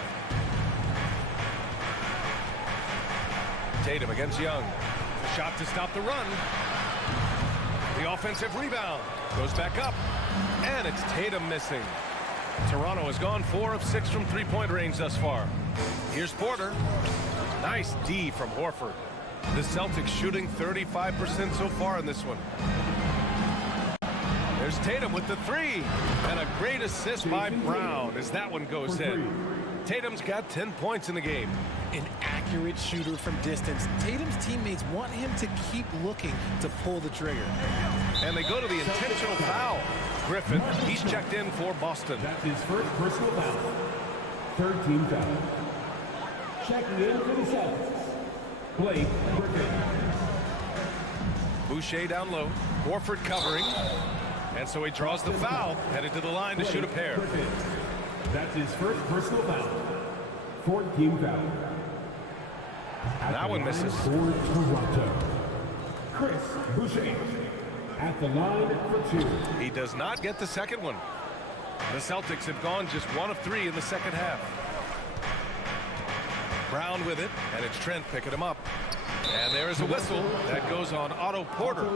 Tatum against Young. A shot to stop the run. The offensive rebound goes back up, and it's Tatum missing. Toronto has gone 4 of 6 from three-point range thus far. Here's Porter. Nice D from Horford. The Celtics shooting 35% so far in this one. There's Tatum with the 3, and a great assist by Brown as that one goes in. Tatum's got 10 points in the game. An accurate shooter from distance. Tatum's teammates want him to keep looking to pull the trigger. And they go to the intentional foul. Griffin, he's checked in for Boston. That's his first personal foul. Third team foul. Checking in for the Celtics, Blake Griffin. Boucher down low. Horford covering. And so he draws the foul, headed to the line to shoot a pair. That's his first personal foul. Fourth team foul. That one misses. For Toronto, Chris Boucher. At the line for 2. He does not get the second one. The Celtics have gone just 1 of 3 in the second half. Brown with it, and it's Trent picking him up. And there is a whistle that goes on Otto Porter.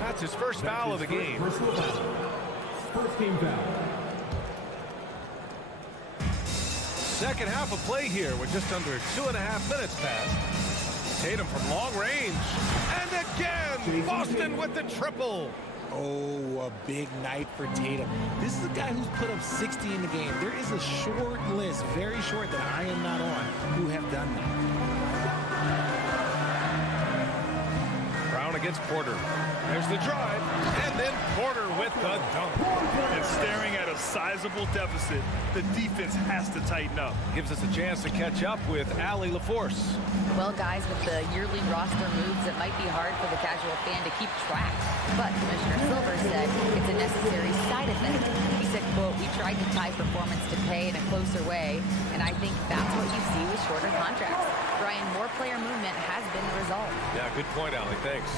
That's his first foul of the game. First team foul. Second half of play here with just under 2.5 minutes passed. Tatum from long range. And again, Boston with the triple. Oh, a big night for Tatum. This is a guy who's put up 60 in the game. There is a short list, very short, that I am not on, who have done that. against Porter. There's the drive, and then Porter with the dunk. And staring at a sizable deficit, the defense has to tighten up. Gives us a chance to catch up with Allie LaForce. Well, guys, with the yearly roster moves, it might be hard for the casual fan to keep track. But Commissioner Silver said it's a necessary side effect. He said, quote, "We tried to tie performance to pay in a closer way, and I think that's what you see with shorter contracts." Brian, more player movement has been the result. Yeah, good point, Allie. Thanks.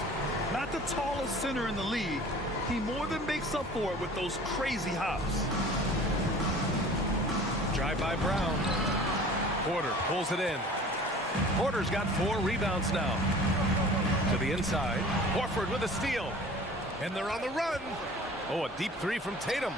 Not the tallest center in the league, he more than makes up for it with those crazy hops. Drive by Brown. Porter pulls it in. Porter's got 4 rebounds now. To the inside. Horford with a steal. And they're on the run. Oh, a deep 3 from Tatum.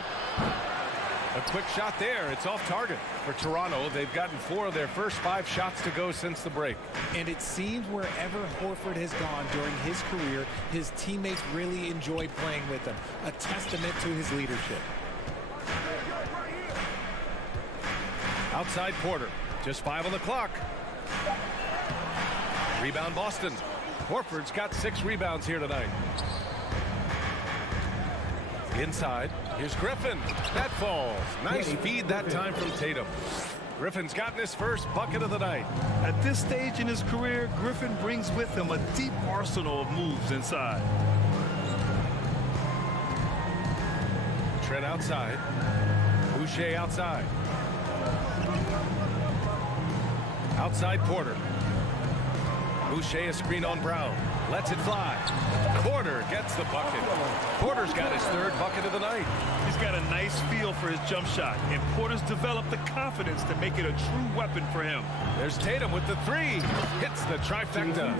A quick shot there. It's off target for Toronto. They've gotten 4 of their first 5 shots to go since the break. And it seems wherever Horford has gone during his career, his teammates really enjoy playing with him. A testament to his leadership. Outside Porter. Just 5 on the clock. Rebound Boston. Horford's got 6 rebounds here tonight. Inside. Here's Griffin. That falls. Nice feed that time from Tatum. Griffin's gotten his first bucket of the night. At this stage in his career, Griffin brings with him a deep arsenal of moves inside. Trent outside. Boucher outside. Outside Porter. Boucher a screen on Brown. Lets it fly. Porter gets the bucket. Porter's got his 3rd bucket of the night. He's got a nice feel for his jump shot, and Porter's developed the confidence to make it a true weapon for him. There's Tatum with the 3. Hits the trifecta.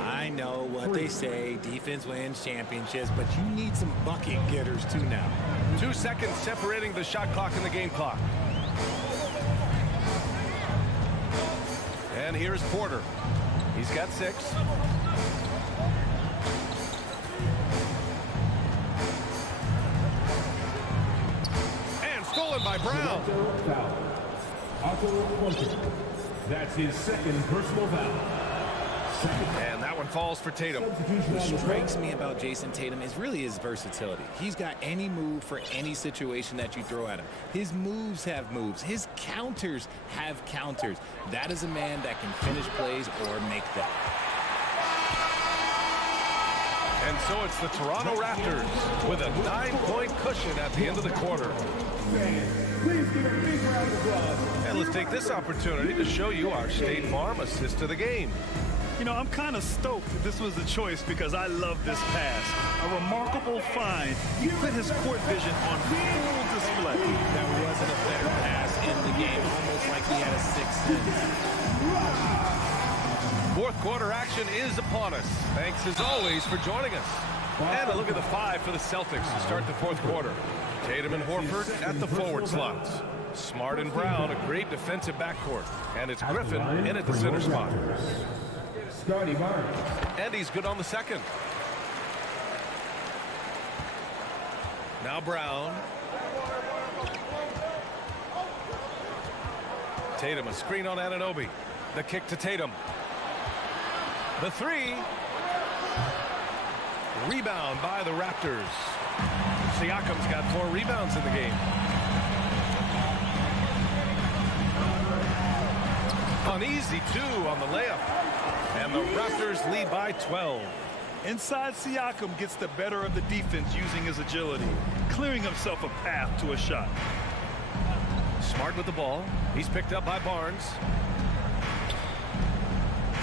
I know what they say, defense wins championships, but you need some bucket getters too now. 2 seconds separating the shot clock and the game clock. And here's Porter. He's got 6. And stolen by Brown. That's his 2nd personal foul. And that one falls for Tatum. What strikes me about Jason Tatum is really his versatility. He's got any move for any situation that you throw at him. His moves have moves. His counters have counters. That is a man that can finish plays or make them. And so it's the Toronto Raptors with a 9-point cushion at the end of the quarter. Please give a big round of applause. And let's take this opportunity to show you our State Farm assist of the game. You know, I'm kind of stoked that this was a choice because I love this pass. A remarkable find. He put his court vision on full display. That wasn't a better pass in the game, almost like he had a 6th sense. 4th quarter action is upon us. Thanks as always for joining us. And a look at the 5 for the Celtics to start the 4th quarter. Tatum and Horford at the forward slots. Smart and Brown, a great defensive backcourt. And it's Griffin in at the center spot. And he's good on the 2nd. Now Brown. Tatum, a screen on Anunoby. The kick to Tatum. The 3. Rebound by the Raptors. Siakam's got 4 rebounds in the game. An easy 2 on the layup. And the Raptors lead by 12. Inside, Siakam gets the better of the defense using his agility, clearing himself a path to a shot. Smart with the ball. He's picked up by Barnes.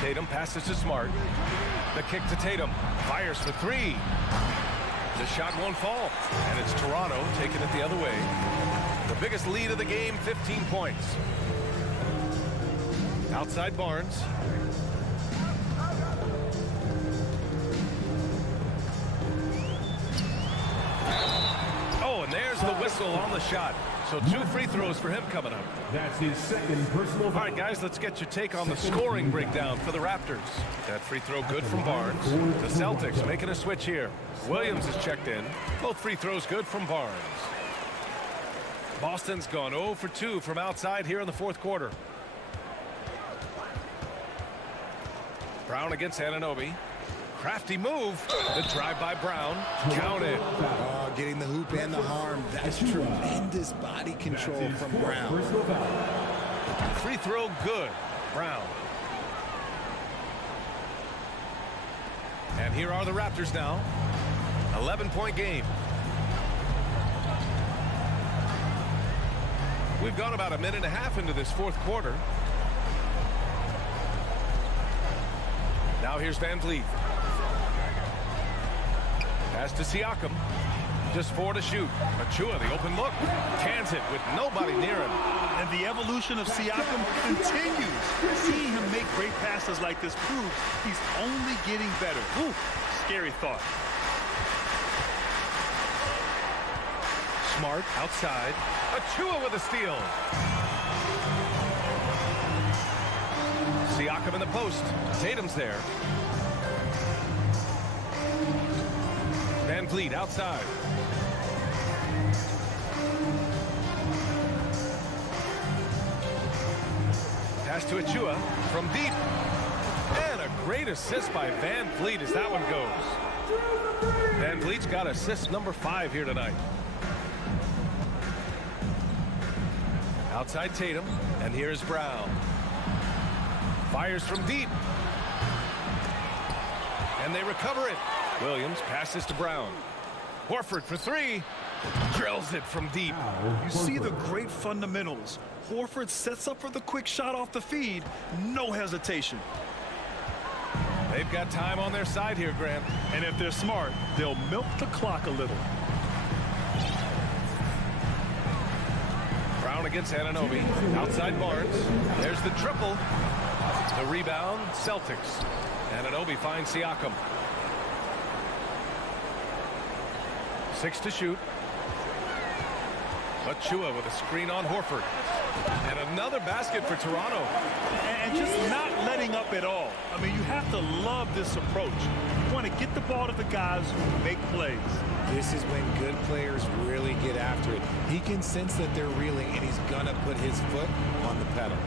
Tatum passes to Smart. The kick to Tatum. Fires for 3. The shot won't fall. And it's Toronto taking it the other way. The biggest lead of the game, 15 points. Outside Barnes. Oh, and there's the whistle on the shot. So 2 free throws for him coming up. That's his 2nd personal foul. All right, guys, let's get your take on the scoring breakdown for the Raptors. That free throw good from Barnes. The Celtics making a switch here. Williams is checked in. Both free throws good from Barnes. Boston's gone 0 for 2 from outside here in the 4th quarter. Brown against Anunoby. crafty move. The drive by Brown. Counted. Oh, getting the hoop and the harm. That's tremendous body control from Brown. Free throw good. Brown. And here are the Raptors now. 11-point game. We've gone about a minute and a half into this fourth quarter. Now here's Van Vliet. Pass to Siakam. Just 4 to shoot. Achua, the open look. Cans it with nobody near him. And the evolution of Siakam continues. Seeing him make great passes like this proves he's only getting better. Ooh, scary thought. Smart outside. Achua with a steal. Siakam in the post. Tatum's there. Van Vliet outside. Pass to Achua from deep. And a great assist by Van Vliet as that one goes. Van Vliet's got assist number 5 here tonight. Outside Tatum, and here's Brown. Fires from deep. And they recover it. Williams passes to Brown. Horford for 3. Drills it from deep. You see the great fundamentals. Horford sets up for the quick shot off the feed. No hesitation. They've got time on their side here, Grant. And if they're smart, they'll milk the clock a little. Brown against Anunoby. Outside Barnes. There's the triple. The rebound, Celtics. Anunoby finds Siakam. 6 to shoot. Achua with a screen on Horford. And another basket for Toronto. And just not letting up at all. I mean, you have to love this approach. You want to get the ball to the guys who make plays. This is when good players really get after it. He can sense that they're reeling, and he's going to put his foot on the pedal.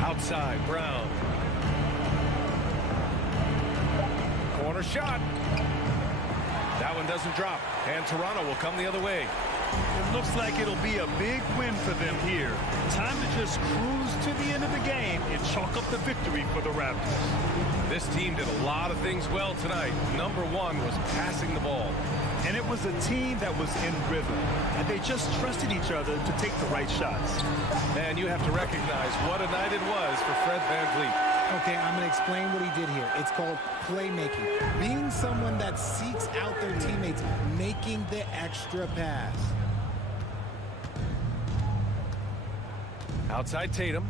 Outside, Brown. Corner shot. That one doesn't drop, and Toronto will come the other way. It looks like it'll be a big win for them here. Time to just cruise to the end of the game and chalk up the victory for the Raptors. This team did a lot of things well tonight. Number 1 was passing the ball. And it was a team that was in rhythm, and they just trusted each other to take the right shots. And you have to recognize what a night it was for Fred VanVleet. Okay, I'm going to explain what he did here. It's called playmaking. Being someone that seeks out their teammates, making the extra pass. Outside Tatum.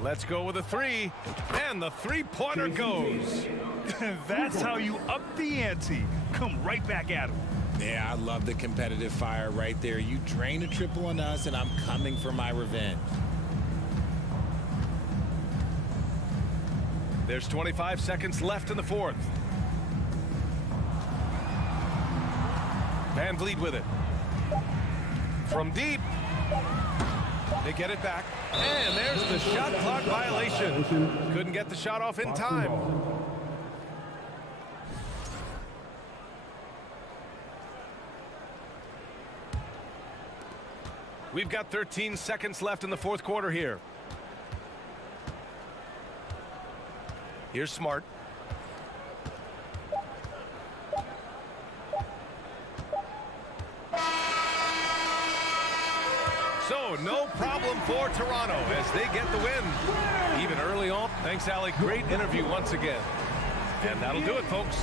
Let's go with a 3, and the three-pointer goes. That's how you up the ante. Come right back at him. Yeah, I love the competitive fire right there. You drain a triple on us, and I'm coming for my revenge. There's 25 seconds left in the fourth. VanVleet with it. From deep. They get it back. And there's the shot clock violation. Couldn't get the shot off in time. We've got 13 seconds left in the fourth quarter here. Here's Smart. So no problem for Toronto as they get the win. Even early on. Thanks, Allie. Great interview once again. And that'll do it, folks.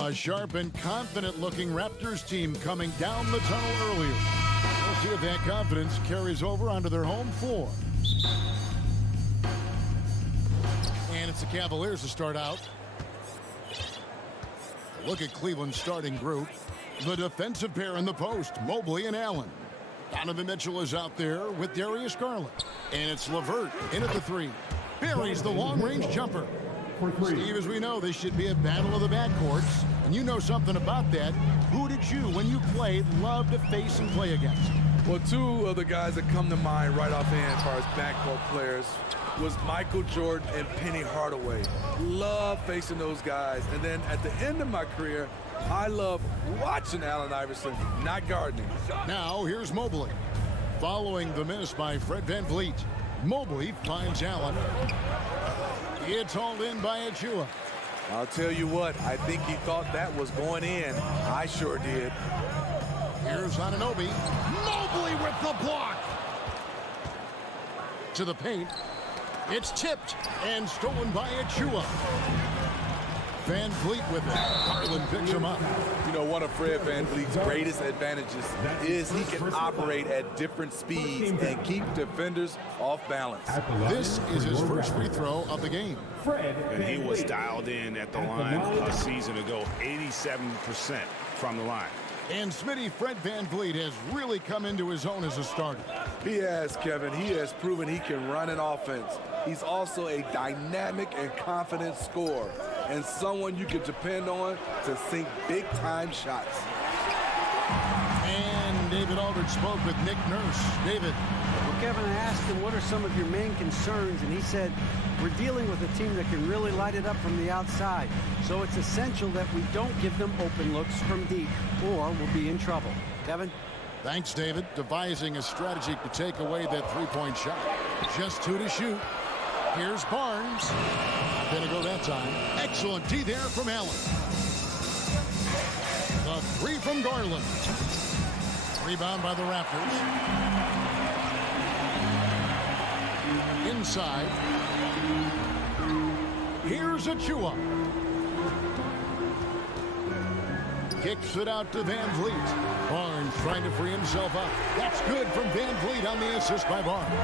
A sharp and confident-looking Raptors team coming down the tunnel earlier. We'll see if that confidence carries over onto their home floor. And it's the Cavaliers to start out. Look at Cleveland's starting group. The defensive pair in the post, Mobley and Allen. Donovan Mitchell is out there with Darius Garland. And it's LeVert in at the three. Buries the long-range jumper. Steve, as we know, this should be a battle of the backcourts. And you know something about that. Who did you, when you played, love to face and play against? Well, two of the guys that come to mind right offhand as far as backcourt players was Michael Jordan and Penny Hardaway. Love facing those guys. And then at the end of my career, I love watching Allen Iverson, not guarding him. Now, here's Mobley. Following the miss by Fred VanVleet, Mobley finds Allen. It's hauled in by Achua. I'll tell you what, I think he thought that was going in. I sure did. Here's Anunoby. Mobley with the block. To the paint. It's tipped and stolen by Achua. VanVleet with it. Garland picks him up. You know, one of Fred VanVleet's greatest advantages is he can operate at different speeds and keep defenders off balance. This is his first free throw of the game. And he was dialed in at the line a season ago, 87% from the line. And Smitty, Fred VanVleet has really come into his own as a starter. He has, Kevin. He has proven he can run an offense. He's also a dynamic and confident scorer and someone you can depend on to sink big-time shots. And David Aldridge spoke with Nick Nurse. David. Well, Kevin, I asked him, what are some of your main concerns? And he said, we're dealing with a team that can really light it up from the outside. So it's essential that we don't give them open looks from deep, or we'll be in trouble. Kevin? Thanks, David. Devising a strategy to take away that three-point shot. Just 2 to shoot. Here's Barnes. Not going to go that time. Excellent D there from Allen. The three from Garland. Rebound by the Raptors. Inside. Here's Achua. Kicks it out to VanVleet. Barnes trying to free himself up. That's good from VanVleet on the assist by Barnes.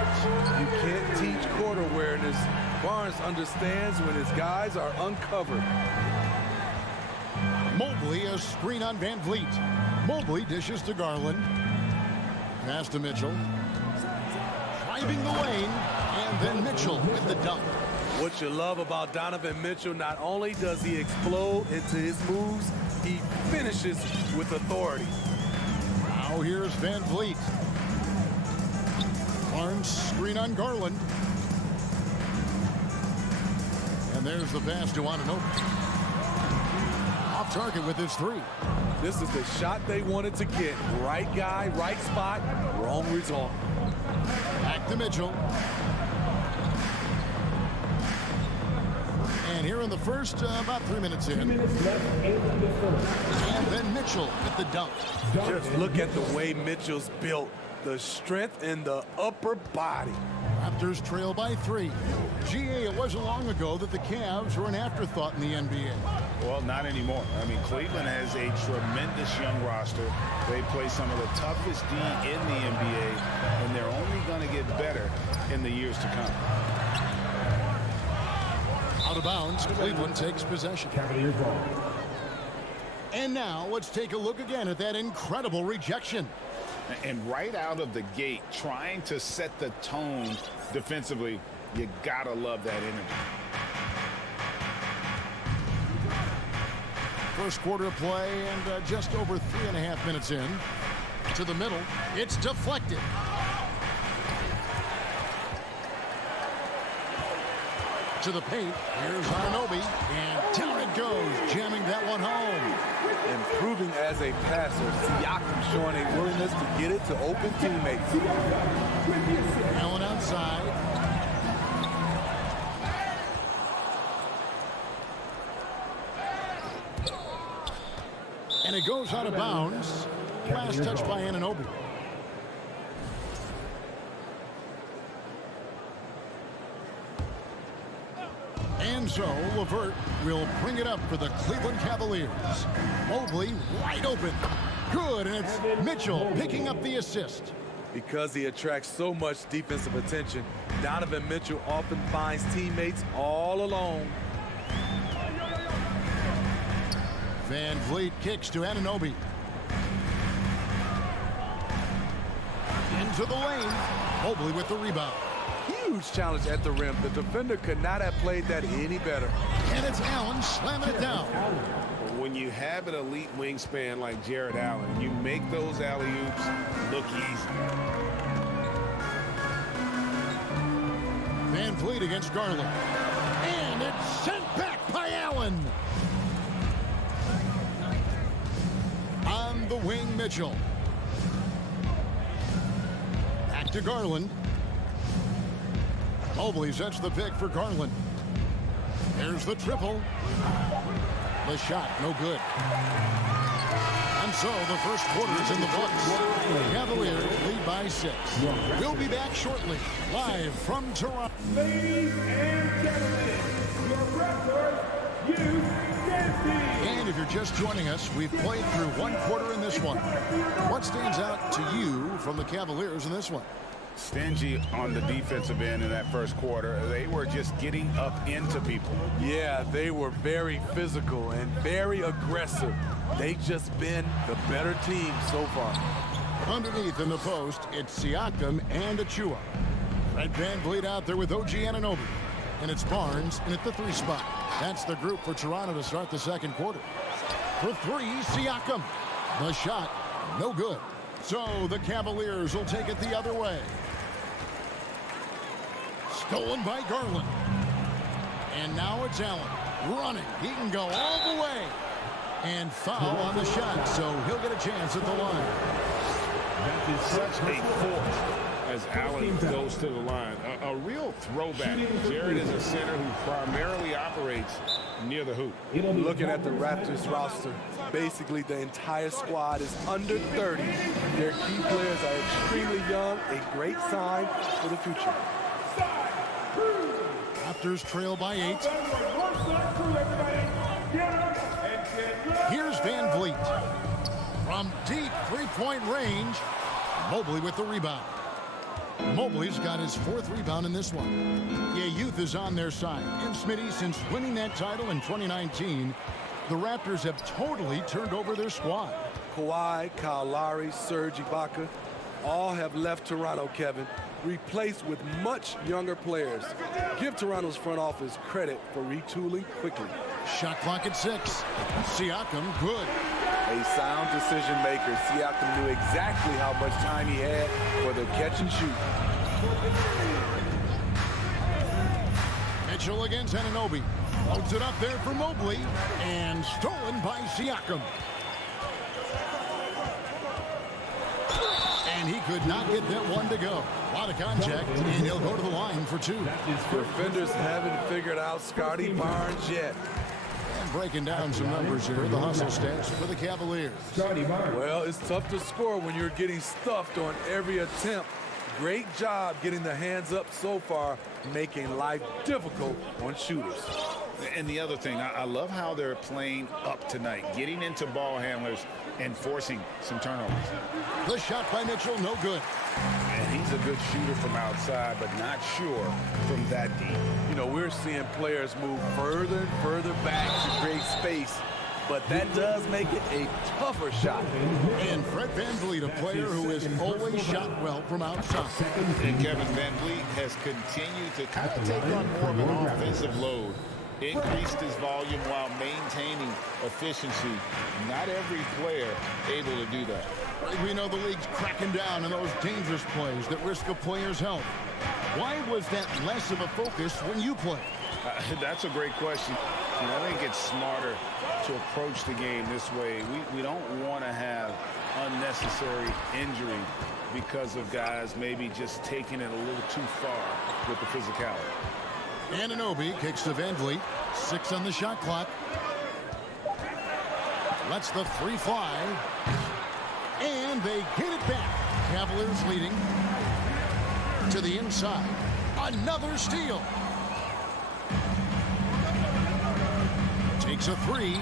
You can't teach court awareness. Barnes understands when his guys are uncovered. Mobley, a screen on VanVleet. Mobley dishes to Garland. Pass to Mitchell. Driving the lane. And then Mitchell with the dunk. What you love about Donovan Mitchell, not only does he explode into his moves, he finishes with authority. Now here's VanVleet. Barnes screen on Garland. And there's the pass to Anunoby. Off target with his three. This is the shot they wanted to get. Right guy, right spot, wrong result. Back to Mitchell. And here in the first, about 3 minutes in. 2 minutes left in the first. And then Mitchell with the dunk. Just look at the way Mitchell's built. The strength in the upper body. Raptors trail by 3. GA, it wasn't long ago that the Cavs were an afterthought in the NBA. Well, not anymore. I mean, Cleveland has a tremendous young roster. They play some of the toughest D in the NBA, and they're only going to get better in the years to come. Out of bounds, Cleveland takes possession. Cavaliers ball. And now let's take a look again at that incredible rejection. And right out of the gate, trying to set the tone defensively, you gotta love that energy. First quarter of play and just over 3.5 minutes in. To the middle, it's deflected. To the paint, here's Anunoby, and down it goes, jamming that one home. Improving as a passer, Siakam showing a willingness to get it to open teammates. Allen outside. And it goes out of bounds. Last touch by Anunoby. And so LeVert will bring it up for the Cleveland Cavaliers. Mobley wide open. Good, and it's Mitchell picking up the assist. Because he attracts so much defensive attention, Donovan Mitchell often finds teammates all alone. Van Vliet kicks to Anunoby. Into the lane. Mobley with the rebound. Huge challenge at the rim. The defender could not have played that any better. And it's Allen slamming it down. When you have an elite wingspan like Jared Allen, you make those alley-oops look easy. Van Vliet against Garland. And it's sent back by Allen. On the wing, Mitchell. Back to Garland. Mobley sets the pick for Garland. There's the triple. The shot, no good. And so the first quarter is in the books. Cavaliers lead by 6. We'll be back shortly, live from Toronto. Ladies and gentlemen, your Raptors, you dancing. And if you're just joining us, we've played through one quarter in this one. What stands out to you from the Cavaliers in this one? Stingy on the defensive end in that first quarter. They were just getting up into people. Yeah, they were very physical and very aggressive. They've just been the better team so far. Underneath in the post, it's Siakam and Achua. Fred Van Vliet out there with OG Anunoby. And it's Barnes in at the 3 spot. That's the group for Toronto to start the second quarter. For 3, Siakam. The shot, no good. So the Cavaliers will take it the other way. Stolen by Garland. And now it's Allen running. He can go all the way. And foul on the shot, so he'll get a chance at the line. That is such a force as Allen goes to the line. A real throwback. Jared is a center who primarily operates near the hoop. Looking at the Raptors roster, basically the entire squad is under 30. Their key players are extremely young, a great sign for the future. Raptors trail by 8. Here's Van Vliet. From deep three-point range, Mobley with the rebound. Mobley's got his 4th rebound in this one. Yeah, youth is on their side. And Smitty, since winning that title in 2019, the Raptors have totally turned over their squad. Kawhi, Kyle Lowry, Serge Ibaka, all have left Toronto, Kevin, replaced with much younger players. Give Toronto's front office credit for retooling quickly. Shot clock at 6. Siakam, good. A sound decision maker. Siakam knew exactly how much time he had for the catch and shoot. Mitchell against Anunoby. Loads it up there for Mobley. And stolen by Siakam. And he could not get that one to go. A lot of contact, and he'll go to the line for 2. Defenders haven't figured out Scotty Barnes yet. And breaking down some numbers here, the hustle stats for the Cavaliers. Well, it's tough to score when you're getting stuffed on every attempt. Great job getting the hands up so far, making life difficult on shooters. And the other thing, I love how they're playing up tonight, getting into ball handlers and forcing some turnovers. The shot by Mitchell, no good. And he's a good shooter from outside, but not sure from that deep. You know, we're seeing players move further and further back to create space, but that does make it a tougher shot. And Fred Van Vliet, a player who has always shot well from outside. And Kevin Van Vliet has continued to kind of take on more of an offensive load. Increased his volume while maintaining efficiency. Not every player able to do that. We know the league's cracking down on those dangerous plays that risk a player's health. Why was that less of a focus when you play? That's a great question. And I think it's smarter to approach the game this way. We don't want to have unnecessary injury because of guys maybe just taking it a little too far with the physicality. Anunoby kicks to Van Vliet. 6 on the shot clock. Lets the 3 fly. And they get it back. Cavaliers leading. To the inside. Another steal. Makes a three.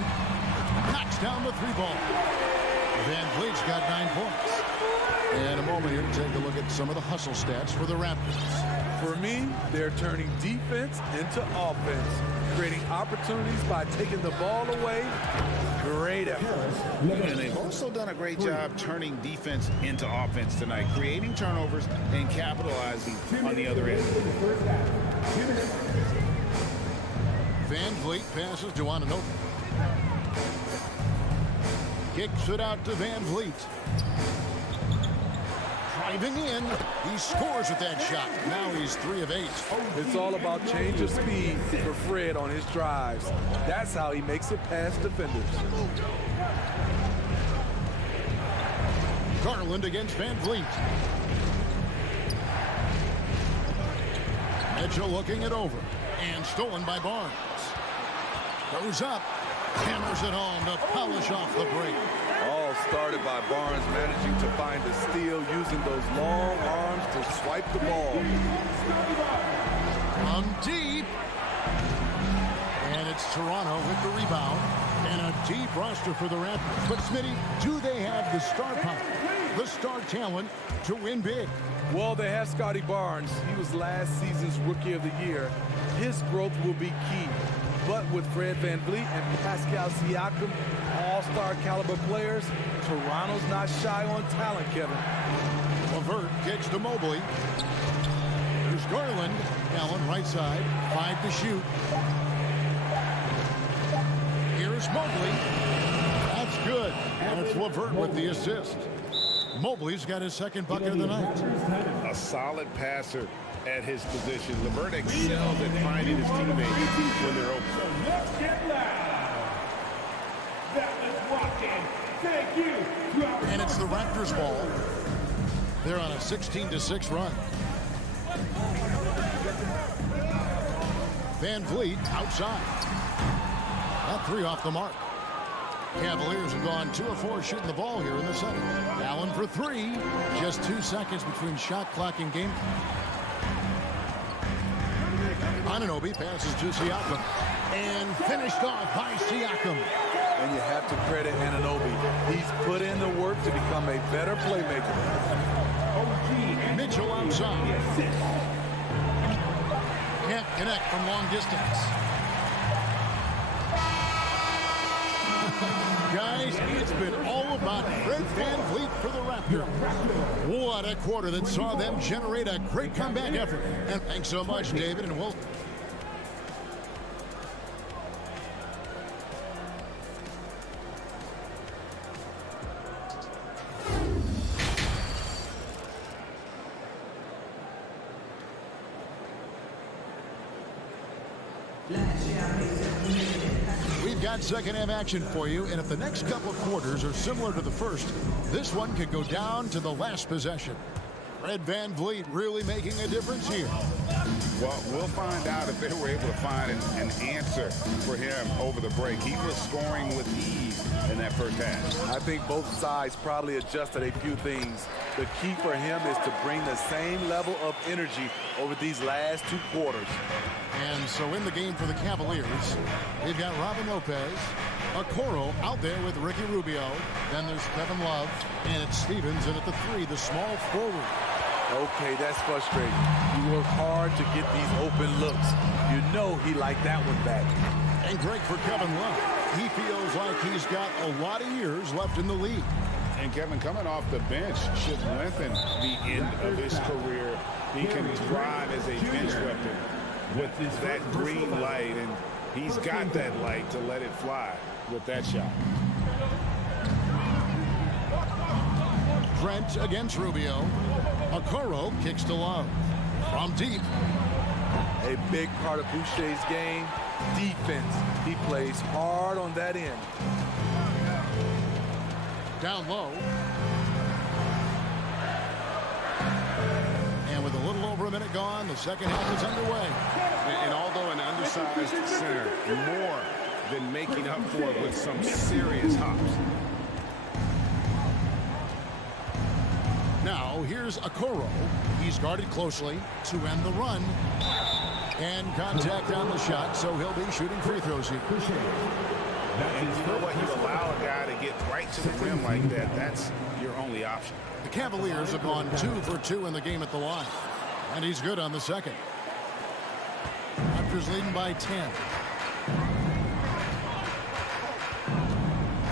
Knocks down the three ball. Van Vliet's got 9 points. And a moment here to take a look at some of the hustle stats for the Raptors. For me, they're turning defense into offense, creating opportunities by taking the ball away. Great effort. And they've also done a great job turning defense into offense tonight, creating turnovers and capitalizing on the other end. Van Vliet passes to Anunoby. Kicks it out to Van Vliet. Driving in, he scores with that shot. Now he's 3 of 8. It's all about change of speed for Fred on his drives. That's how he makes it past defenders. Garland against Van Vliet. Mitchell looking it over. And stolen by Barnes. Goes up. Hammers it home to polish off the break. All started by Barnes managing to find the steal using those long arms to swipe the ball. From deep. And it's Toronto with the rebound. And a deep roster for the Raptors. But Smitty, do they have the star power, the star talent to win big? Well, they have Scotty Barnes. He was last season's Rookie of the Year. His growth will be key. But with Fred VanVleet and Pascal Siakam, all-star caliber players, Toronto's not shy on talent, Kevin. LeVert kicks to Mobley. There's Garland. Allen right side. 5 to shoot. Here's Mobley. That's good. And it's LeVert with the assist. Mobley's got his second bucket of the night. A solid passer at his position. LeVert excels at finding his teammates when they're open. So let's get loud. That was rocking. Thank you to our... And it's the Raptors ball. They're on a 16-6 run. Van Vliet outside. That 3 off the mark. Cavaliers have gone 2 of 4 shooting the ball here in the second. Allen for 3. Just 2 seconds between shot clock and game. Anunoby passes to Siakam. And finished off by Siakam. And you have to credit Anunoby. He's put in the work to become a better playmaker. Mitchell outside. Can't connect from long distance. Guys, it's been all about Fred VanVleet for the Raptors. What a quarter that saw them generate a great comeback effort. And thanks so much, David, and we'll... We've got second half action for you, and if the next couple of quarters are similar to the first, this one could go down to the last possession. Fred VanVleet really making a difference here. Well, we'll find out if they were able to find an answer for him over the break. He was scoring with ease in that first half. I think both sides probably adjusted a few things. The key for him is to bring the same level of energy over these last 2 quarters. And so in the game for the Cavaliers, they've got Robin Lopez, Okoro out there with Ricky Rubio. Then there's Kevin Love, and it's Stevens, and at the 3, the small forward. Okay, that's frustrating. You work hard to get these open looks. You know he liked that one back. And great for Kevin Love. He feels like he's got a lot of years left in the league. And Kevin, coming off the bench, should lengthen the end of his career. He can thrive as a bench weapon with that green light, and he's got that light to let it fly with that shot. Trent against Rubio. Okoro kicks to Love. From deep. A big part of Boucher's game, defense. He plays hard on that end. Down low. And with a little over a minute gone, the second half is underway. And although an undersized center, more than making up for it with some serious hops. Now, here's Okoro. He's guarded closely to end the run. And contact on the shot, so he'll be shooting free throws here. And you know what? You allow a guy to get right to the rim like that, that's your only option. The Cavaliers have gone 2 for 2 in the game at the line. And he's good on the second. Raptors leading by 10.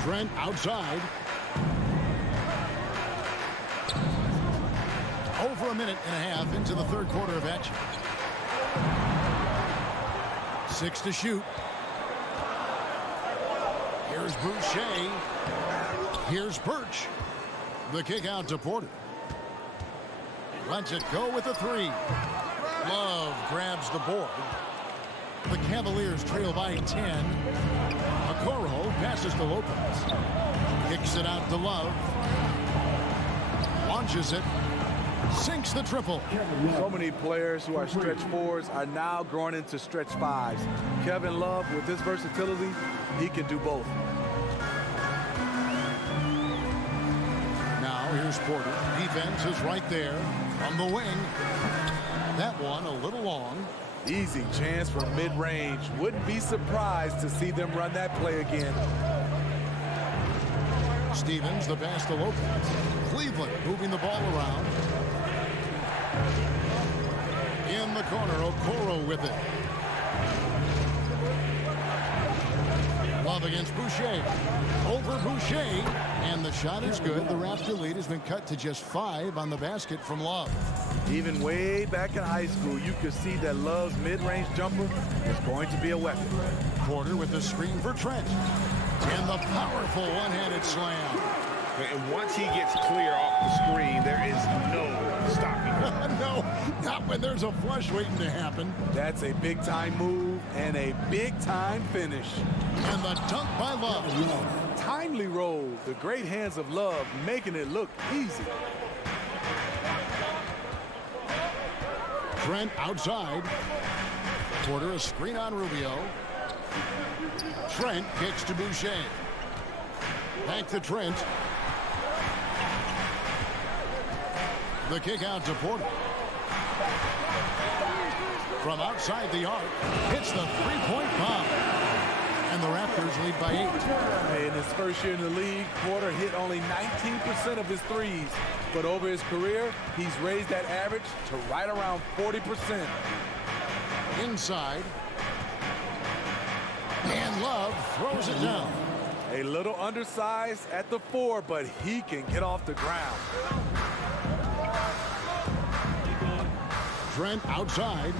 Trent outside. Over a minute and a half into the third quarter of action. 6 to shoot. Here's Boucher. Here's Birch. The kick out to Porter. Lets it go with a 3. Love grabs the board. The Cavaliers trail by 10. Okoro passes to Lopez. Kicks it out to Love. Launches it. Sinks the triple. So many players who are stretch 4s are now growing into stretch 5s. Kevin Love, with his versatility, he can do both. Now here's Porter. Defense is right there from the wing. That one a little long. Easy chance for mid-range. Wouldn't be surprised to see them run that play again. Stevens, the pass to Lopez. Cleveland moving the ball around. In the corner, Okoro with it. Love against Boucher. Over Boucher. And the shot is good. The Raptor lead has been cut to just 5 on the basket from Love. Even way back in high school, you could see that Love's mid-range jumper is going to be a weapon. Porter with the screen for Trent. And the powerful one-handed slam. And once he gets clear off the screen, there is no stopping him. No, not when there's a flush waiting to happen. That's a big-time move and a big-time finish. And the dunk by Love. Timely roll. The great hands of Love making it look easy. Trent outside. Porter a screen on Rubio. Trent kicks to Boucher. Back to Trent. The kick out to Porter. From outside the arc, hits the three-point bomb. And the Raptors lead by 8. In his first year in the league, Porter hit only 19% of his threes. But over his career, he's raised that average to right around 40%. Inside. And Love throws it down. A little undersized at the 4, but he can get off the ground. Trent outside.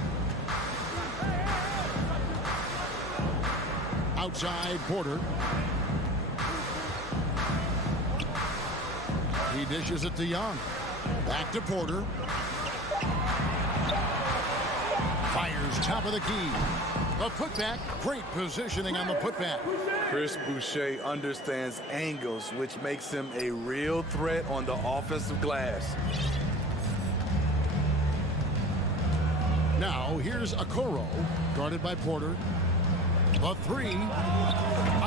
Outside Porter. He dishes it to Young. Back to Porter. Fires top of the key. A putback. Great positioning on the putback. Chris Boucher understands angles, which makes him a real threat on the offensive glass. Now here's Okoro, guarded by Porter. A 3.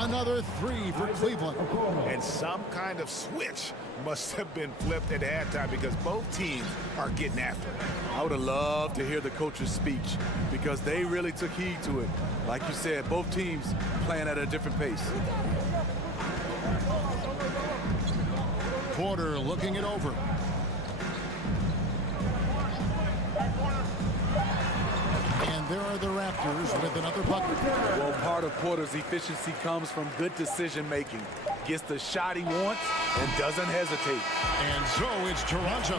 Another 3 for Cleveland. And some kind of switch must have been flipped at halftime because both teams are getting after it. I would have loved to hear the coach's speech because they really took heed to it. Like you said, both teams playing at a different pace. Porter looking it over. And there are the Raptors with another bucket. Well, part of Porter's efficiency comes from good decision-making. Gets the shot he wants and doesn't hesitate. And so it's Toronto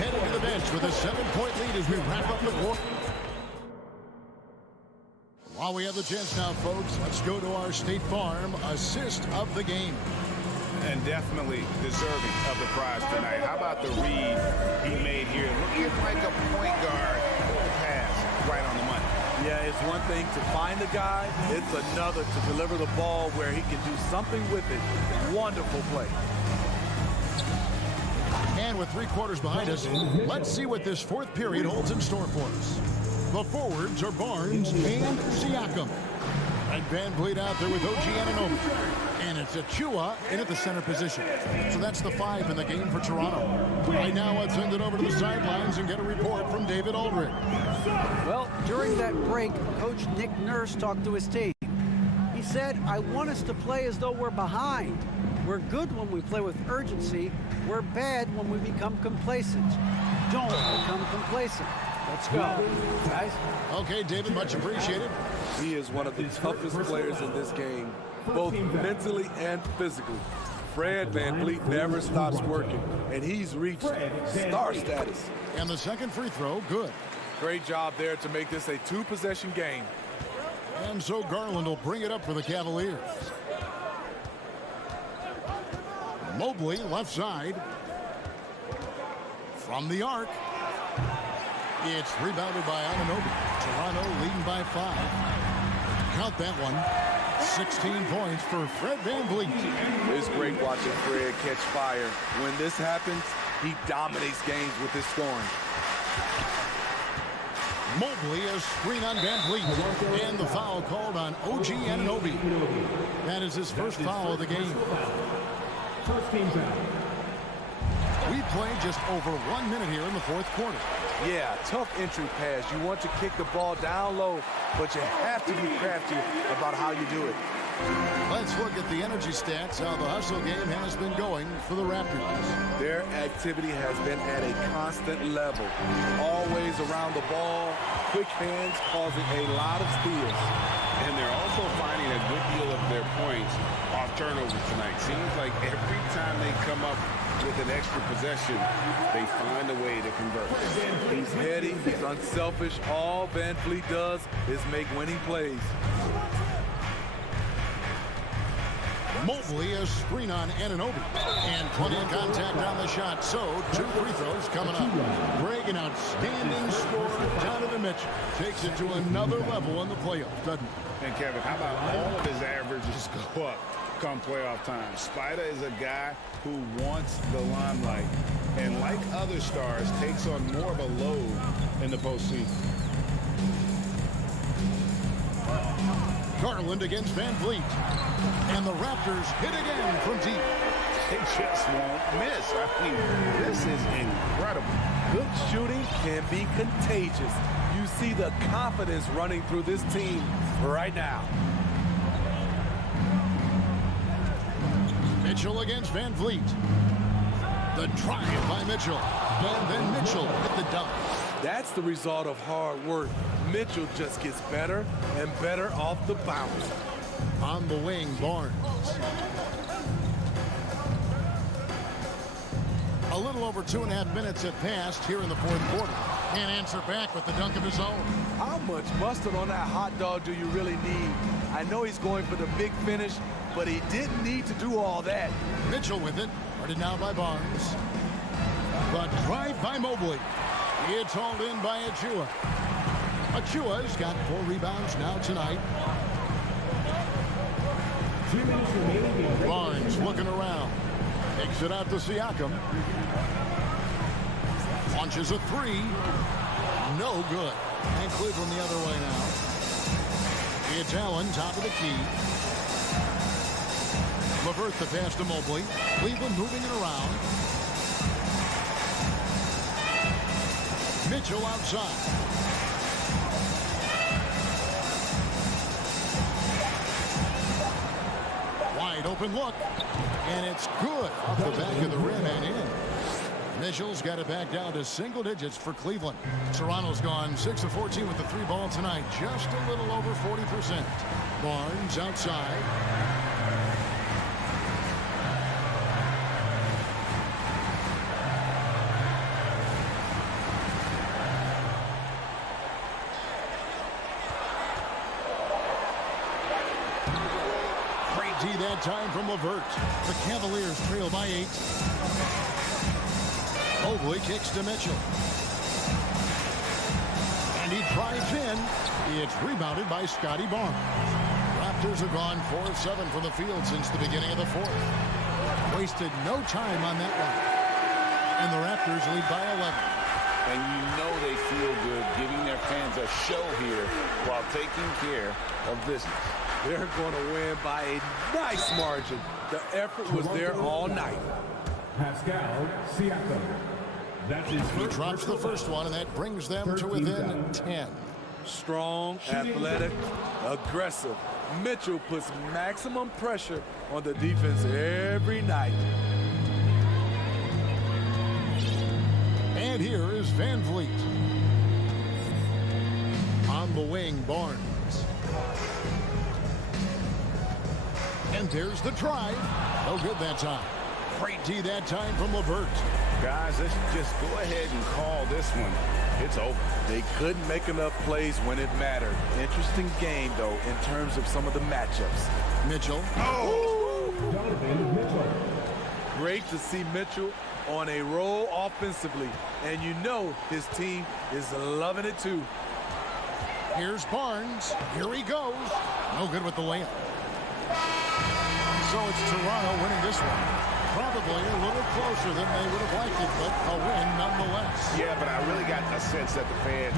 headed to the bench with a 7-point lead as we wrap up the quarter. While we have the chance now, folks, let's go to our State Farm assist of the game. And definitely deserving of the prize tonight. How about the read he made here? Looking like a point guard. Pass right on the money. Yeah, it's one thing to find the guy. It's another to deliver the ball where he can do something with it. Wonderful play. And with 3 quarters behind us, let's see what this fourth period holds in store for us. The forwards are Barnes and Siakam. And Van Vliet out there with OG Anunoby. And it's Achua in at the center position. So that's the 5 in the game for Toronto. Right now, let's send it over to the sidelines and get a report from David Aldridge. Well, during that break, Coach Nick Nurse talked to his team. He He said, I want us to play as though we're behind. We're good when we play with urgency. We're bad when we become complacent. Don't become complacent. Let's go, guys. Okay, David, much appreciated. He is one of the toughest players in this game, both mentally and physically. Fred VanVleet never stops working, and he's reached star status. And the second free throw, good. Great job there to make this a two-possession game. And so Garland will bring it up for the Cavaliers. Mobley, left side. From the arc. It's rebounded by Anunoby. Toronto leading by 5. Count that one. 16 points for Fred VanVleet. It's great watching Fred catch fire. When this happens, he dominates games with his scoring. Mobley, a screen on VanVleet. And the foul called on OG Anunoby. That is his first foul of the game. First team foul. We played just over 1 minute here in the fourth quarter. Yeah, tough entry pass. You want to kick the ball down low, but you have to be crafty about how you do it. Let's look at the energy stats, how the hustle game has been going for the Raptors. Their activity has been at a constant level. Always around the ball, quick hands causing a lot of steals. And they're also finding a good deal of their points off turnovers tonight. Seems like every time they come up with an extra possession, they find a way to convert. He's heady, he's unselfish. All VanVleet does is make winning plays. Mobley, a screen on Anunoby. And plenty of contact on the shot. So, 2 free throws coming up. Greg, an outstanding score. Donovan Mitchell takes it to another level in the playoffs, doesn't he? And Kevin, how about all of his averages go up come playoff time? Spider is a guy who wants the limelight, and like other stars, takes on more of a load in the postseason. Garland against VanVleet. And the Raptors hit again from deep. They just won't miss. I mean, this is incredible. Good shooting can be contagious. You see the confidence running through this team right now. Mitchell against VanVleet. The drive by Mitchell. And then Mitchell with the dunk. That's the result of hard work. Mitchell just gets better and better off the bounce. On the wing, Barnes. A little over 2.5 minutes have passed here in the fourth quarter. Can't answer back with the dunk of his own. How much mustard on that hot dog do you really need? I know he's going for the big finish, but he didn't need to do all that. Mitchell with it. Guarded now by Barnes. The drive by Mobley. It's hauled in by Achua. Achua's got 4 rebounds now tonight. 2 minutes remaining. Barnes looking around. Takes it out to Siakam. Launches a 3. No good. And Cleveland the other way now. It's Allen, top of the key. LeVert the pass to Mobley. Cleveland moving it around. Mitchell outside. Wide open look. And it's good off the back of the rim and in. Mitchell's got it back down to single digits for Cleveland. Toronto's gone 6 of 14 with the 3 ball tonight. Just a little over 40%. Barnes outside. That time from LeVert. The Cavaliers trail by 8. Mobley kicks to Mitchell. And he drives in. It's rebounded by Scotty Barnes. Raptors have gone 4 of 7 from the field since the beginning of the fourth. Wasted no time on that one. And the Raptors lead by 11. And you know they feel good giving their fans a show here while taking care of business. They're going to win by a nice margin. The effort was there all night. Pascal Siakam. That's his He drops the first one, and that brings them to within 10. Strong, athletic, aggressive. Mitchell puts maximum pressure on the defense every night. And here is Van Vliet. On the wing, Barnes. And there's the drive. No good that time. Great D that time from LeVert. Guys, let's just go ahead and call this one. It's over. They couldn't make enough plays when it mattered. Interesting game, though, in terms of some of the matchups. Mitchell. Oh! Great to see Mitchell on a roll offensively. And you know his team is loving it, too. Here's Barnes. Here he goes. No good with the layup. So it's Toronto winning this one. Probably a little closer than they would have liked it, but a win nonetheless. Yeah, but I really got a sense that the fans